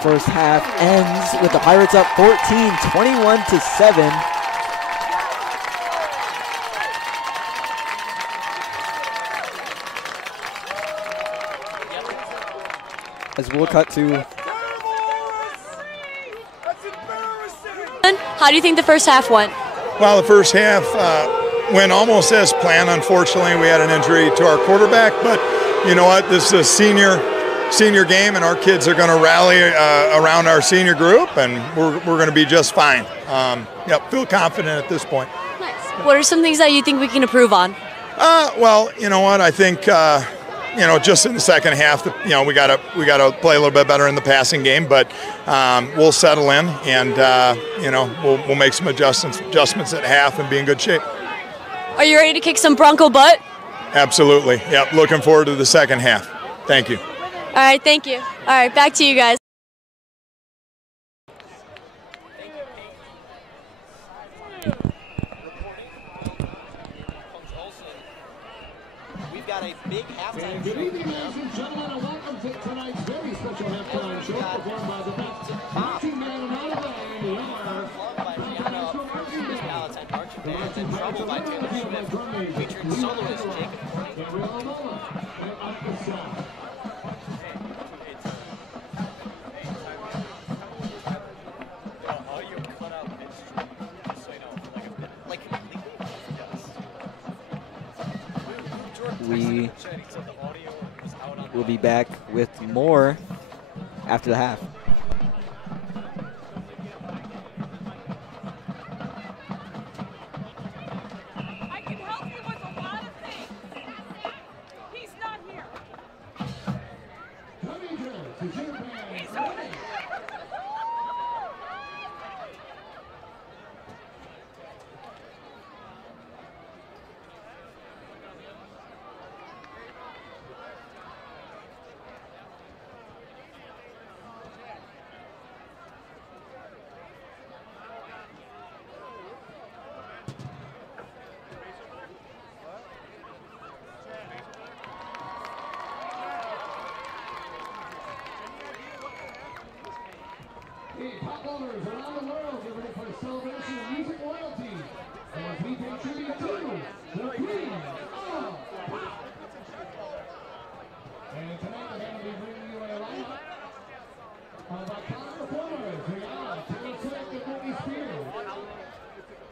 First half ends with the Pirates up 14, 21-7. As we'll cut to. How do you think the first half went? Well, the first half went almost as planned. Unfortunately, we had an injury to our quarterback, but you know what? This is a senior game, and our kids are going to rally around our senior group, and we're going to be just fine. Feel confident at this point. Nice. What are some things that you think we can improve on? Well, you know what? I think just in the second half, we got to play a little bit better in the passing game, but we'll settle in, and we'll make some adjustments at half and be in good shape. Are you ready to kick some Bronco butt? Absolutely. Yep. Looking forward to the second half. Thank you. All right. Thank you. All right. Back to you guys. We've got a big halftime show. Good evening, ladies and gentlemen, and welcome to tonight's very special halftime show performed by the best team man in all of the Palatine marching band and Trouble by Taylor Swift, featuring soloist Jacob. We will be back with more after the half. I can help you with a lot of things. He's not here. He's over here. Pop owners around the world get ready for a celebration of music royalty as we pay tribute to the Queen of Pop. And tonight we're going to be bringing you a lineup of iconic performers. We got Taylor Swift and Britney Spears.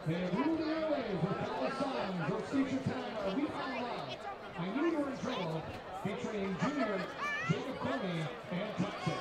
They rule the airwaves with countless songs which feature time We Found Love, I Knew You Were in Trouble, featuring Junior, Jacob Corney, and Toxic.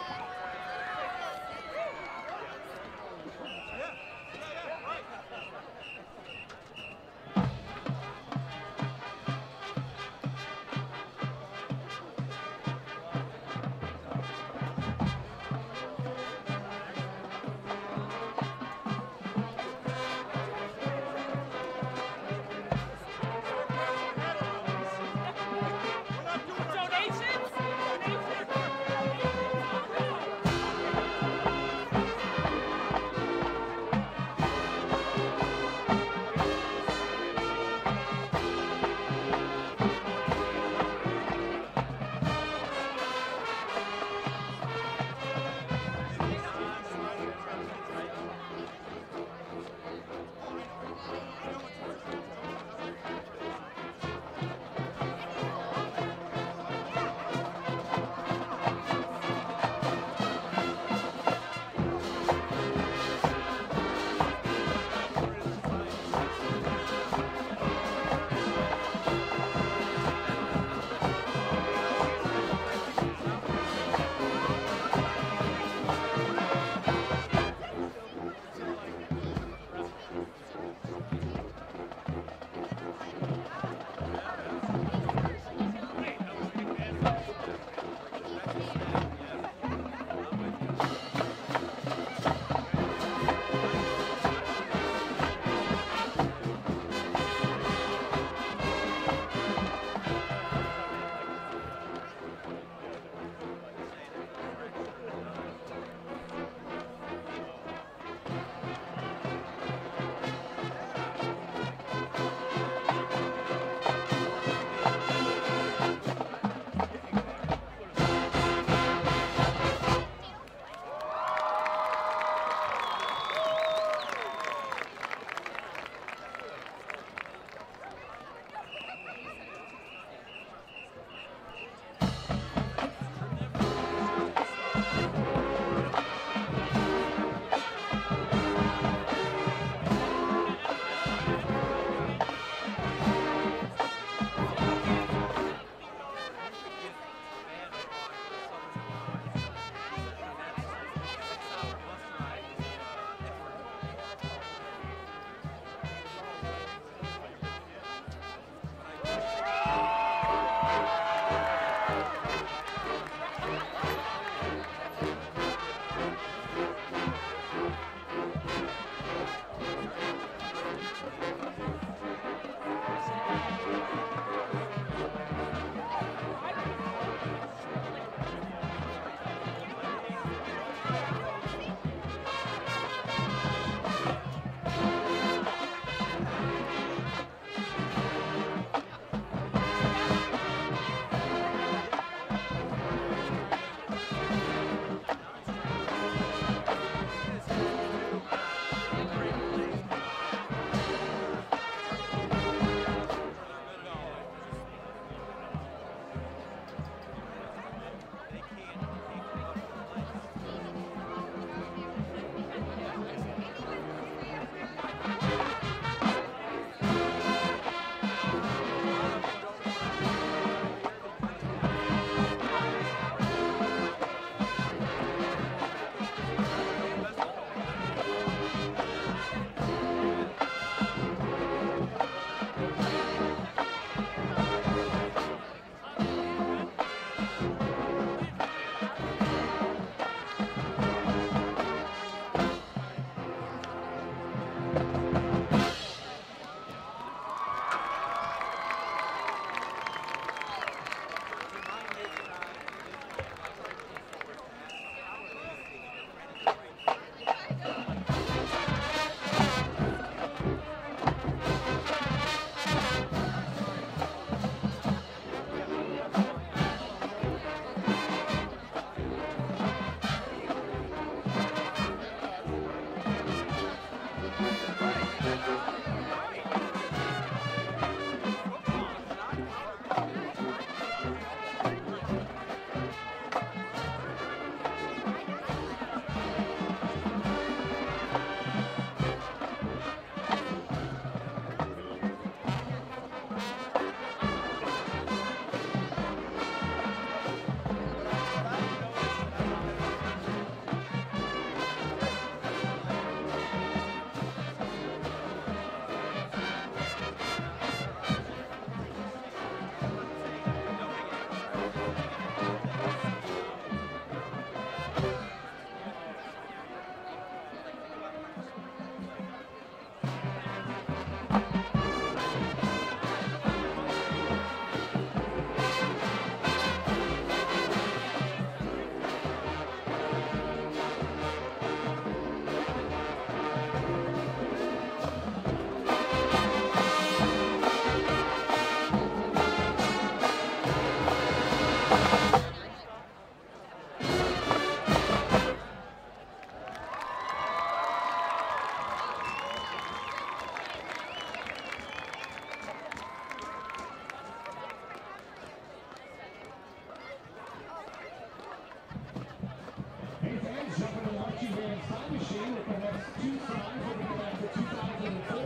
with the next two signs will be back to 2004.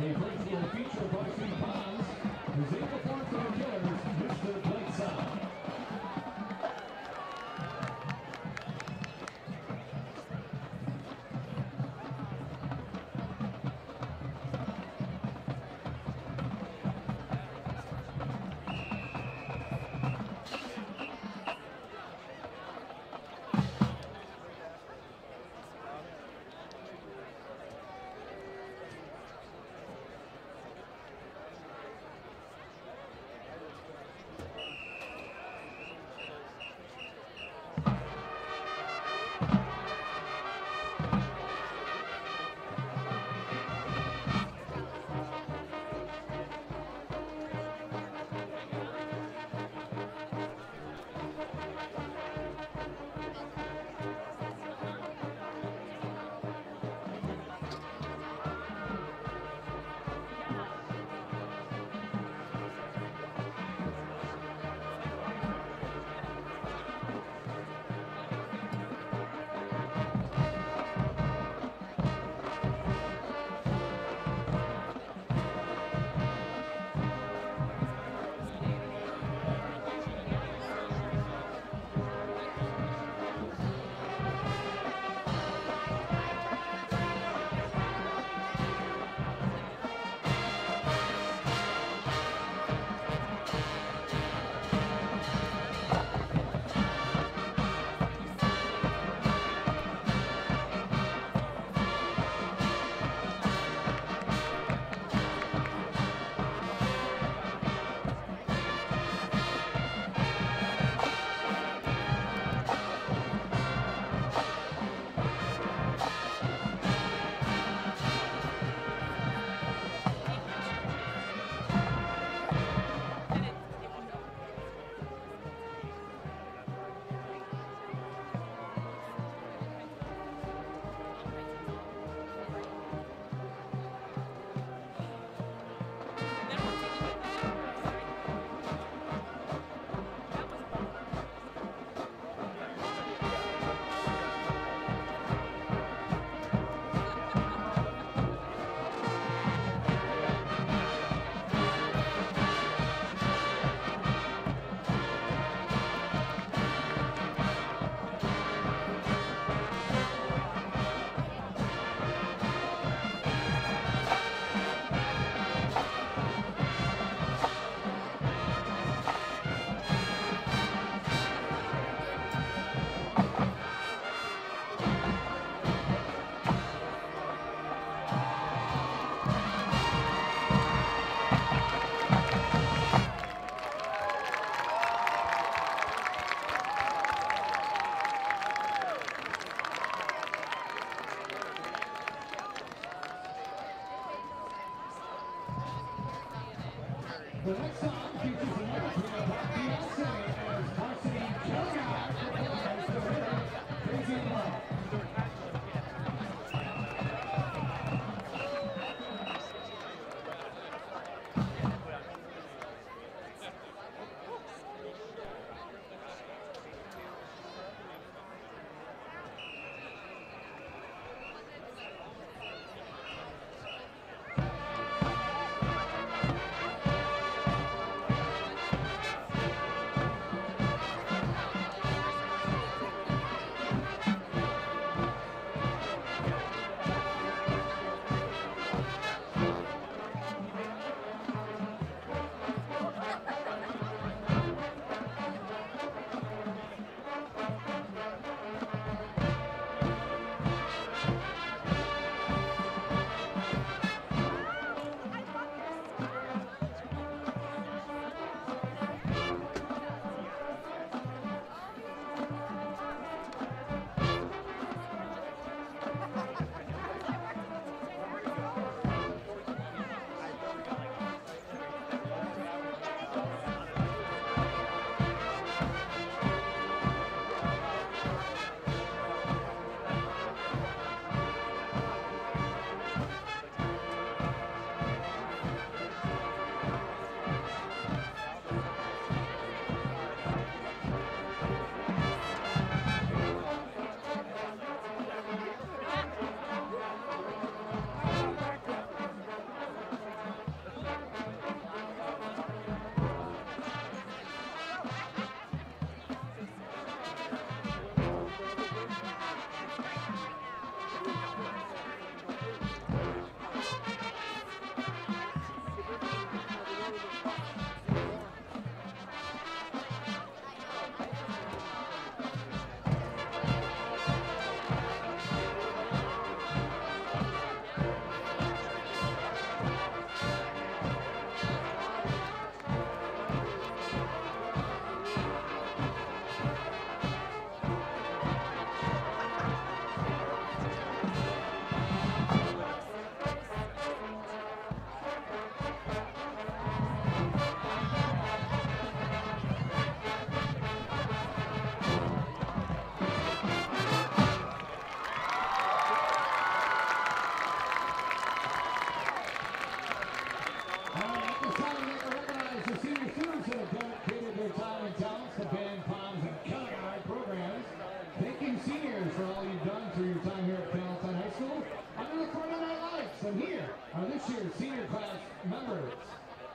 The first will feature varsity Ponds, who's in the fourth of the Killers, Mr. Blake South. The next song features another trio of Beyonce as varsity Joker, Crazy in Love.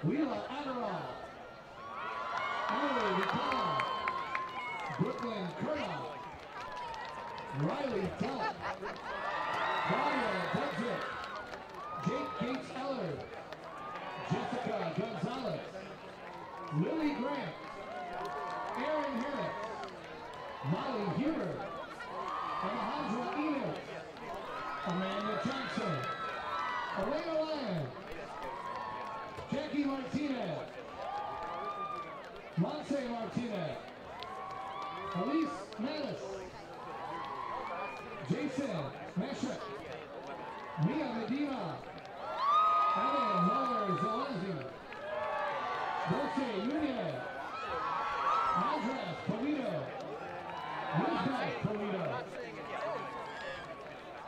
Wheeler Adderall, Emily McCullough, Brooklyn Kurnow, Riley Tuck, Claudia Budget, Jake Gates Eller, Jessica Gonzalez, Lily Grant, Aaron Harris, Molly Huber, Alejandra Enid, Amanda Johnson, Elena Land, Jackie Martinez, Monse Martinez, Elise Mattis, Jason Meshek, Mia Medina, Evan Muller-Zelensky, Dulce Nunez, Andres Polito, Elizabeth Polito,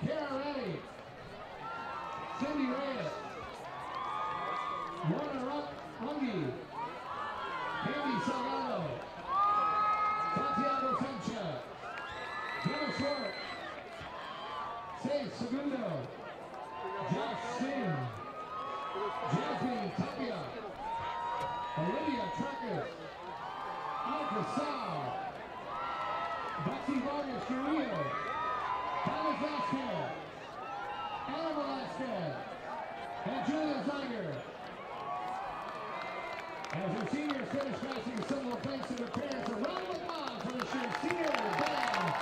Kara Reddy, Cindy Reyes, Mona Rungi, Candy Salgado, Santiago Sanchez, Jenna Short, Say Segundo, Josh Singh, Jasmine Tapia, Olivia Tracker, Alka Saw, Betsy Vargas Carrillo, Thomas Vasquez, Anna Velasquez, and Julia Zeiger. As her seniors finish passing similar thanks to their parents, a round of applause for this year's senior band.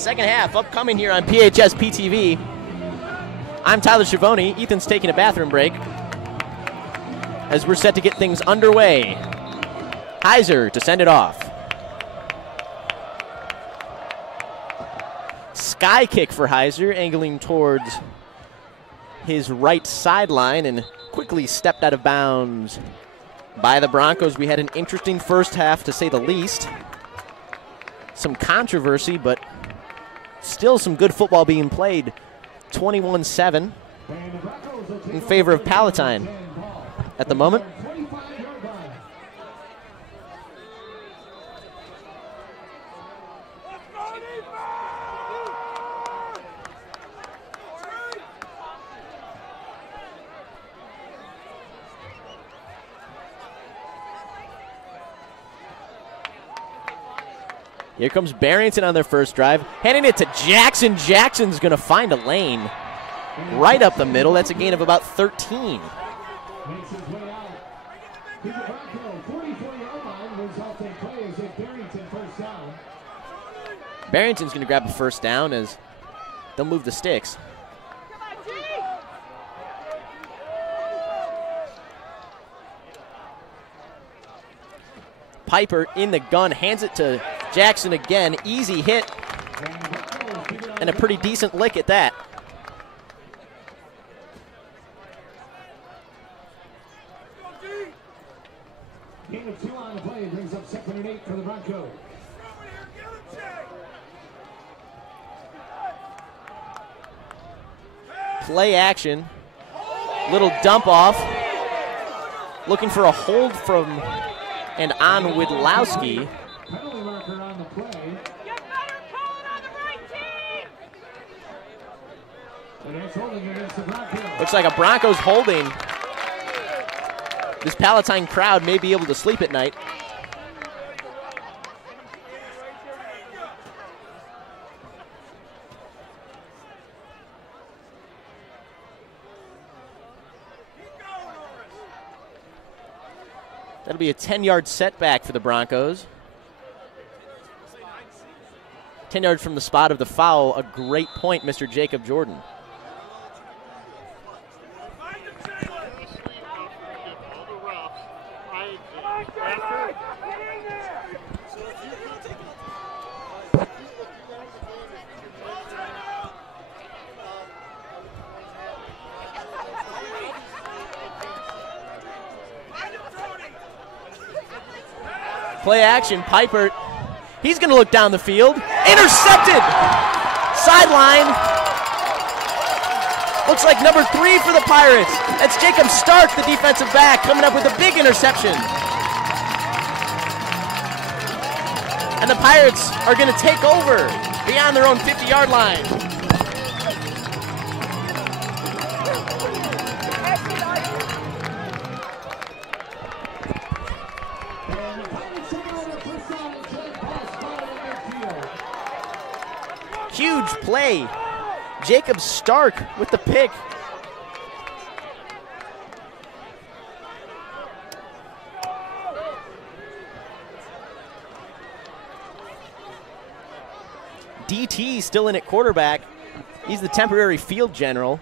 Second half upcoming here on PHS PTV. I'm Tyler Schiavone. Ethan's taking a bathroom break as we're set to get things underway. Heiser to send it off. Sky kick for Heiser, angling towards his right sideline and quickly stepped out of bounds by the Broncos. We had an interesting first half, to say the least. Some controversy, but still some good football being played. 21-7 in favor of Palatine at the moment. Here comes Barrington on their first drive, handing it to Jackson. Jackson's going to find a lane right up the middle. That's a gain of about 13. Barrington's going to grab a first down as they'll move the sticks. Piper in the gun, hands it to Jackson again. Easy hit and a pretty decent lick at that. Gain of 2 on the play brings up 2nd and 8 for the Broncos. Play action. Little dump off. Looking for a hold from and on Widlowski. Penalty marker on the play. Get better, call it on the right team. And it's holding against the Broncos. Looks like a Broncos holding. This Palatine crowd may be able to sleep at night. That'll be a 10-yard setback for the Broncos. 10 yards from the spot of the foul. A great point, Mr. Jacob Jordan. Play action, Piper. He's going to look down the field. Intercepted! Sideline. Looks like number 3 for the Pirates. That's Jacob Stark, the defensive back, coming up with a big interception. And the Pirates are going to take over beyond their own 50-yard line. Huge play. Jacob Stark with the pick. DT still in at quarterback. He's the temporary field general.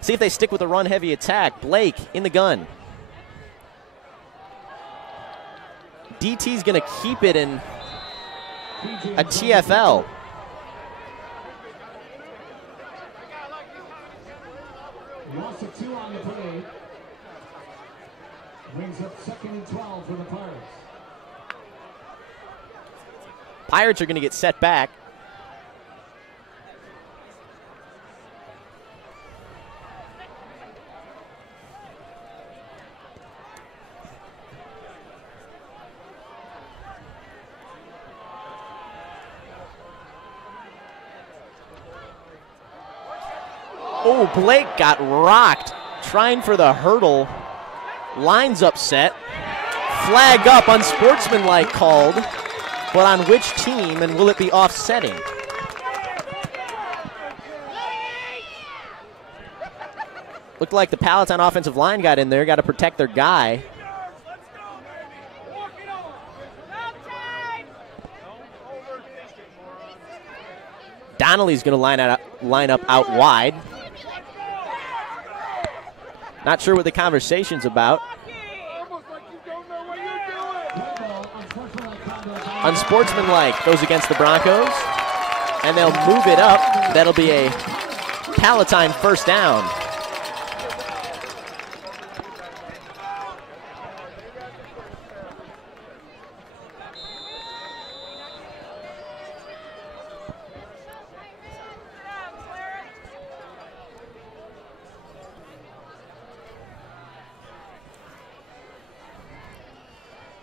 See if they stick with a run-heavy attack. Blake in the gun. DT's going to keep it in a TFL. Loss of 2 on the play. Brings up 2nd and 12 for the Pirates. Pirates are going to get set back. Oh, Blake got rocked trying for the hurdle. Line's upset. Flag up, unsportsmanlike called. But on which team, and will it be offsetting? Looked like the Palatine offensive line got in there, got to protect their guy. Donnelly's going to line up out wide. Not sure what the conversation's about. Unsportsmanlike goes against the Broncos, and they'll move it up. That'll be a Palatine first down.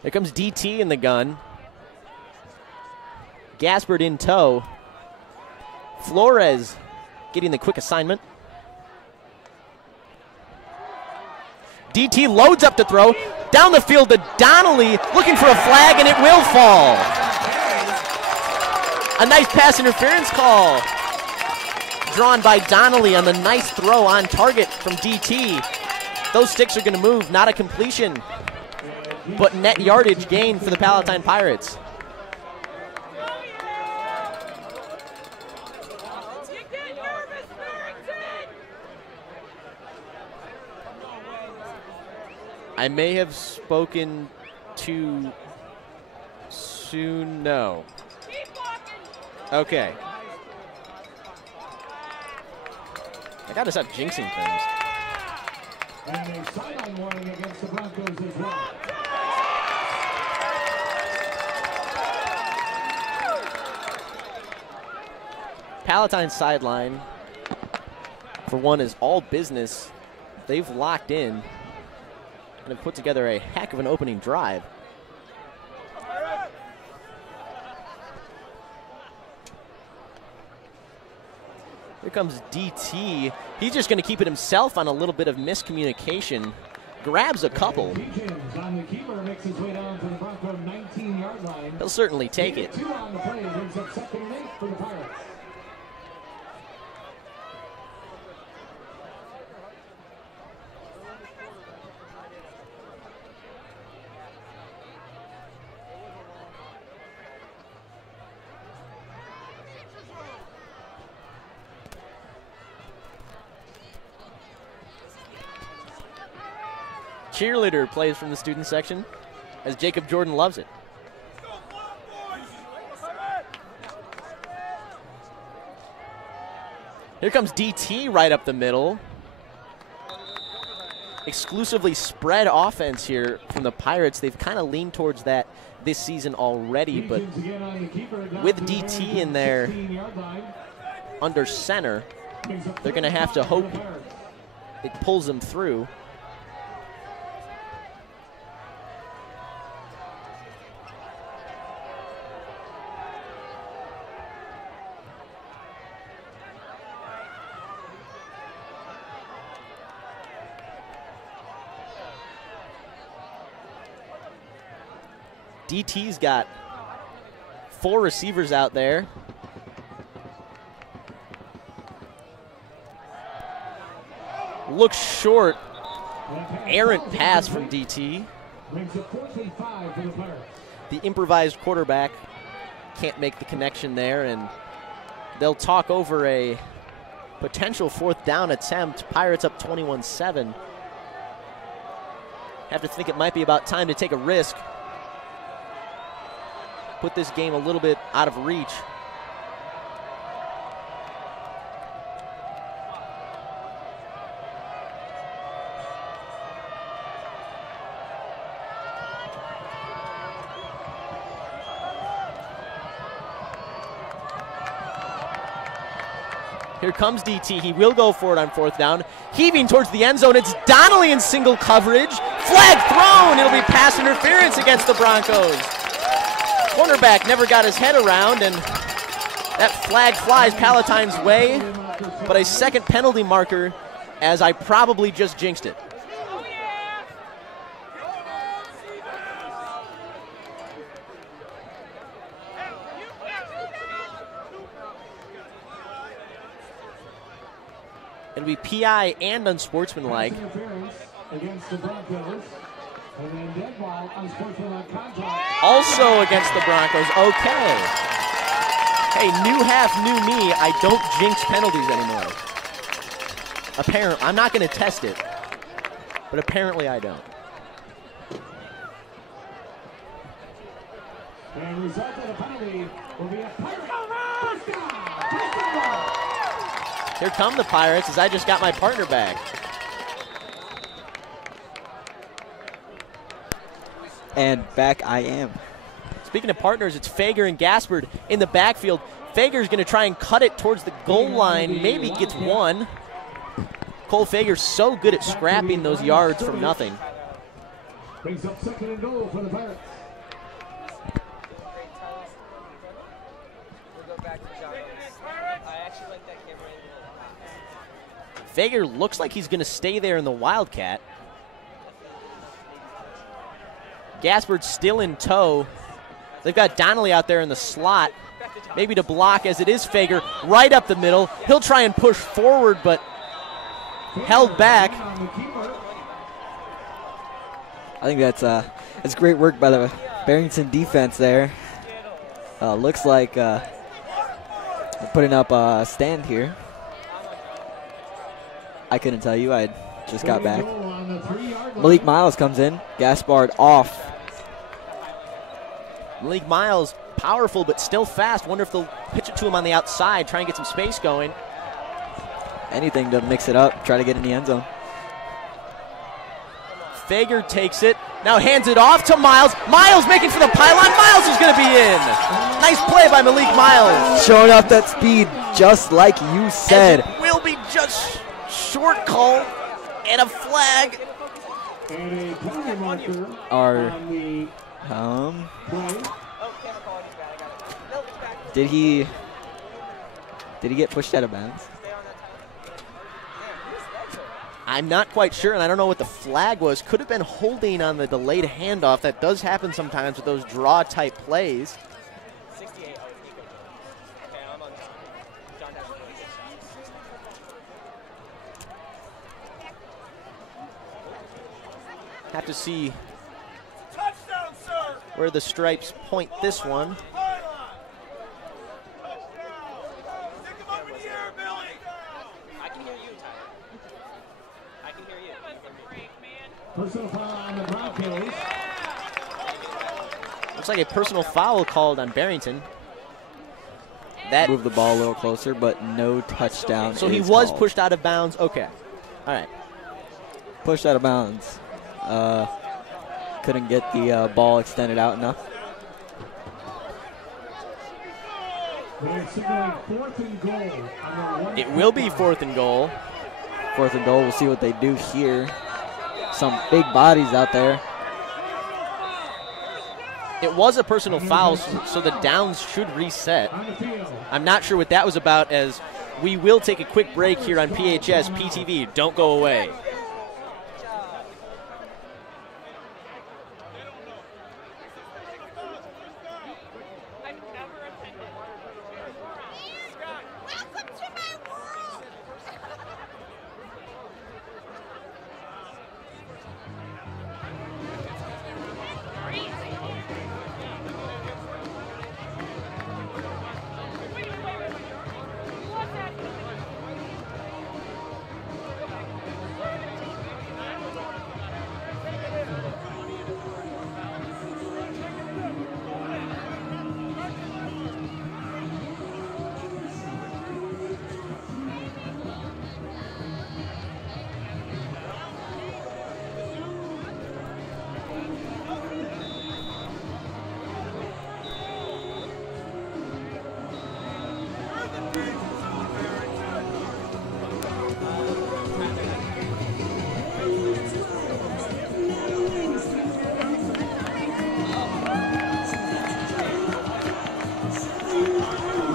Here comes DT in the gun. Gaspard in tow. Flores getting the quick assignment. DT loads up to throw. Down the field to Donnelly, looking for a flag, and it will fall. A nice pass interference call drawn by Donnelly on the nice throw on target from DT. Those sticks are going to move, not a completion, but net yardage gain for the Palatine Pirates. I may have spoken too soon. No. Okay. I gotta stop jinxing things. And a sideline warning against the Broncos as well. Palatine sideline, for one, is all business. They've locked in and have put together a heck of an opening drive. Here comes DT. He's just going to keep it himself on a little bit of miscommunication. Grabs a couple. He'll certainly take it. Cheerleader plays from the student section as Jacob Jordan loves it. Here comes DT right up the middle. Exclusively spread offense here from the Pirates. They've kind of leaned towards that this season already, but with DT in there under center, they're going to have to hope it pulls them through. DT's got 4 receivers out there. Looks short. Errant pass from DT. The improvised quarterback can't make the connection there, and they'll talk over a potential 4th down attempt. Pirates up 21-7. Have to think it might be about time to take a risk. Put this game a little bit out of reach. Here comes DT. He will go for it on 4th down. Heaving towards the end zone. It's Donnelly in single coverage. Flag thrown. It'll be pass interference against the Broncos. Cornerback never got his head around, and that flag flies Palatine's way, but a second penalty marker, as I probably just jinxed it. It'll be PI and unsportsmanlike. Against the Broncos. And then dead ball, unsportsmanlike contact. Also against the Broncos. Okay. Hey, new half, new me. I don't jinx penalties anymore. Apparently, I'm not going to test it, but apparently I don't. And the result of the penalty will be a Pirate. Here come the Pirates as I just got my partner back. And back I am. Speaking of partners, it's Fager and Gaspard in the backfield. Fager's going to try and cut it towards the goal line, maybe gets one. Cole Fager's so good at scrapping those yards from nothing. Brings up 2nd and goal for the Pirates. Fager looks like he's going to stay there in the Wildcat. Gaspard's still in tow. They've got Donnelly out there in the slot, maybe to block as it is Fager right up the middle. He'll try and push forward, but held back. I think that's great work by the Barrington defense there. Looks like putting up a stand here. I couldn't tell you. I just got back. Malik Miles comes in. Gaspard off. Malik Miles, powerful but still fast. Wonder if they'll pitch it to him on the outside, try and get some space going. Anything to mix it up, try to get in the end zone. Fager takes it, now hands it off to Miles. Miles making for the pylon. Miles is going to be in. Nice play by Malik Miles. Showing off that speed, just like you said. As it will be just short call and a flag. Did he get pushed out of bounds? I'm not quite sure, and I don't know what the flag was. Could have been holding on the delayed handoff. That does happen sometimes with those draw-type plays. Have to see where the stripes point this one. Personal foul on the Broncos. Looks like a personal foul called on Barrington. That moved the ball a little closer, but no touchdown. So he was pushed out of bounds. Okay. All right. Pushed out of bounds. Couldn't get the ball extended out enough. It will be 4th and goal. 4th and goal. We'll see what they do here. Some big bodies out there. It was a personal foul, so the downs should reset. I'm not sure what that was about, as we will take a quick break here on PHS PTV. Don't go away.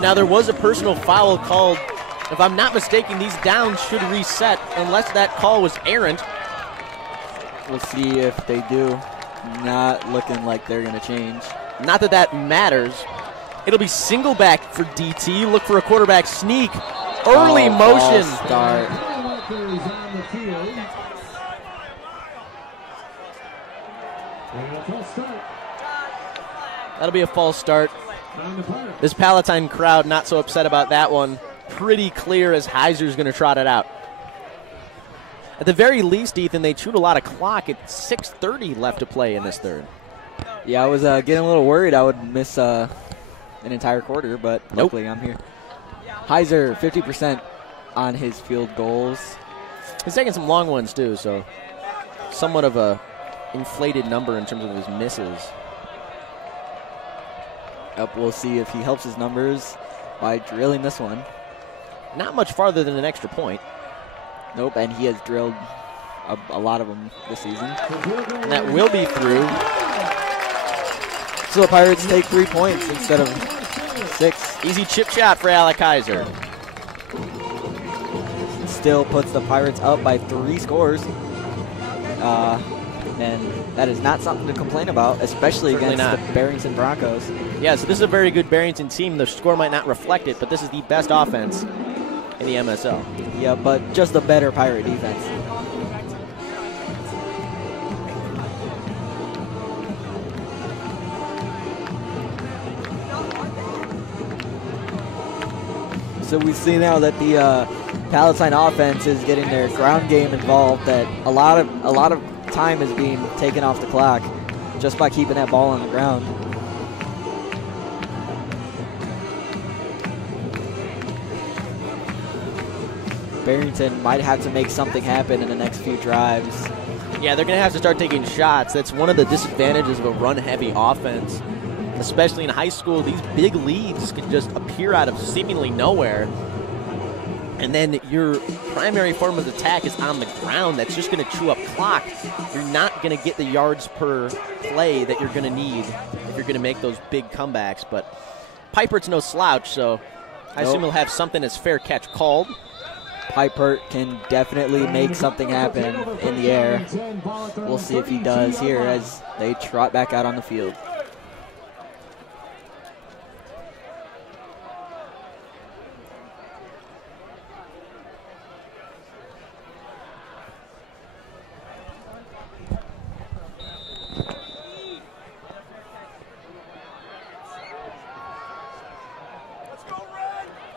Now, there was a personal foul called. If I'm not mistaken, these downs should reset unless that call was errant. We'll see if they do. Not looking like they're going to change. Not that that matters. It'll be single back for DT. Look for a quarterback sneak. Early motion. Start. That'll be a false start. This Palatine crowd not so upset about that one. Pretty clear as Heiser's going to trot it out. At the very least, Ethan, they chewed a lot of clock. It's 6:30 left to play in this third. Yeah, I was getting a little worried I would miss an entire quarter, but luckily I'm here. Heiser, 50% on his field goals. He's taking some long ones, too, so somewhat of a inflated number in terms of his misses. Yep, we'll see if he helps his numbers by drilling this one. Not much farther than an extra point. Nope, and he has drilled a lot of them this season. And that will be through. So the Pirates take 3 points instead of 6. Easy chip shot for Alec Heiser. Still puts the Pirates up by 3 scores. And that is not something to complain about, especially Certainly against not. the Barrington Broncos. Yeah, so this is a very good Barrington team. The score might not reflect it, but this is the best offense in the MSL. Yeah, but just a better Pirate defense. So we see now that the Palatine offense is getting their ground game involved, that a lot of time is being taken off the clock just by keeping that ball on the ground. Barrington might have to make something happen in the next few drives. Yeah, they're going to have to start taking shots. That's one of the disadvantages of a run-heavy offense, especially in high school. These big leads can just appear out of seemingly nowhere. And then your primary form of attack is on the ground. That's just going to chew up clock. You're not going to get the yards per play that you're going to need if you're going to make those big comebacks. But Pipert's no slouch, so I assume he'll have something as fair catch called. Pipert can definitely make something happen in the air. We'll see if he does here as they trot back out on the field.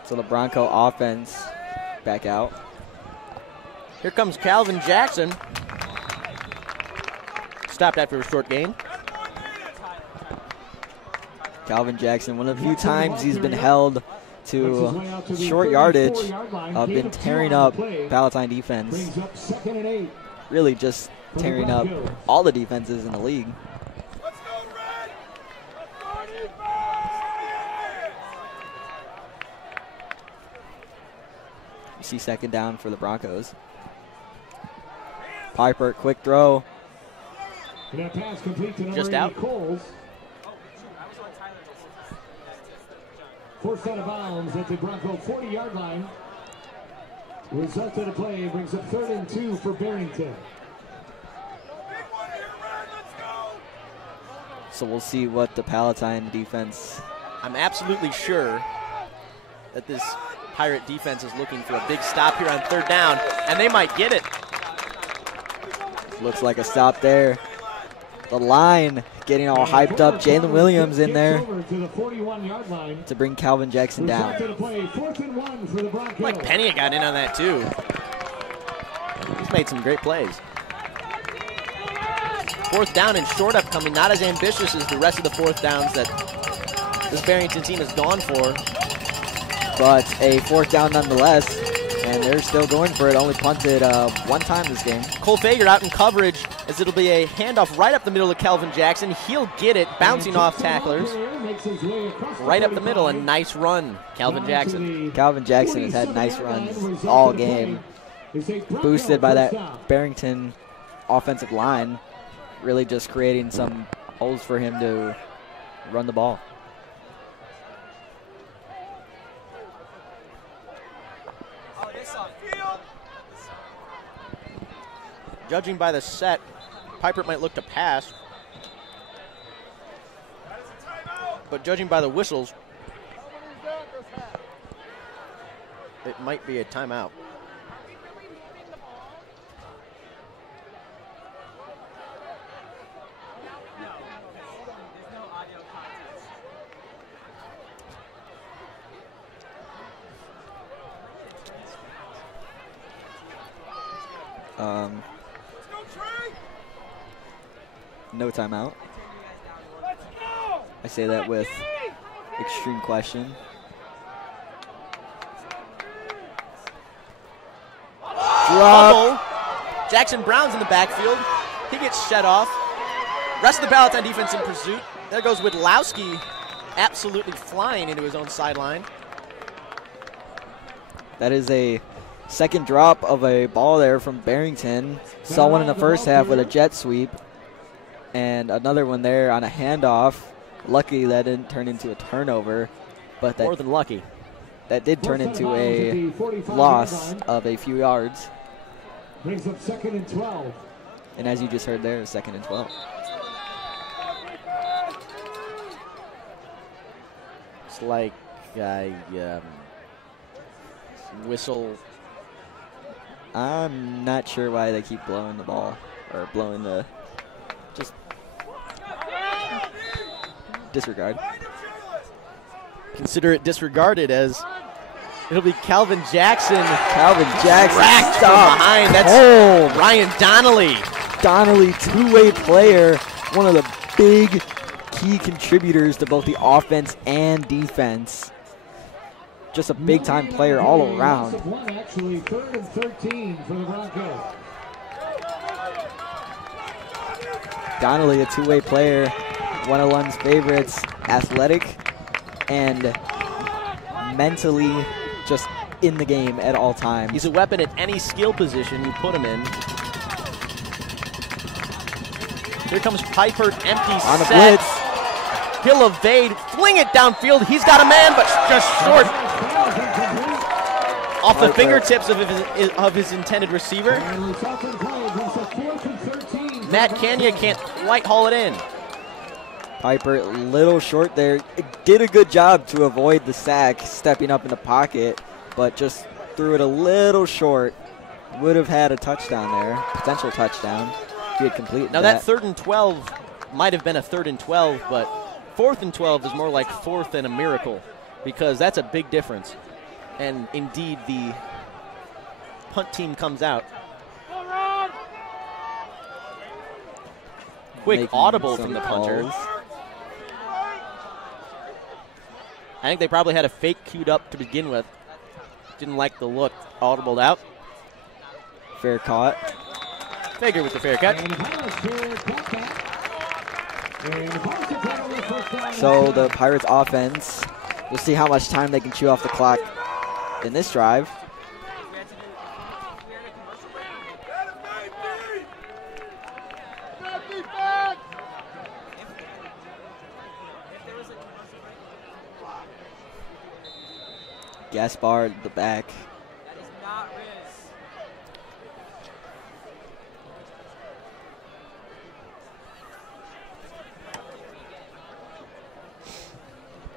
So the Bronco offense back out. Here comes Calvin Jackson. Stopped after a short gain. Calvin Jackson, one of the few times he's been held to short yardage, been tearing up Palatine defense. Really just tearing up all the defenses in the league. See second down for the Broncos. Piper, quick throw. Just out. Forced out of bounds at the Bronco 40-yard line. Result of the play brings up 3rd and 2 for Barrington. So we'll see what the Palatine defense. I'm absolutely sure that this Pirate defense is looking for a big stop here on 3rd down, and they might get it. Looks like a stop there. The line getting all hyped up. Jalen Williams in there to bring Calvin Jackson down. Like Penny got in on that too. He's made some great plays. 4th down and short upcoming, not as ambitious as the rest of the 4th downs that this Barrington team has gone for. But a 4th down nonetheless, and they're still going for it. Only punted one time this game. Cole Fager out in coverage as it'll be a handoff right up the middle of Calvin Jackson. He'll get it, bouncing off tacklers. Right up the middle, a nice run, Calvin Jackson. Calvin Jackson has had nice runs all game. Boosted by that Barrington offensive line, really just creating some holes for him to run the ball. Judging by the set, Piper might look to pass. But judging by the whistles, it might be a timeout. No timeout. I say that with extreme question. Drop. Jackson Brown's in the backfield. He gets shut off. Rest of the Palatine defense in pursuit. There goes Widlowski, absolutely flying into his own sideline. That is a second drop of a ball there from Barrington. Saw one in the first half with a jet sweep. And another one there on a handoff. Lucky that didn't turn into a turnover. But that, more than lucky. That did turn into a loss of a few yards. Brings up 2nd and 12. And as you just heard there, 2nd and 12. It's like whistle. I'm not sure why they keep blowing the ball or blowing the. Just disregard. Consider it disregarded as it'll be Calvin Jackson. Calvin Jackson racked from behind. That's cold. Ryan Donnelly. Donnelly, two-way player, one of the big key contributors to both the offense and defense. Just a big-time player all around. Actually, 3rd and 13 for the Broncos. Donnelly, a two-way player, one of Lund's favorites, athletic and mentally just in the game at all times. He's a weapon at any skill position you put him in. Here comes Piper, empty on the set. blitz. He'll evade, fling it downfield. He's got a man, but just short. Off the fingertips of his intended receiver. Matt Kenya can't quite haul it in. Piper, a little short there. Did a good job to avoid the sack, stepping up in the pocket, but just threw it a little short. Would have had a touchdown there, potential touchdown, if he had completed now that 3rd and 12 might have been a 3rd and 12, but 4th and 12 is more like 4th and a miracle, because that's a big difference. And indeed, the punt team comes out. Quick Making audible from the punter. calls. I think they probably had a fake queued up to begin with. Didn't like the look. Audibled out. Fair caught. Fager with the fair catch. So the Pirates offense, we'll see how much time they can chew off the clock in this drive. Gaspard at the back. That is not Riz.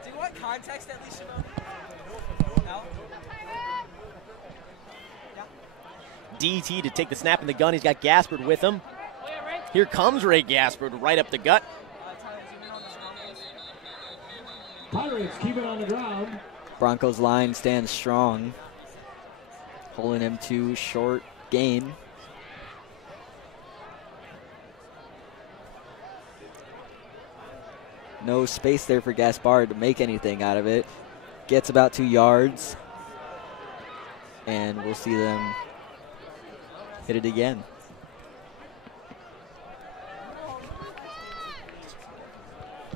Do you want context at least, Schiavone? No? DT to take the snap in the gun. He's got Gaspard with him. Here comes Ray Gaspard right up the gut. Pirates keep it on the ground. Broncos line stands strong, holding him to short gain. No space there for Gaspard to make anything out of it. Gets about 2 yards, and we'll see them hit it again.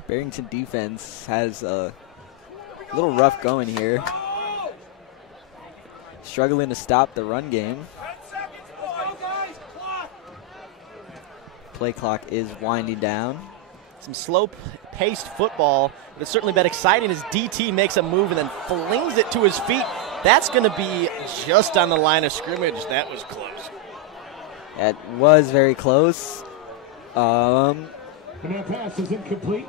Barrington defense has a little rough going here. Struggling to stop the run game. Play clock is winding down. Some slow-paced football, but it's certainly been exciting as DT makes a move and then flings it to his feet. That's going to be just on the line of scrimmage. That was close. That was very close. And that pass is incomplete.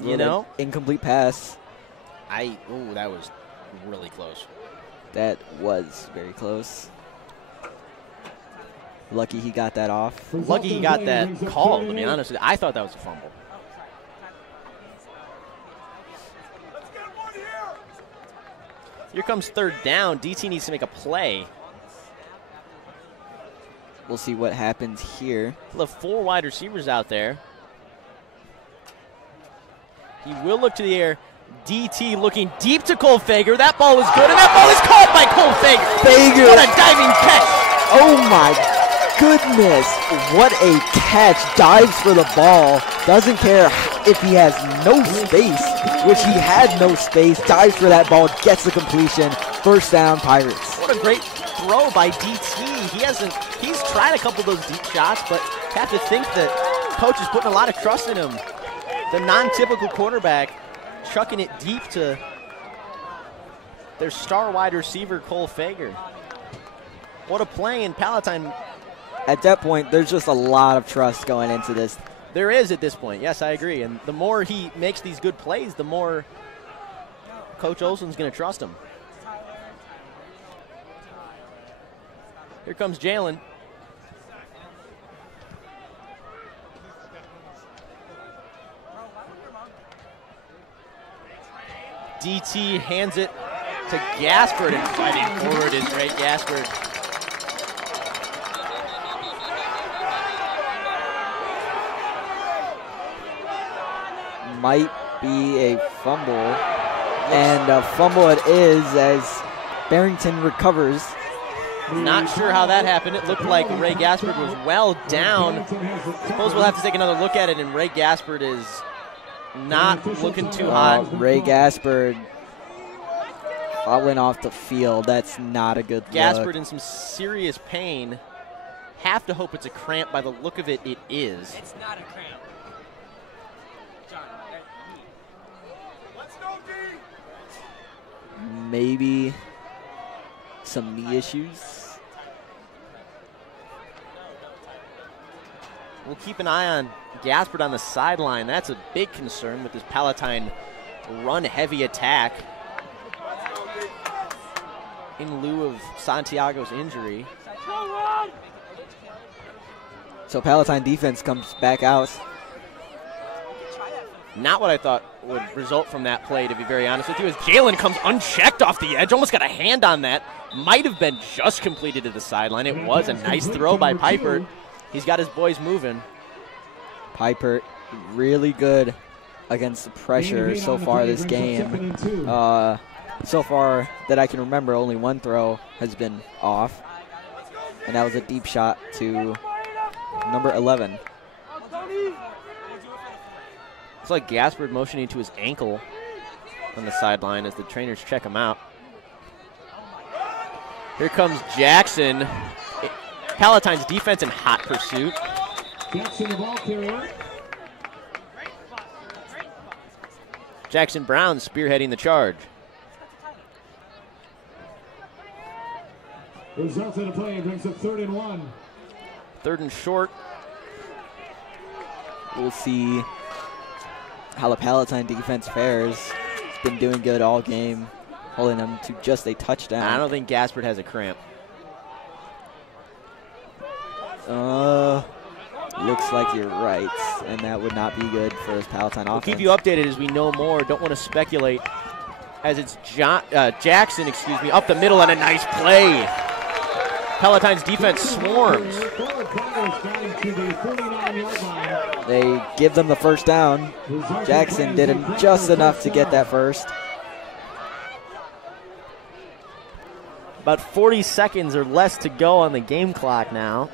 You know? Incomplete pass. That was really close. That was very close. Lucky he got that off. Lucky he got that call, to be honest with you. I thought that was a fumble. Here comes 3rd down. DT needs to make a play. we'll see what happens here. The 4 wide receivers out there. He will look to the air. DT looking deep to Cole Fager. That ball was good, and that ball is caught by Cole Fager. Fager. What a diving catch. Oh my goodness. What a catch. Dives for the ball. Doesn't care if he has no space, which he had no space. Dives for that ball. Gets the completion. First down, Pirates. What a great throw by DT. He's tried a couple of those deep shots, but have to think that coach is putting a lot of trust in him. The non-typical quarterback chucking it deep to their star wide receiver, Cole Fager. What a play in Palatine. At that point, there's just a lot of trust going into this. There is at this point. Yes, I agree. And the more he makes these good plays, the more Coach Olson's going to trust him. Here comes Jalen. DT hands it to Gaspard, and fighting forward is Ray Gaspard. Might be a fumble, and a fumble it is as Barrington recovers. Not sure how that happened. It looked like Ray Gaspard was well down. Suppose we'll have to take another look at it, and Ray Gaspard is not looking too hot. Ray Gaspard falling off the field. That's not a good look. Gaspard in some serious pain. Have to hope it's a cramp. By the look of it, it is. It's not a cramp. John, let's go, D. Maybe some knee issues. We'll keep an eye on Gaspard on the sideline. That's a big concern with this Palatine run-heavy attack in lieu of Santiago's injury. So Palatine defense comes back out. Not what I thought would result from that play, to be very honest with you, as Jalen comes unchecked off the edge. Almost got a hand on that. Might have been just completed to the sideline. It was a nice throw by Piper. He's got his boys moving. Piper really good against the pressure so far this game. So far that I can remember, only one throw has been off, and that was a deep shot to number 11. It's like Gaspard motioning to his ankle on the sideline as the trainers check him out. Here comes Jackson. Palatine's defense in hot pursuit. Jackson, the ball carrier. Jackson Brown spearheading the charge. Result of the play brings up 3rd and 1. 3rd and short. We'll see how the Palatine defense fares. It's been doing good all game, holding them to just a touchdown. I don't think Gaspard has a cramp. Looks like you're right, and that would not be good for this Palatine offense. We'll keep you updated as we know more. Don't want to speculate as it's Jackson, up the middle and a nice play. Palatine's defense swarms. They give them the first down. Jackson did just enough to get that first. About 40 seconds or less to go on the game clock now.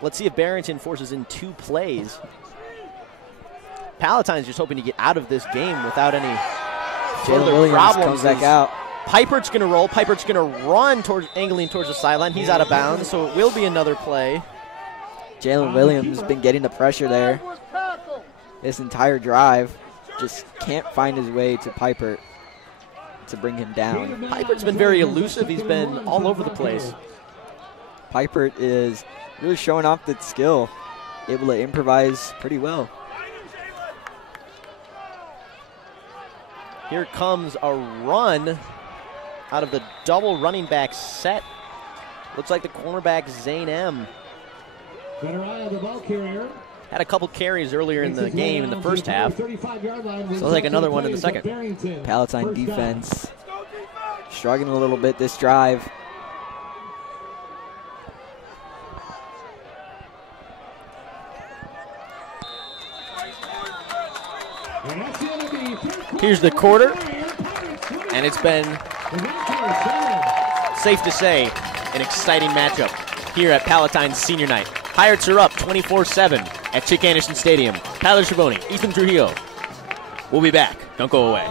Let's see if Barrington forces in 2 plays. Palatine's just hoping to get out of this game without any further problems. Comes back out. Pipert's going to roll. Pipert's going to run angling towards the sideline. He's out of bounds, so it will be another play. Jalen Williams has been getting the pressure there this entire drive. Just can't find his way to Piper to bring him down. Pipert's been very elusive. He's been all over the place. Piper is really showing off that skill, able to improvise pretty well. Here comes a run out of the double running back set. Looks like the cornerback, Zane M. Better eye on the ball carrier. Had a couple carries earlier in the game in the first half. So like another one in the second. Palatine defense struggling a little bit this drive. Here's the quarter, and it's been safe to say an exciting matchup here at Palatine's senior night. Pirates are up 24-7 at Chick Anderson Stadium. Tyler Schiavone, Ethan Trujillo. We'll be back. Don't go away.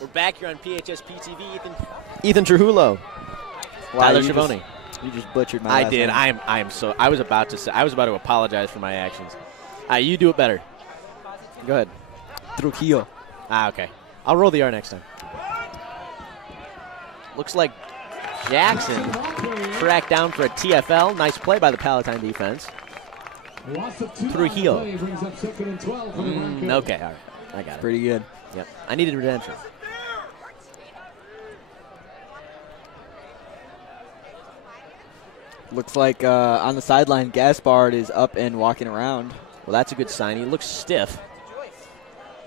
We're back here on PHSP TV. Ethan Trujillo. Wow, Tyler Schiavone. You just butchered my I did. name. I am so. I was about to apologize for my actions. You do it better. Go ahead. Trujillo. Okay. I'll roll the R next time. Looks like Jackson tracked down for a TFL. Nice play by the Palatine defense. Trujillo. Okay, all right. I got it. Pretty good. Yep. I needed redemption. Looks like on the sideline, Gaspard is up and walking around. Well, that's a good sign. He looks stiff.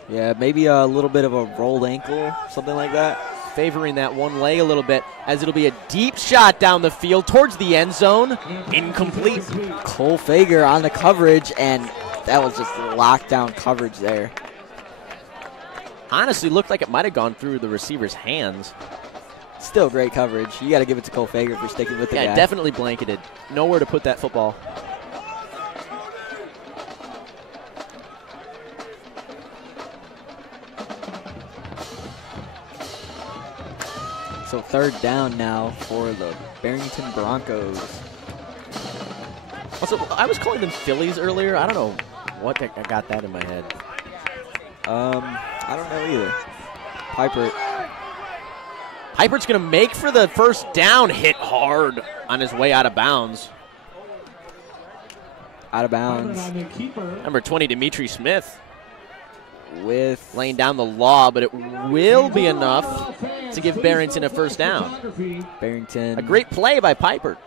Yeah, maybe a little bit of a rolled ankle, something like that. Favoring that one leg a little bit, as it'll be a deep shot down the field towards the end zone. Incomplete. Cole Fager on the coverage, and that was just lockdown coverage there. Honestly, looked like it might have gone through the receiver's hands. Still great coverage. You got to give it to Cole Fager for sticking with the guy. Yeah, definitely blanketed. Nowhere to put that football. So third down now for the Barrington Broncos. Also, I was calling them Phillies earlier. I don't know what I got that in my head. I don't know either. Pipert's going to make for the first down, hit hard on his way out of bounds. Out of bounds. Number 20, Dimitri Smith. With laying down the law, but it will be enough to give Barrington a first down. Barrington. A great play by Piper.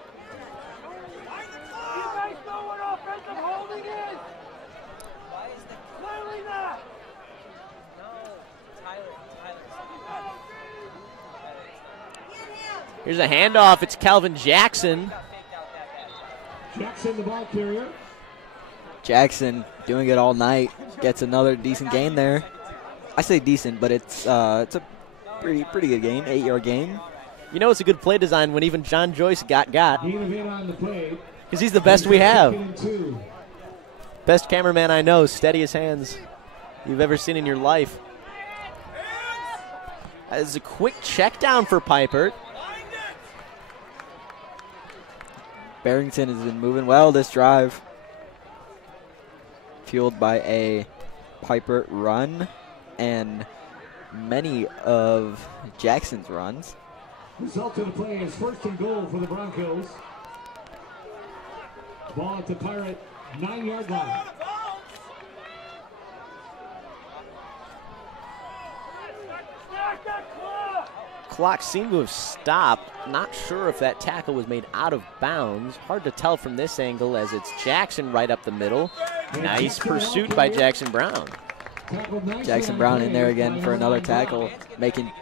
Here's a handoff. It's Calvin Jackson. Jackson, the ball carrier. Jackson doing it all night. Gets another decent game there. I say decent, but it's a pretty good game. 8-yard game. You know it's a good play design when even John Joyce got. Because he's the best we have. Best cameraman I know. Steadiest hands you've ever seen in your life. As a quick check down for Piper. Barrington has been moving well this drive. Fueled by a Piper run and many of Jackson's runs. Result of the play is 1st and goal for the Broncos. Ball at the Pirate 9-yard line. clock seemed to have stopped. Not sure if that tackle was made out of bounds. Hard to tell from this angle as it's Jackson right up the middle. Nice pursuit by Jackson Brown. Jackson Brown in there again for another tackle, making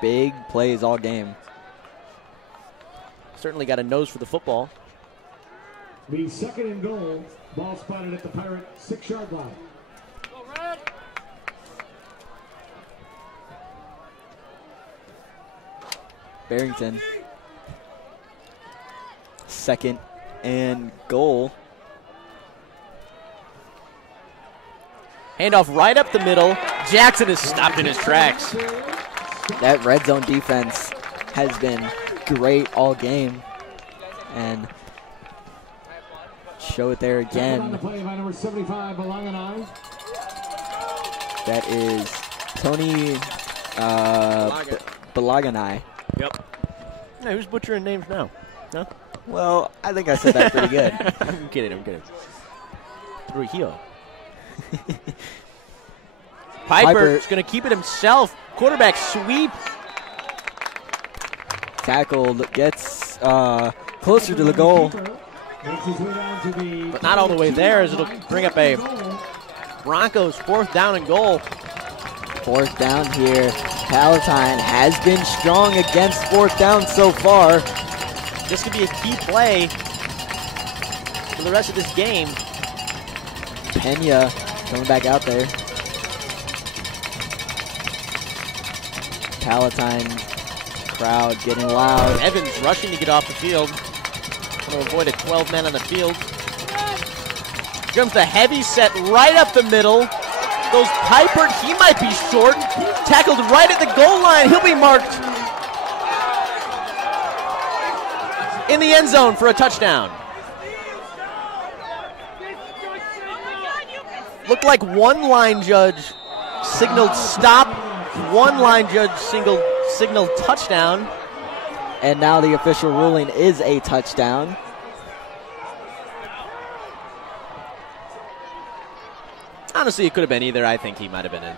big plays all game. Certainly got a nose for the football. The 2nd and goal, ball spotted at the Pirate 6-yard line. Barrington. 2nd and goal. Handoff right up the middle. Jackson is stopped in his tracks. That red zone defense has been great all game. And show it there again. That is Tony Balaganai. Yep. Hey, who's butchering names now? No? Well, I think I said that pretty good. I'm kidding. Trujillo. Piper's going to keep it himself. Quarterback sweep. Tackle gets closer to the goal. But not all the way there, as it'll bring up a Broncos 4th down and goal. 4th down here. Palatine has been strong against 4th down so far. This could be a key play for the rest of this game. Pena coming back out there. Palatine crowd getting loud. Evans rushing to get off the field. Going to avoid a 12 man on the field. Here comes the heavy set right up the middle. Goes Piper. He might be short. Tackled right at the goal line. He'll be marked in the end zone for a touchdown. Looked like one line judge signaled stop. One line judge signaled touchdown. And now the official ruling is a touchdown. Honestly, it could have been either. I think he might have been in.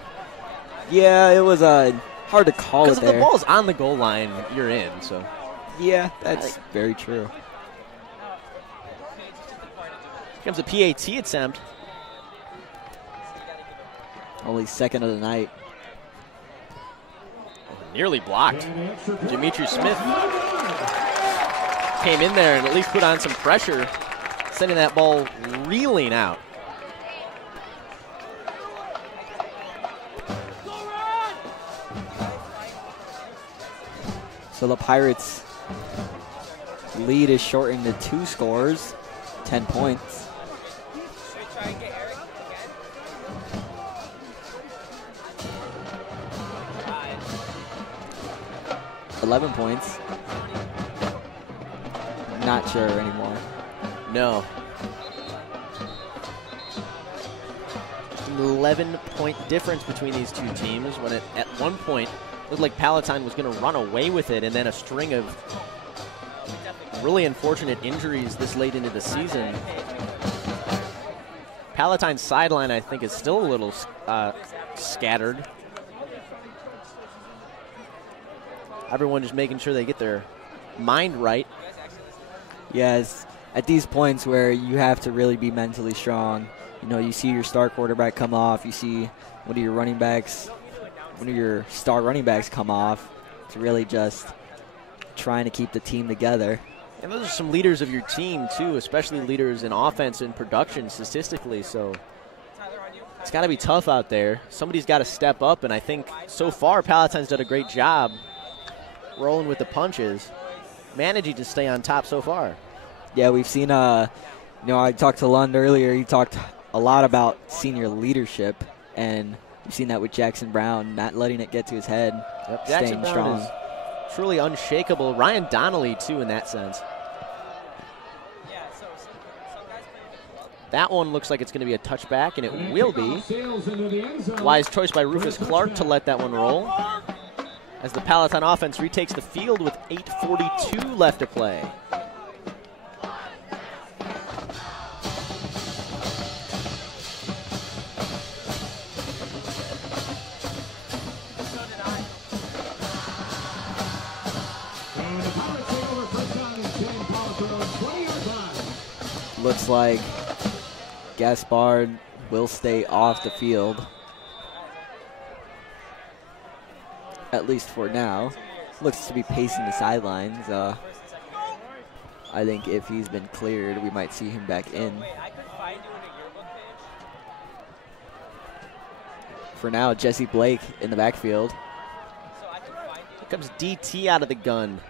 Yeah, it was hard to call it there. Because if the ball's on the goal line, you're in. So. Yeah, that's very true. Here comes a PAT attempt. Only 2nd of the night. Nearly blocked. Dimitri Smith came in there and at least put on some pressure, sending that ball reeling out. So the Pirates' lead is shortened to 2 scores, 10 points. 11 points. Not sure anymore. No. An 11-point difference between these two teams when it, at one point, looked like Palatine was going to run away with it, and then a string of really unfortunate injuries this late into the season. Palatine's sideline, I think, is still a little scattered. Everyone just making sure they get their mind right. Yes, at these points where you have to really be mentally strong. You know, you see your star quarterback come off. You see one of your running backs, one of your star running backs come off. It's really just trying to keep the team together. And those are some leaders of your team, too, especially leaders in offense and production statistically. So it's got to be tough out there. Somebody's got to step up, and I think so far Palatine's done a great job rolling with the punches, managing to stay on top so far. Yeah, we've seen, I talked to Lund earlier. He talked a lot about senior leadership, and we've seen that with Jackson Brown, not letting it get to his head, Jackson staying strong. Brown is truly unshakable. Ryan Donnelly, too, in that sense. That one looks like it's going to be a touchback, and it will be. Wise choice by Rufus Clark to let that one roll, as the Palatine offense retakes the field with 8:42 left to play. Looks like Gaspard will stay off the field, at least for now. Looks to be pacing the sidelines. I think if he's been cleared, we might see him back in. For now, Jesse Blake in the backfield. Here comes DT out of the gun.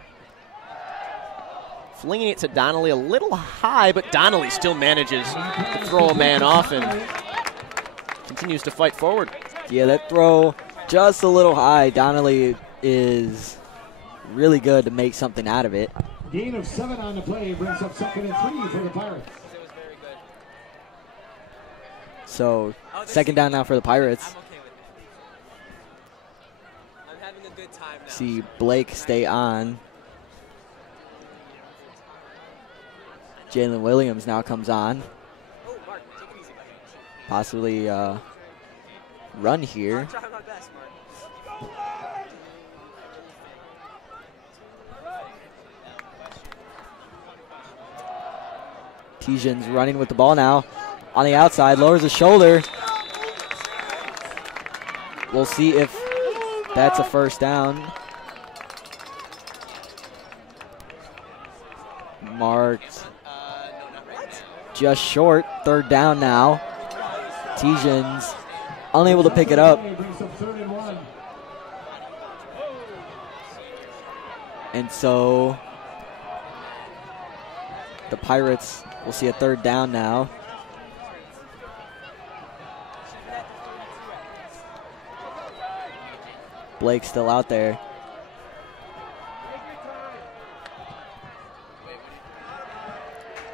Flinging it to Donnelly a little high, but Donnelly still manages to throw a man off and continues to fight forward. Yeah, that throw just a little high. Donnelly is really good to make something out of it. Gain of 7 on the play brings up 2nd and 3 for the Pirates. So, 2nd down now for the Pirates. I'm having a good time now. See Blake stay on. Jalen Williams now comes on. Possibly run here. I'm trying my best, Mark. Tijan's running with the ball now. On the outside, lowers the shoulder. We'll see if that's a first down. Marked just short. 3rd down now. Tijan's unable to pick it up. And so the Pirates will see a 3rd down now. Blake still out there.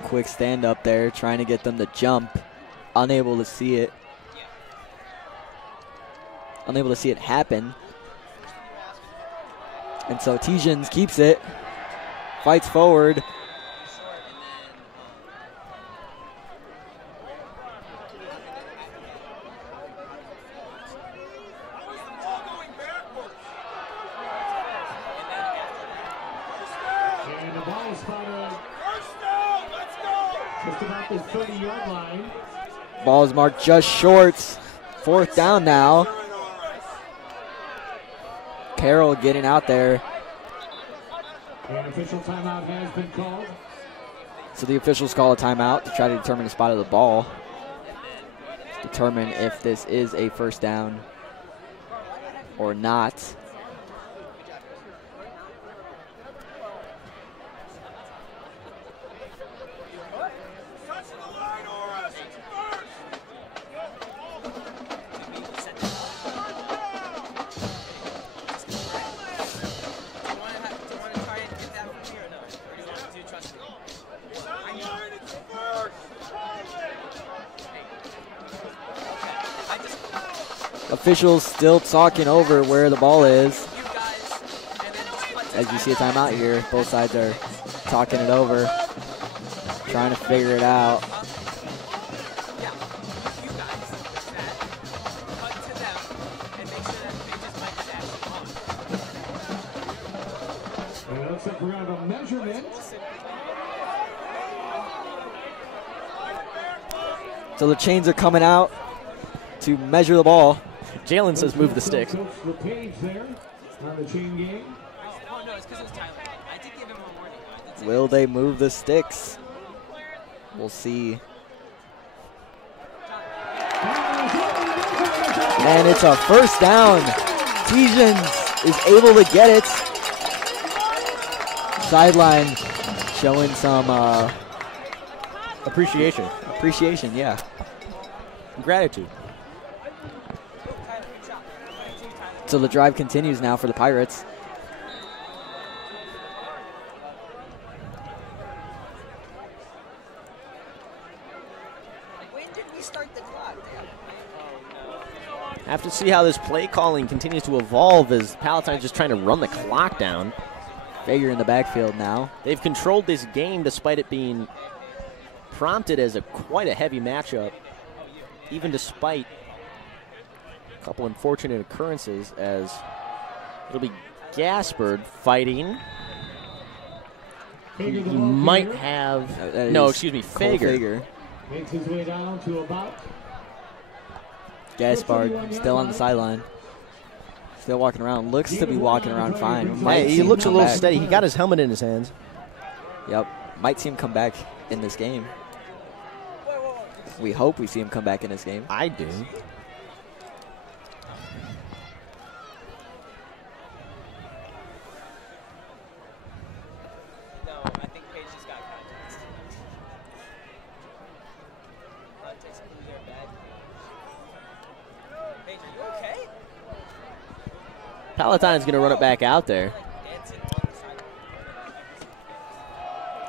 Quick stand up there, trying to get them to jump. Unable to see it. Unable to see it happen. And so Tijan's keeps it. Fights forward. And the ball is spotted just about the 30-yard line. Ball is marked just short. 4th down now. Carroll getting out there. An official timeout has been called. So the officials call a timeout to try to determine the spot of the ball. Determine if this is a first down or not. Officials still talking over where the ball is. As you see a timeout here, both sides are talking it over, trying to figure it out. And it looks like we're going to have a measurement. So the chains are coming out to measure the ball. Jalen says move the sticks. The page there on the chain game. Oh, no, it's because it was Tyler. I did give him a warning. Will they move the sticks? We'll see. And it's a first down. Tijan is able to get it. Sideline showing some appreciation. Appreciation, yeah. Gratitude. So the drive continues now for the Pirates. When did we start the clock? Have to see how this play calling continues to evolve as Palatine's just trying to run the clock down. Fager in the backfield now. They've controlled this game despite it being prompted as quite a heavy matchup, even despite a couple unfortunate occurrences, as it'll be Gaspard fighting. He might have, no, excuse me, Fager. Makes his way down to about. Gaspard still on the sideline. Still walking around. Looks to be walking around fine. Hey, he looks a little steady. He got his helmet in his hands. Yep. Might see him come back in this game. We hope we see him come back in this game. I do. Palatine's going to run it back out there.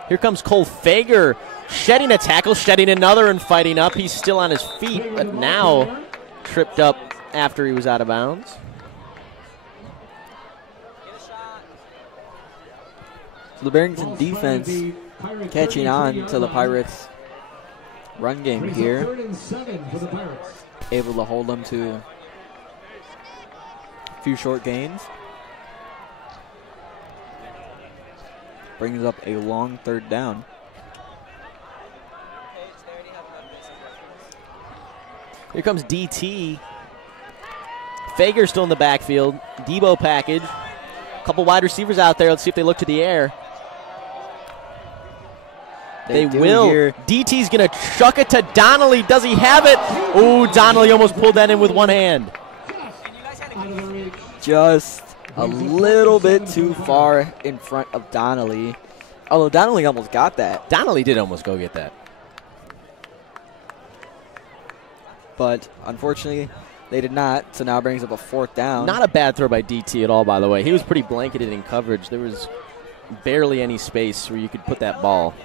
Here comes Cole Fager, shedding a tackle, shedding another, and fighting up. He's still on his feet, but now tripped up after he was out of bounds. So the Barrington defense catching on to the Pirates' run game here. Able to hold them to a few short gains. Brings up a long third down. Here comes DT. Fager still in the backfield. Debo package. A couple wide receivers out there. Let's see if they look to the air. They will. Here. DT's going to chuck it to Donnelly. Does he have it? Oh, Donnelly almost pulled that in with one hand. Just a little bit too far in front of Donnelly. Although Donnelly almost got that. Donnelly did almost go get that. But unfortunately, they did not. So now it brings up a fourth down. Not a bad throw by DT at all, by the way. He was pretty blanketed in coverage. There was barely any space where you could put that ball.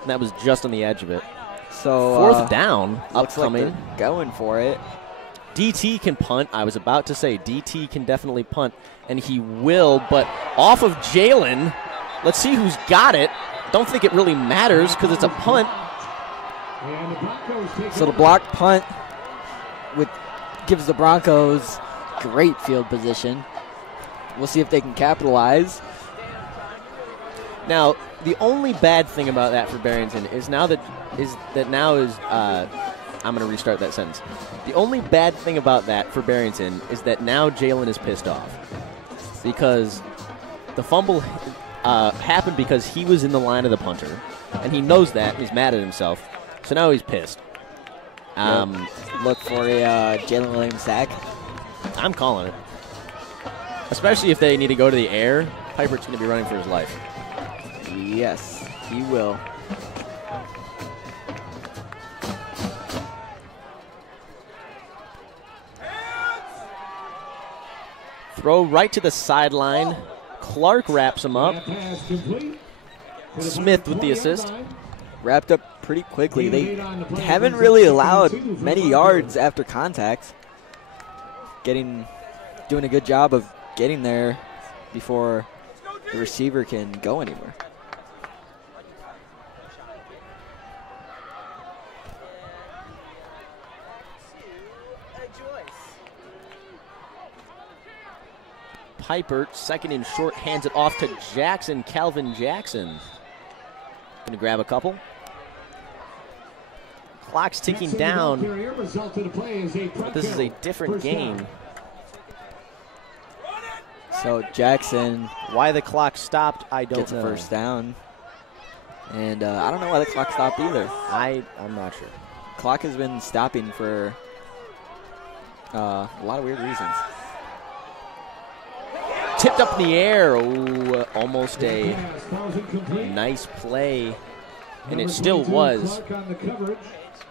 And that was just on the edge of it. So fourth down, looks upcoming. Like they're going for it. DT can punt. I was about to say DT can definitely punt, and he will, but off of Jalen. Let's see who's got it. Don't think it really matters because it's a punt. So the block punt gives the Broncos great field position. We'll see if they can capitalize. Now, the only bad thing about that for Barrington is I'm going to restart that sentence. The only bad thing about that for Barrington is that now Jalen is pissed off because the fumble happened because he was in the line of the punter, and he knows that, and he's mad at himself. So now he's pissed. Look for a Jalen Williams sack. I'm calling it. Especially if they need to go to the air, Pipert's going to be running for his life. Yes, he will. Throw right to the sideline. Clark wraps him up. Smith with the assist. Wrapped up pretty quickly. They haven't really allowed many yards after contact. Doing a good job of getting there before the receiver can go anywhere. Pipert, second and short, hands it off to Jackson, Calvin Jackson. Gonna grab a couple. Clock's ticking down. But this is a different game. So Jackson, why the clock stopped, I don't know. Gets a first down. And I don't know why the clock stopped either. I'm not sure. Clock has been stopping for a lot of weird reasons. Tipped up in the air. Oh, almost a nice play. And it still was.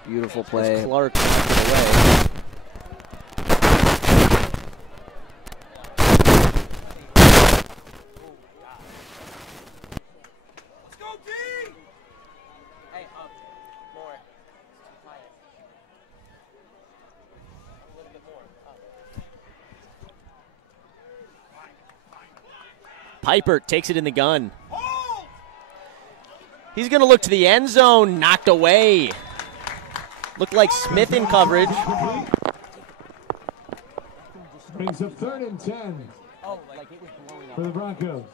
Beautiful play. As Clark knocked it away. Piper takes it in the gun. He's going to look to the end zone. Knocked away. Looked like Smith in coverage. Brings up 3rd and 10 for the Broncos.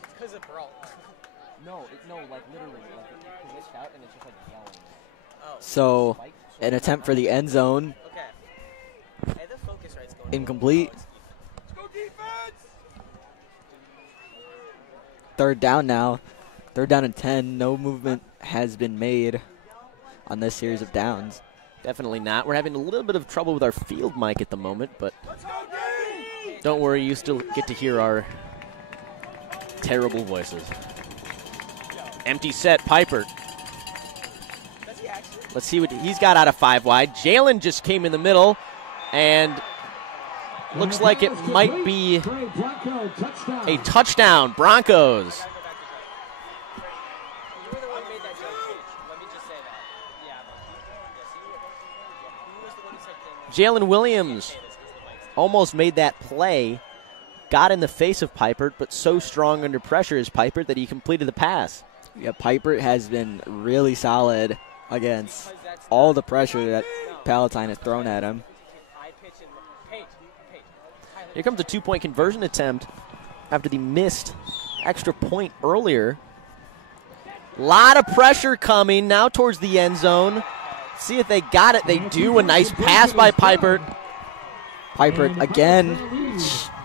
No, like literally, like it glitched out and it's just like yelling. Oh. So, an attempt for the end zone. Okay. Hey, the focus right's going. Incomplete. Let's go defense! Third down now. Third down and 10. No movement has been made on this series of downs. Definitely not. We're having a little bit of trouble with our field mic at the moment, but don't worry, you still get to hear our terrible voices. Empty set, Piper. Let's see what he's got out of 5 wide. Jalen just came in the middle, and looks like it might be a touchdown, Broncos. Jalen Williams almost made that play, got in the face of Piper, but so strong under pressure is Piper that he completed the pass. Yeah, Piper has been really solid against all the pressure that Palatine has thrown at him. Here comes a 2-point conversion attempt after the missed extra point earlier. Lot of pressure coming now towards the end zone. See if they got it. They do. A nice pass by Piper. Piper again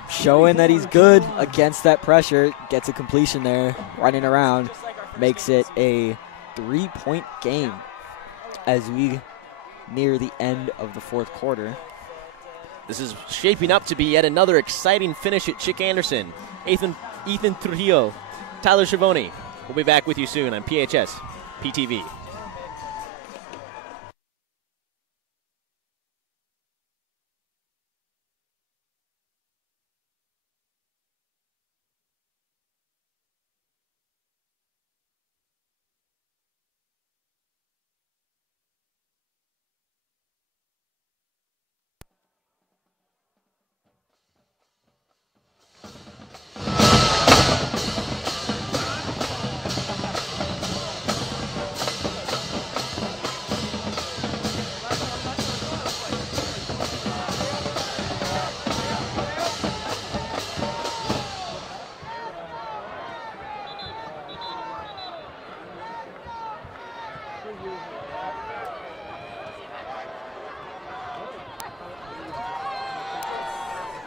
showing that he's good against that pressure. Gets a completion there, running around. Makes it a 3-point game as we near the end of the fourth quarter. This is shaping up to be yet another exciting finish at Chick Anderson. Ethan Trujillo, Tyler Schiavone. We'll be back with you soon on PHS PTV.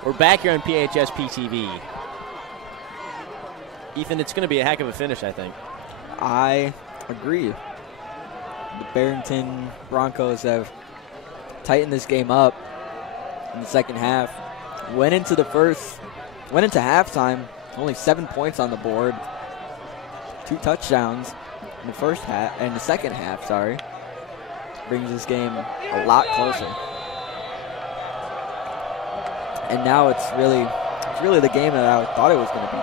We're back here on PHS PTV. Ethan, it's going to be a heck of a finish, I think. I agree. The Barrington Broncos have tightened this game up in the second half. Went into halftime, only 7 points on the board. 2 touchdowns in the first half, and the second half, sorry. Brings this game a lot closer. And now it's really the game that I thought it was going to be.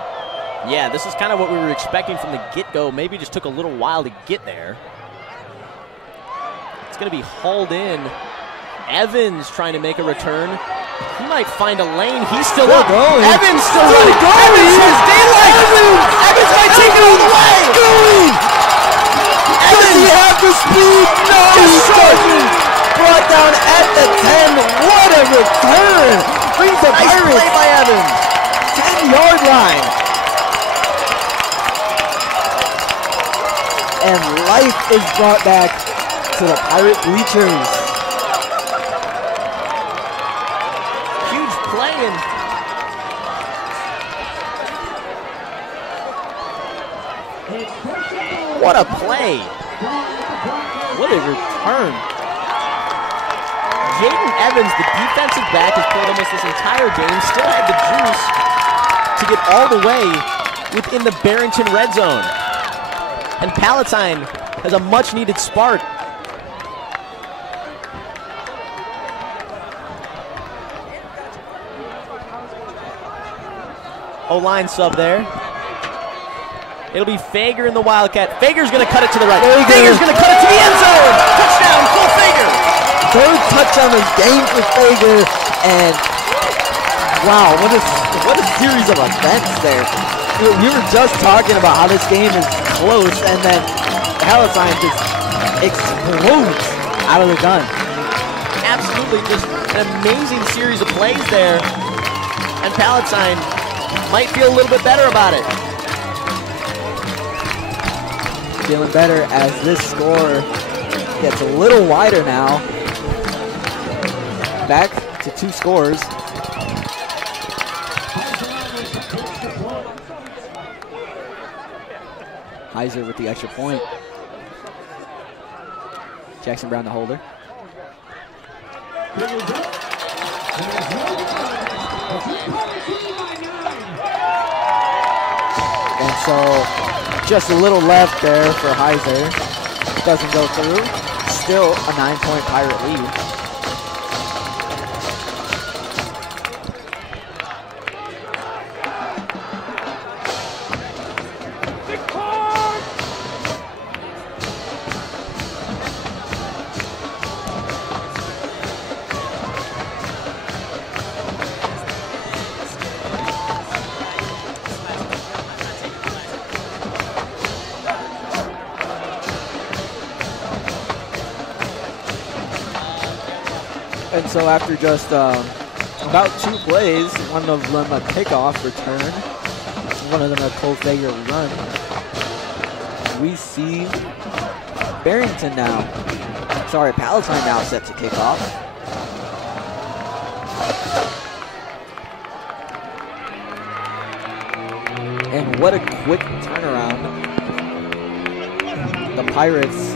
Yeah, this is kind of what we were expecting from the get-go. Maybe it just took a little while to get there. It's going to be hauled in. Evans trying to make a return. He might find a lane. He's still up. Going. Evans still running. Evans has daylight. Evans might take it all the way. Does he have the speed? No, he doesn't. Brought down at the 10. What a return. Brings the nice Pirates. Play by Evans. 10-yard line. And life is brought back to the Pirate bleachers. Huge play. What a play. What a return. Jaden Evans, the defensive back, has played almost this entire game, still had the juice to get all the way within the Barrington red zone. And Palatine has a much-needed spark. O-line sub there. It'll be Fager in the Wildcat. Fager's going to cut it to the right. Fager's going to cut it to the end zone. Touchdown, Cole Fager. Third touchdown of the game for Fager. And wow, what a series of events there. We were just talking about how this game is close, and then Palatine just explodes out of the gun. Absolutely, just an amazing series of plays there. And Palatine might feel a little bit better about it. feeling better as this score gets a little wider now. Back to 2 scores. Heiser with the extra point. Jackson Brown the holder. And so just a little left there for Heiser. Doesn't go through. Still a 9-point Pirate lead. And so after just about 2 plays, one of them a kickoff return, one of them a Cole Fager run, we see Barrington now, sorry, Palatine now set to kick off. And what a quick turnaround. The Pirates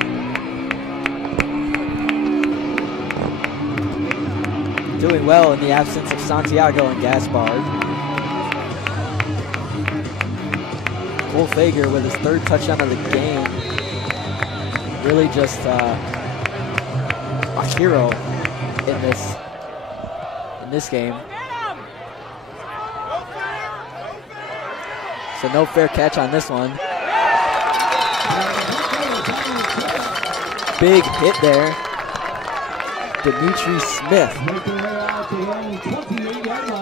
doing well in the absence of Santiago and Gaspard. Cole Fager with his 3rd touchdown of the game. Really just a hero in this game. So no fair catch on this one. Big hit there. Dimitri Smith.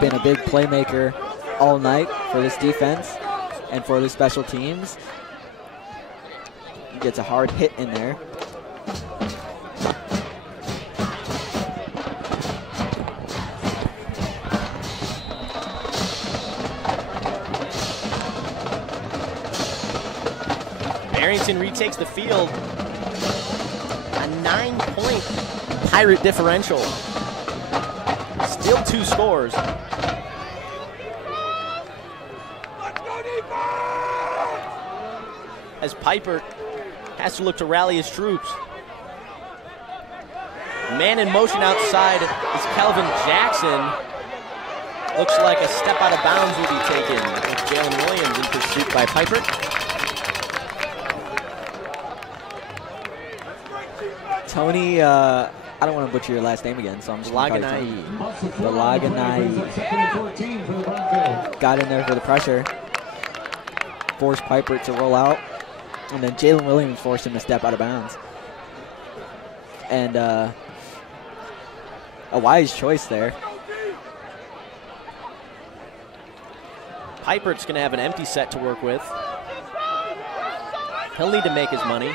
Been a big playmaker all night for this defense and for the special teams. He gets a hard hit in there. Barrington retakes the field. A 9-point Pirate differential. Still 2 scores. As Piper has to look to rally his troops. Man in motion outside is Kelvin Jackson. Looks like a step out of bounds will be taken with Jalen Williams in pursuit by Piper. Tony, I don't want to butcher your last name again, so I'm just Laganai. Got in there for the pressure. Forced Piper to roll out. And then Jalen Williams forced him to step out of bounds. And a wise choice there. Piper's going to have an empty set to work with. He'll need to make his money.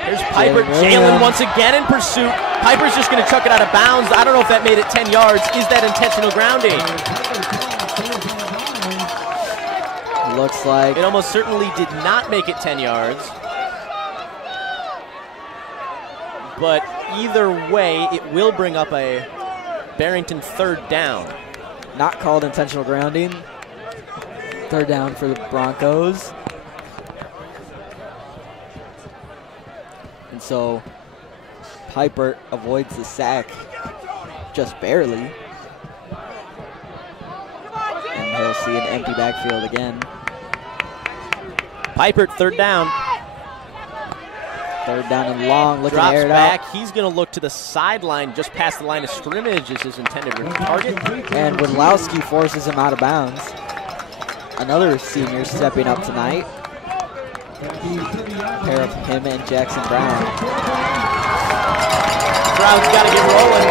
Here's Piper. Jalen once again in pursuit. Piper's just going to chuck it out of bounds. I don't know if that made it 10 yards. Is that intentional grounding? Looks like it almost certainly did not make it 10 yards. But either way, it will bring up a Barrington 3rd down. Not called intentional grounding. 3rd down for the Broncos. And so Piper avoids the sack just barely. And he'll see an empty backfield again. Piper 3rd down. 3rd down and long, looking Drops to air it back. out. He's going to look to the sideline, just past the line of scrimmage is his intended target. And Wendlowski forces him out of bounds. Another senior stepping up tonight. Pair of him and Jackson Brown. Crowd's got to get rolling.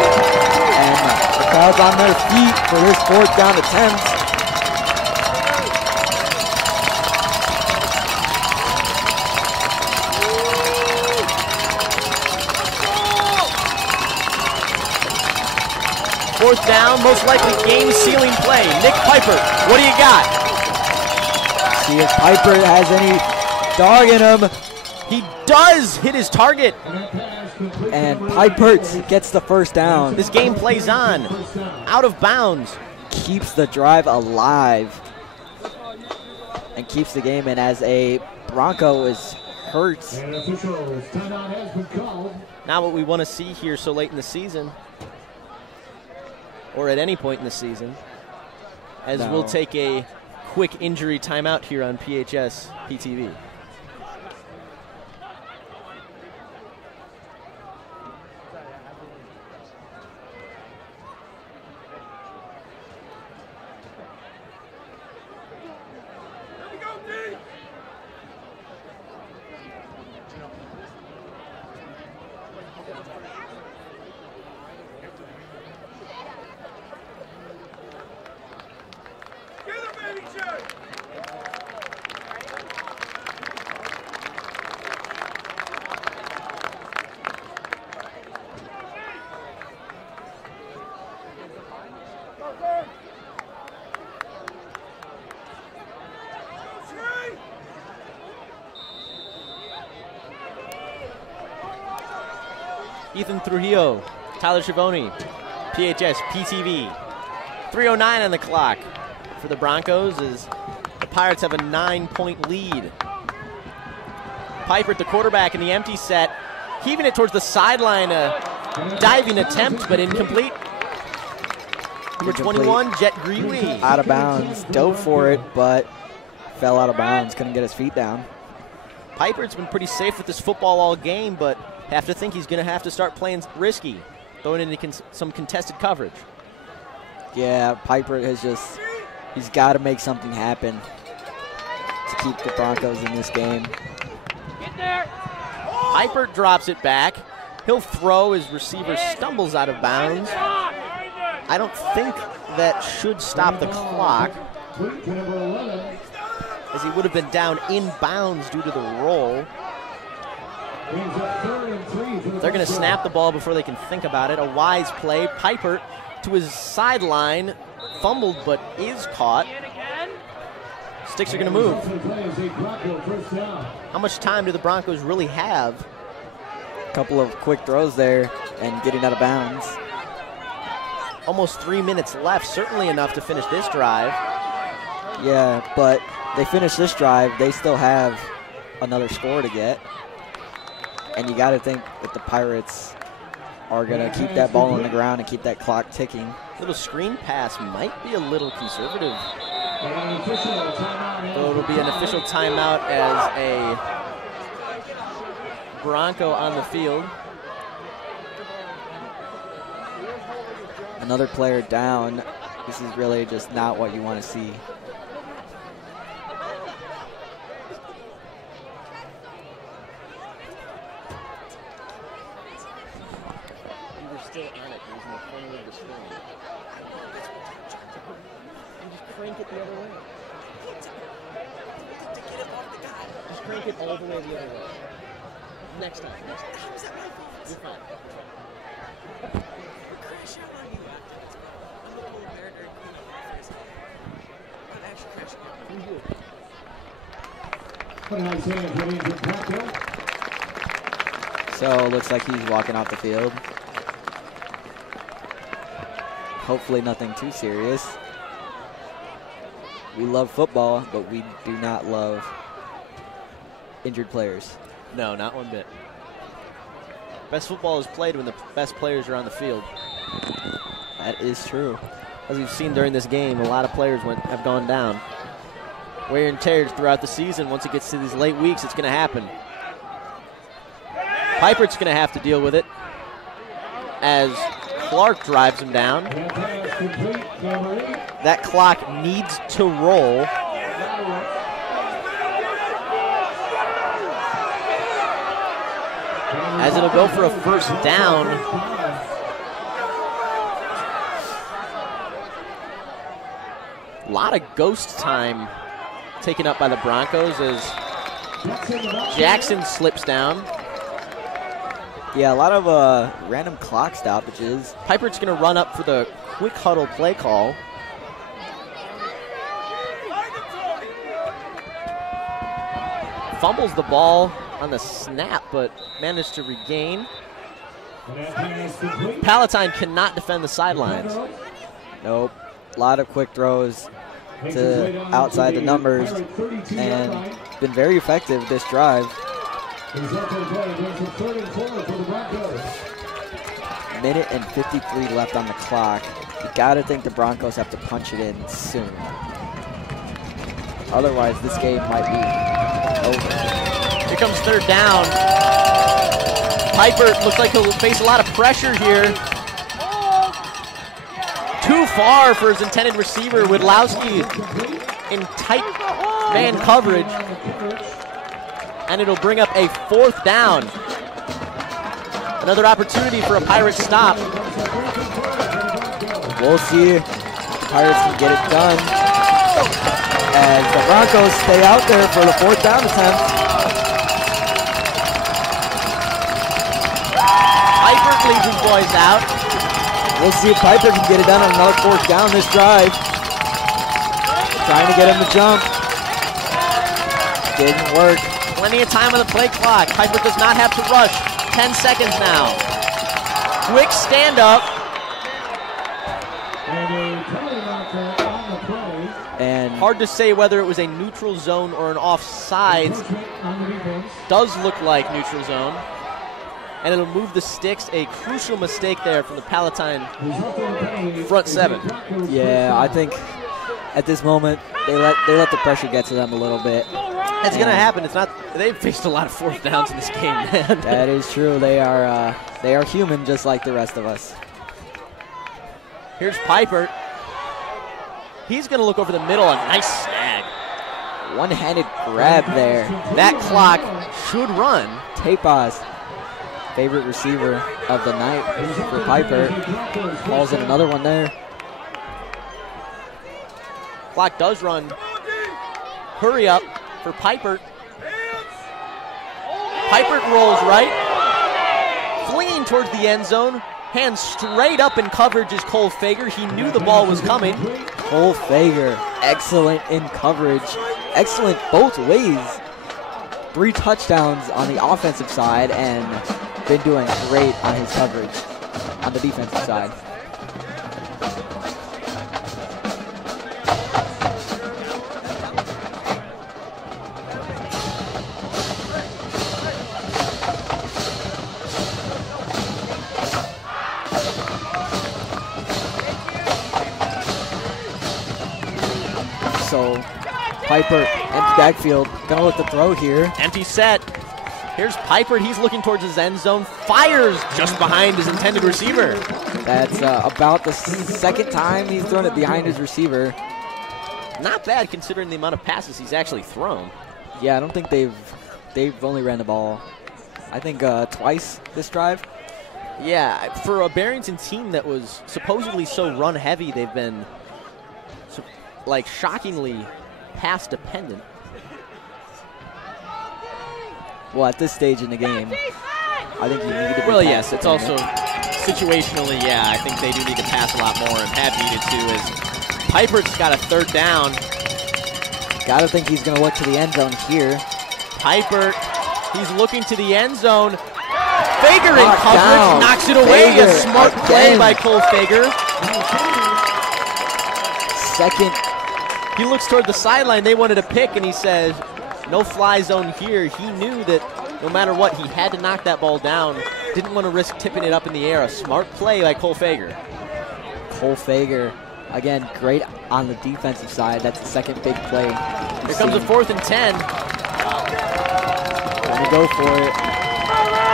And the crowd's on their feet for this 4th down attempt. Fourth down, most likely game-sealing play. Nick Piper, what do you got? See if Piper has any dogging him. He does hit his target. And Piperts gets the first down. This game plays on. Out of bounds. Keeps the drive alive. And keeps the game in as a Bronco is hurt. Not what we want to see here so late in the season. Or at any point in the season. As we'll take a quick injury timeout here on PHS PTV. Ethan Trujillo, Tyler Schiavone, PHS, PTV. 3:09 on the clock for the Broncos as the Pirates have a 9-point lead. Piper, the quarterback in the empty set, heaving it towards the sideline, a diving attempt, but incomplete. Number 21, Jet Greeley. Out of bounds, dove for it, but fell out of bounds, couldn't get his feet down. Piper's been pretty safe with this football all game, but have to think he's going to have to start playing risky, throwing into some contested coverage. Yeah, Piper has he's got to make something happen to keep the Broncos in this game. Get there. Piper drops it back. He'll throw. His receiver stumbles out of bounds. I don't think that should stop the clock, as he would have been down in bounds due to the roll. They're going to snap the ball before they can think about it. A wise play. Piper to his sideline, fumbled but is caught. Sticks are going to move. How much time do the Broncos really have? A couple of quick throws there and getting out of bounds. Almost 3 minutes left, certainly enough to finish this drive. Yeah, but they finish this drive, they still have another score to get. And you got to think that the Pirates are going to keep that ball on the ground and keep that clock ticking. Little screen pass might be a little conservative. So it'll be an official timeout as a Bronco on the field. Another player down. This is really just not what you want to see. Still on it, there's no corner of the screen. You just crank it the other way. Just crank it all the way the other way. Next time. You're fine. Crash out on you after this. I'm a little nerd or clean up my face. I'm actually crashing out. So it looks like he's walking off the field. Hopefully nothing too serious. We love football, but we do not love injured players. No, not one bit. Best football is played when the best players are on the field. That is true. As we've seen during this game, a lot of players have gone down. Wear and tear throughout the season. Once it gets to these late weeks, it's going to happen. Pipert's going to have to deal with it as Clark drives him down. That clock needs to roll. As it'll go for a first down. A lot of ghost time taken up by the Broncos as Jackson slips down. Yeah, a lot of random clock stoppages. Pipert's going to run up for the quick huddle play call. fumbles the ball on the snap, but managed to regain. Palatine cannot defend the sidelines. Nope. A lot of quick throws to outside the numbers, and been very effective this drive. Minute and 53 left on the clock. You gotta think the Broncos have to punch it in soon. Otherwise, this game might be over. Here comes third down. Piper looks like he'll face a lot of pressure here. Too far for his intended receiver. Widlowski in tight man coverage. And it'll bring up a fourth down. Another opportunity for a Pirate stop. We'll see if the Pirates can get it done as the Broncos stay out there for the fourth down attempt. Piper leads his boys out. We'll see if Piper can get it done on another fourth down this drive. Trying to get him to jump. Didn't work. Plenty of time on the play clock. Piper does not have to rush. 10 seconds now. Quick stand up. And hard to say whether it was a neutral zone or an offsides. Does look like neutral zone. And it'll move the sticks. A crucial mistake there from the Palatine front seven. Yeah, I think at this moment they let the pressure get to them a little bit. It's going to happen. It's not. They've faced a lot of fourth downs in this game, man. That is true. They are human just like the rest of us. Here's Piper. He's going to look over the middle. A nice snag. One-handed grab there. That clock should run. Tapaz, favorite receiver of the night for Piper, calls in another one there. Clock does run. Hurry up for Piper. Piper rolls right. Flinging towards the end zone. Hands straight up in coverage is Cole Fager. He knew the ball was coming. Cole Fager, excellent in coverage. Excellent both ways. 3 touchdowns on the offensive side and been doing great on his coverage on the defensive side. So Piper, empty backfield, gonna look to throw here. Empty set. Here's Piper, he's looking towards his end zone, fires just behind his intended receiver. That's about the second time he's thrown it behind his receiver. Not bad considering the amount of passes he's actually thrown. Yeah, I don't think they've only ran the ball, I think twice this drive. Yeah, for a Barrington team that was supposedly so run heavy, they've been like shockingly pass dependent. Well, at this stage in the game, I think you need to be well, yes, it's also situationally, yeah, I think they do need to pass a lot more and have needed to as Piper's got a third down. Gotta think he's gonna look to the end zone here. Piper, he's looking to the end zone. Fager in coverage, knocks it away. A smart play by Cole Fager. Second. He looks toward the sideline. They wanted a pick, and he says, no fly zone here. He knew that no matter what, he had to knock that ball down. Didn't want to risk tipping it up in the air. A smart play by Cole Fager. Cole Fager, again, great on the defensive side. That's the second big play. Here comes a 4th and 10. Gonna go for it.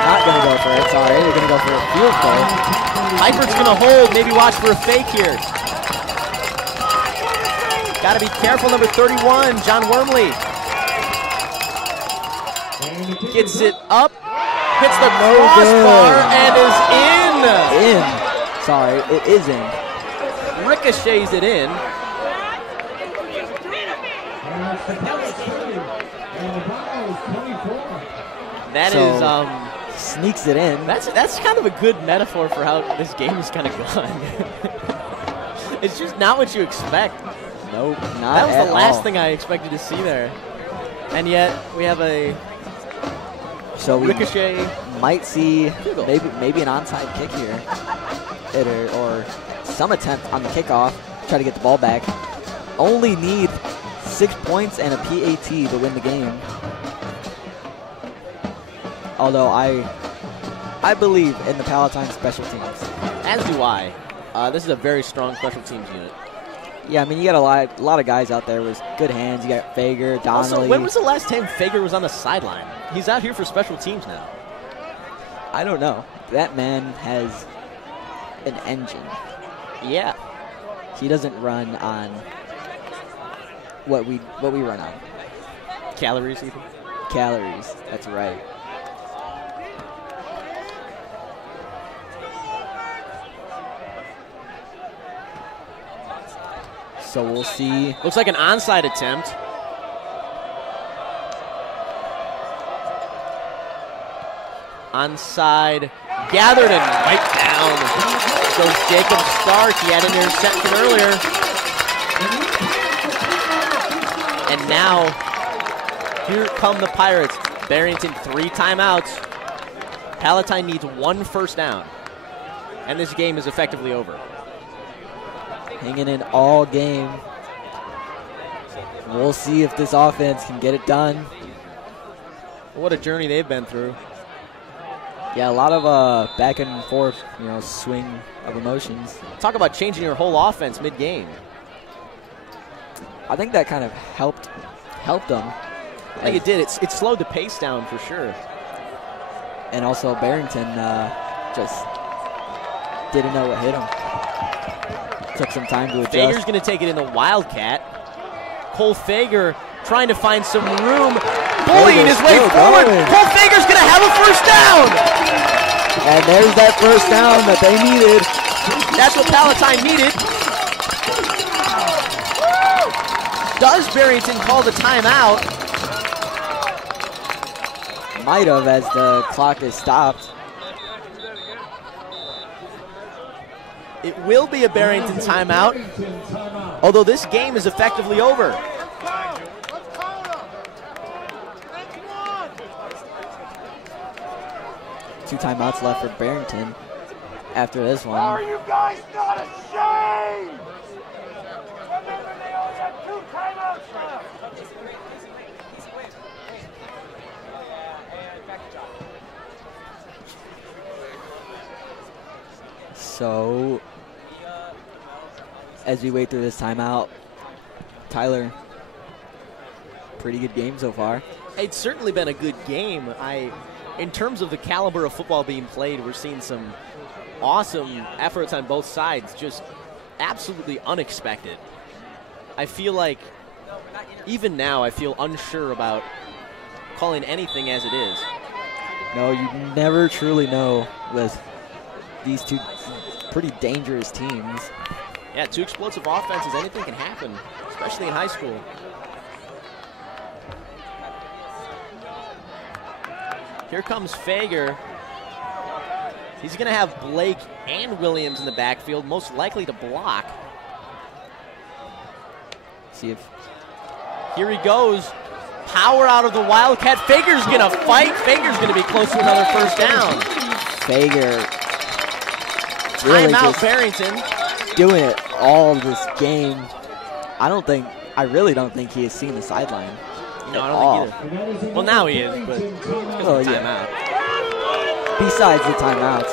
Not gonna go for it, sorry. They're gonna go for a field goal. Piper's gonna hold, maybe watch for a fake here. Gotta be careful, number 31, John Wormley. Gets it up, hits the crossbar, and is in. In. Sorry, it is in. Ricochets it in. That is sneaks it in. That's kind of a good metaphor for how this game is kind of gone. It's just not what you expect. Nope, not That was at the last all. thing I expected to see there. And yet we have a ricochet. Might see maybe an onside kick here, or some attempt on the kickoff, try to get the ball back. Only need 6 points and a PAT to win the game. Although I believe in the Palatine special teams. As do I. This is a very strong special teams unit. Yeah, I mean, you got a lot of guys out there with good hands. You got Fager, Donnelly. Also, when was the last time Fager was on the sideline? He's out here for special teams now. I don't know. That man has an engine. Yeah. He doesn't run on what we run on. Calories, even? Calories, that's right. So we'll see. Looks like an onside attempt. Onside, gathered and wiped down. Goes Jacob Stark. He had an interception earlier. And now, here come the Pirates. Barrington, 3 timeouts. Palatine needs 1 first down. And this game is effectively over. Hanging in all game. We'll see if this offense can get it done. What a journey they've been through. Yeah, a lot of back and forth, swing of emotions. Talk about changing your whole offense mid-game. I think that kind of helped them. I think it did. It slowed the pace down for sure. And also Barrington just didn't know what hit him. Took some time to adjust. Fager's going to take it in the Wildcat. Cole Fager trying to find some room, bullying his way forward. Cole Fager's going to have a first down. And there's that first down that they needed. That's what Palatine needed. Does Barrington call the timeout? Might have, as the clock is stopped. It will be a Barrington timeout, although this game is effectively over. Two timeouts left for Barrington after this one. Are you guys not ashamed? Remember, they only have 2 timeouts left. So, as we wait through this timeout, Tyler, pretty good game so far. It's certainly been a good game. In terms of the caliber of football being played, we're seeing some awesome efforts on both sides, just absolutely unexpected. I feel like, even now, I feel unsure about calling anything as it is. No, you never truly know with these two pretty dangerous teams. Yeah, 2 explosive offenses, anything can happen, especially in high school. Here comes Fager. He's going to have Blake and Williams in the backfield, most likely to block. See if here he goes. Power out of the Wildcat. Fager's going to fight. Fager's going to be close to another first down. Fager really timeout Barrington. Doing it all this game. I really don't think he has seen the sideline. No, I don't think either. Well, now he is, but it's because of the timeout. Besides the timeouts.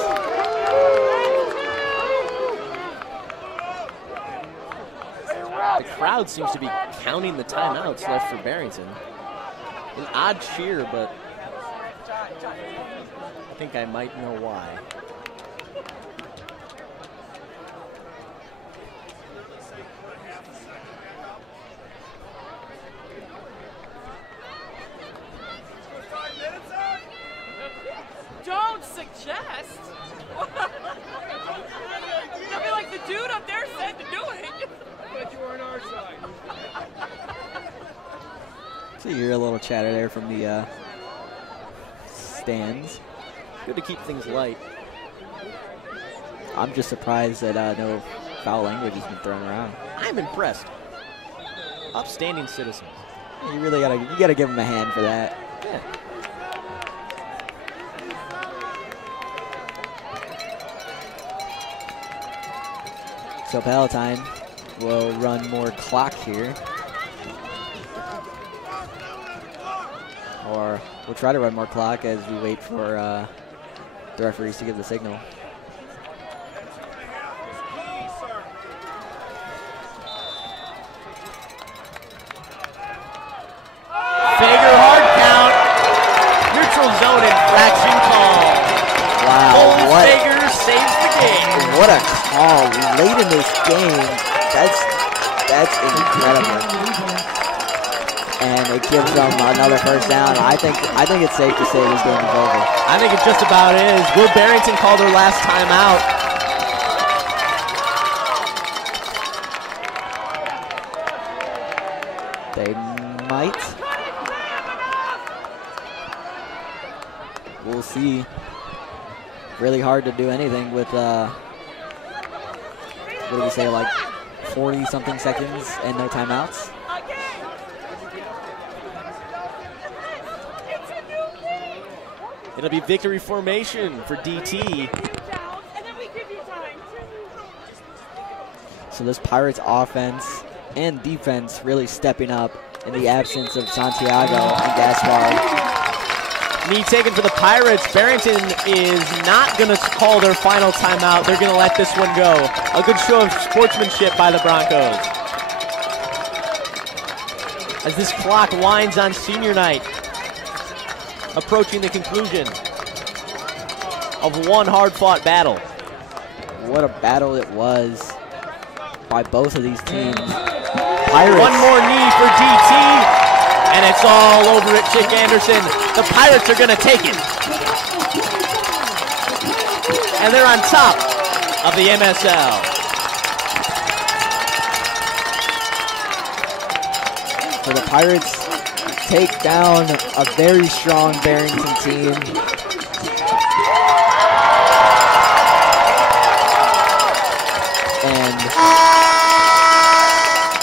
The crowd seems to be counting the timeouts left for Barrington. An odd cheer, but I think I might know why. Don't suggest. I feel like the dude up there said to do it. I thought you were on our side. So you hear a little chatter there from the stands. Good to keep things light. I'm just surprised that no foul language has been thrown around. I'm impressed. Upstanding citizens. You really gotta give him a hand for that. Yeah. So Palatine will run more clock here. Or we'll try to run more clock as we wait for the referees to give the signal. Fager hard count. Neutral zone infraction call. Wow, Cole what? Fager saves the game. What a call late in this game. That's incredible. And it gives them another first down. I think it's safe to say this game is over. I think it just about is. Will Barrington call their last timeout? They might. We'll see. Really hard to do anything with, what do we say, like 40-something seconds and no timeouts? It'll be victory formation for DT. So this Pirates offense and defense really stepping up in the absence of Santiago and Gaspar. Knee taken for the Pirates. Barrington is not going to call their final timeout. They're going to let this one go. A good show of sportsmanship by the Broncos. As this clock winds on senior night, approaching the conclusion of one hard-fought battle. What a battle it was by both of these teams. Pirates. One more knee for DT, and it's all over at Chick Anderson. The Pirates are going to take it. And they're on top of the MSL. So the Pirates take down a very strong Barrington team. And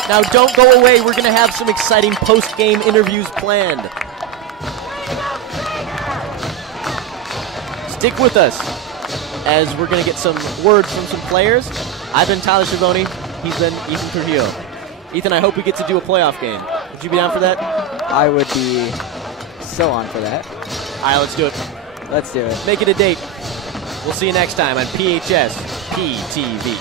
now don't go away. We're going to have some exciting post-game interviews planned. Stick with us as we're going to get some words from some players. I've been Tyler Schiavone. He's been Ethan Trujillo. Ethan, I hope we get to do a playoff game. Would you be down for that? I would be so on for that. All right, let's do it. Let's do it. Make it a date. We'll see you next time on PHS PTV.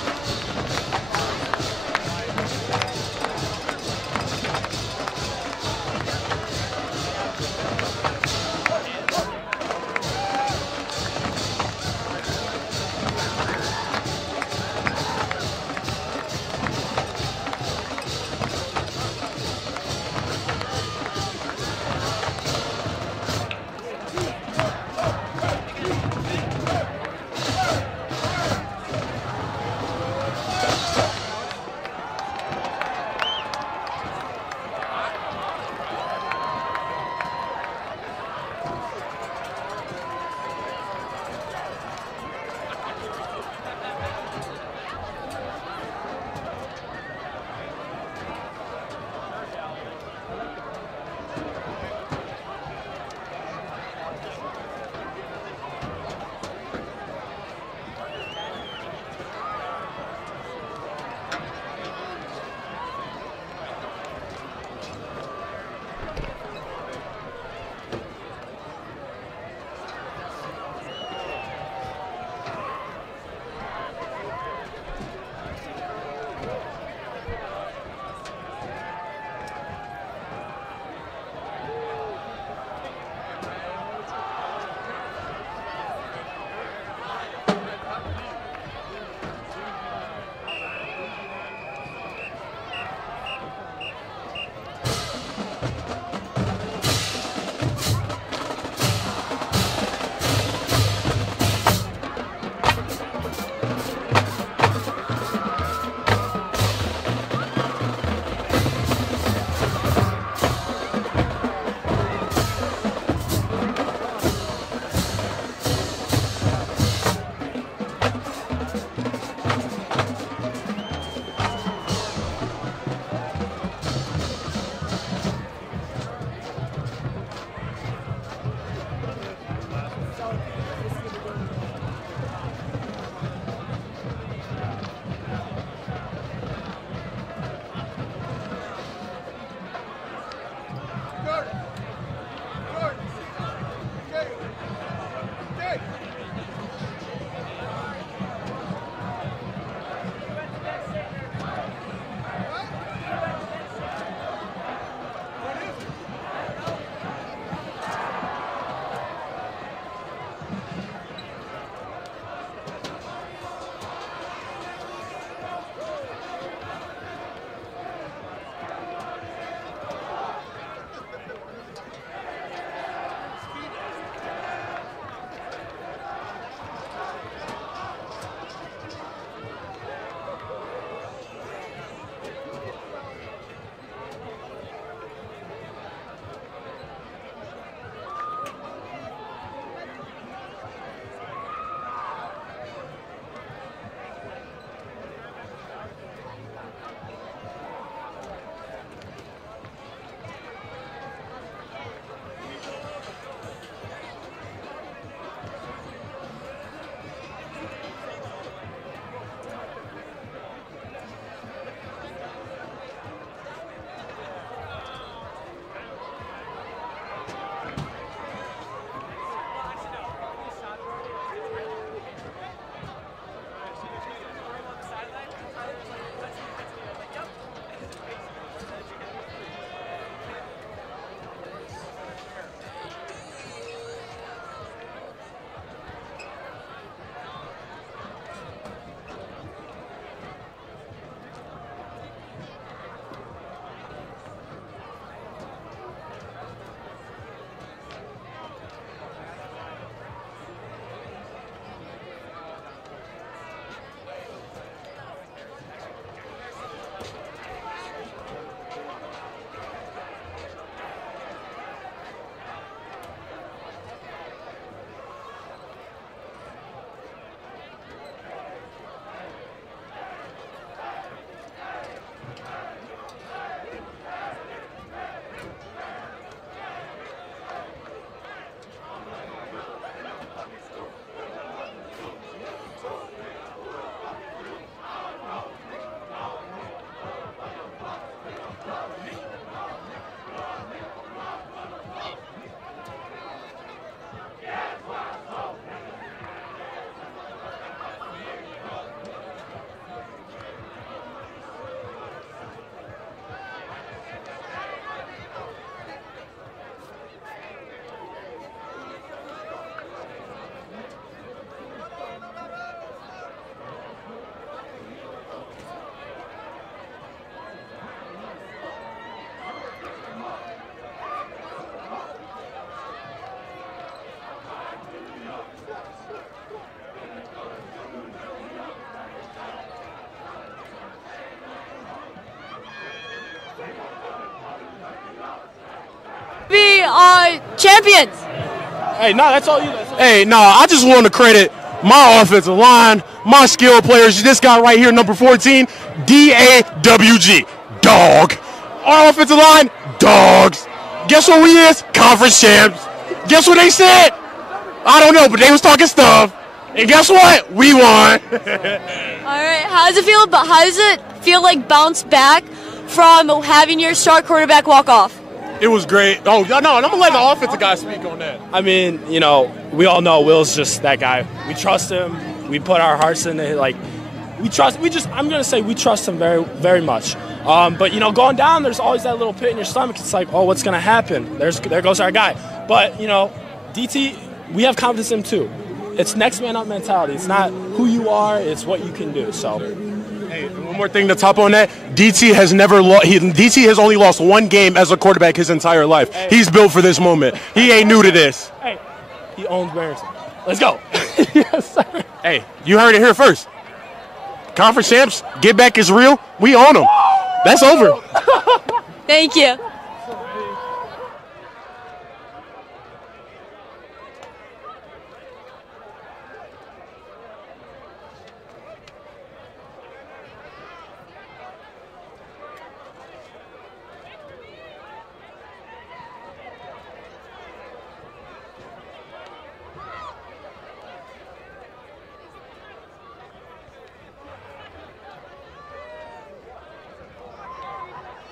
champions. Hey, no, that's all you. Hey, no, I just want to credit my offensive line, my skill players. This guy right here, number 14, DAWG, dog. Our offensive line, dogs. Guess what we is? Conference champs. Guess what they said? I don't know, but they was talking stuff. And guess what? We won. All right. How does it feel like bounce back from having your star quarterback walk off? It was great. Oh, no, I'm going to let the offensive guy speak on that. I mean, you know, we all know Will's just that guy. We trust him. We put our hearts in it. Like, I'm going to say we trust him very, very much. But, you know, going down, there's always that little pit in your stomach. It's like, oh, what's going to happen? There goes our guy. But, you know, DT, we have confidence in him too. It's next man up mentality. It's not who you are, it's what you can do. So, hey, one more thing to top on that. DT has DT has only lost one game as a quarterback his entire life. Hey. He's built for this moment. He ain't new to this. Hey, he owns Barrington. Let's go. Yes, sir. Hey, you heard it here first. Conference champs, get back is real. We own them. That's over. Thank you.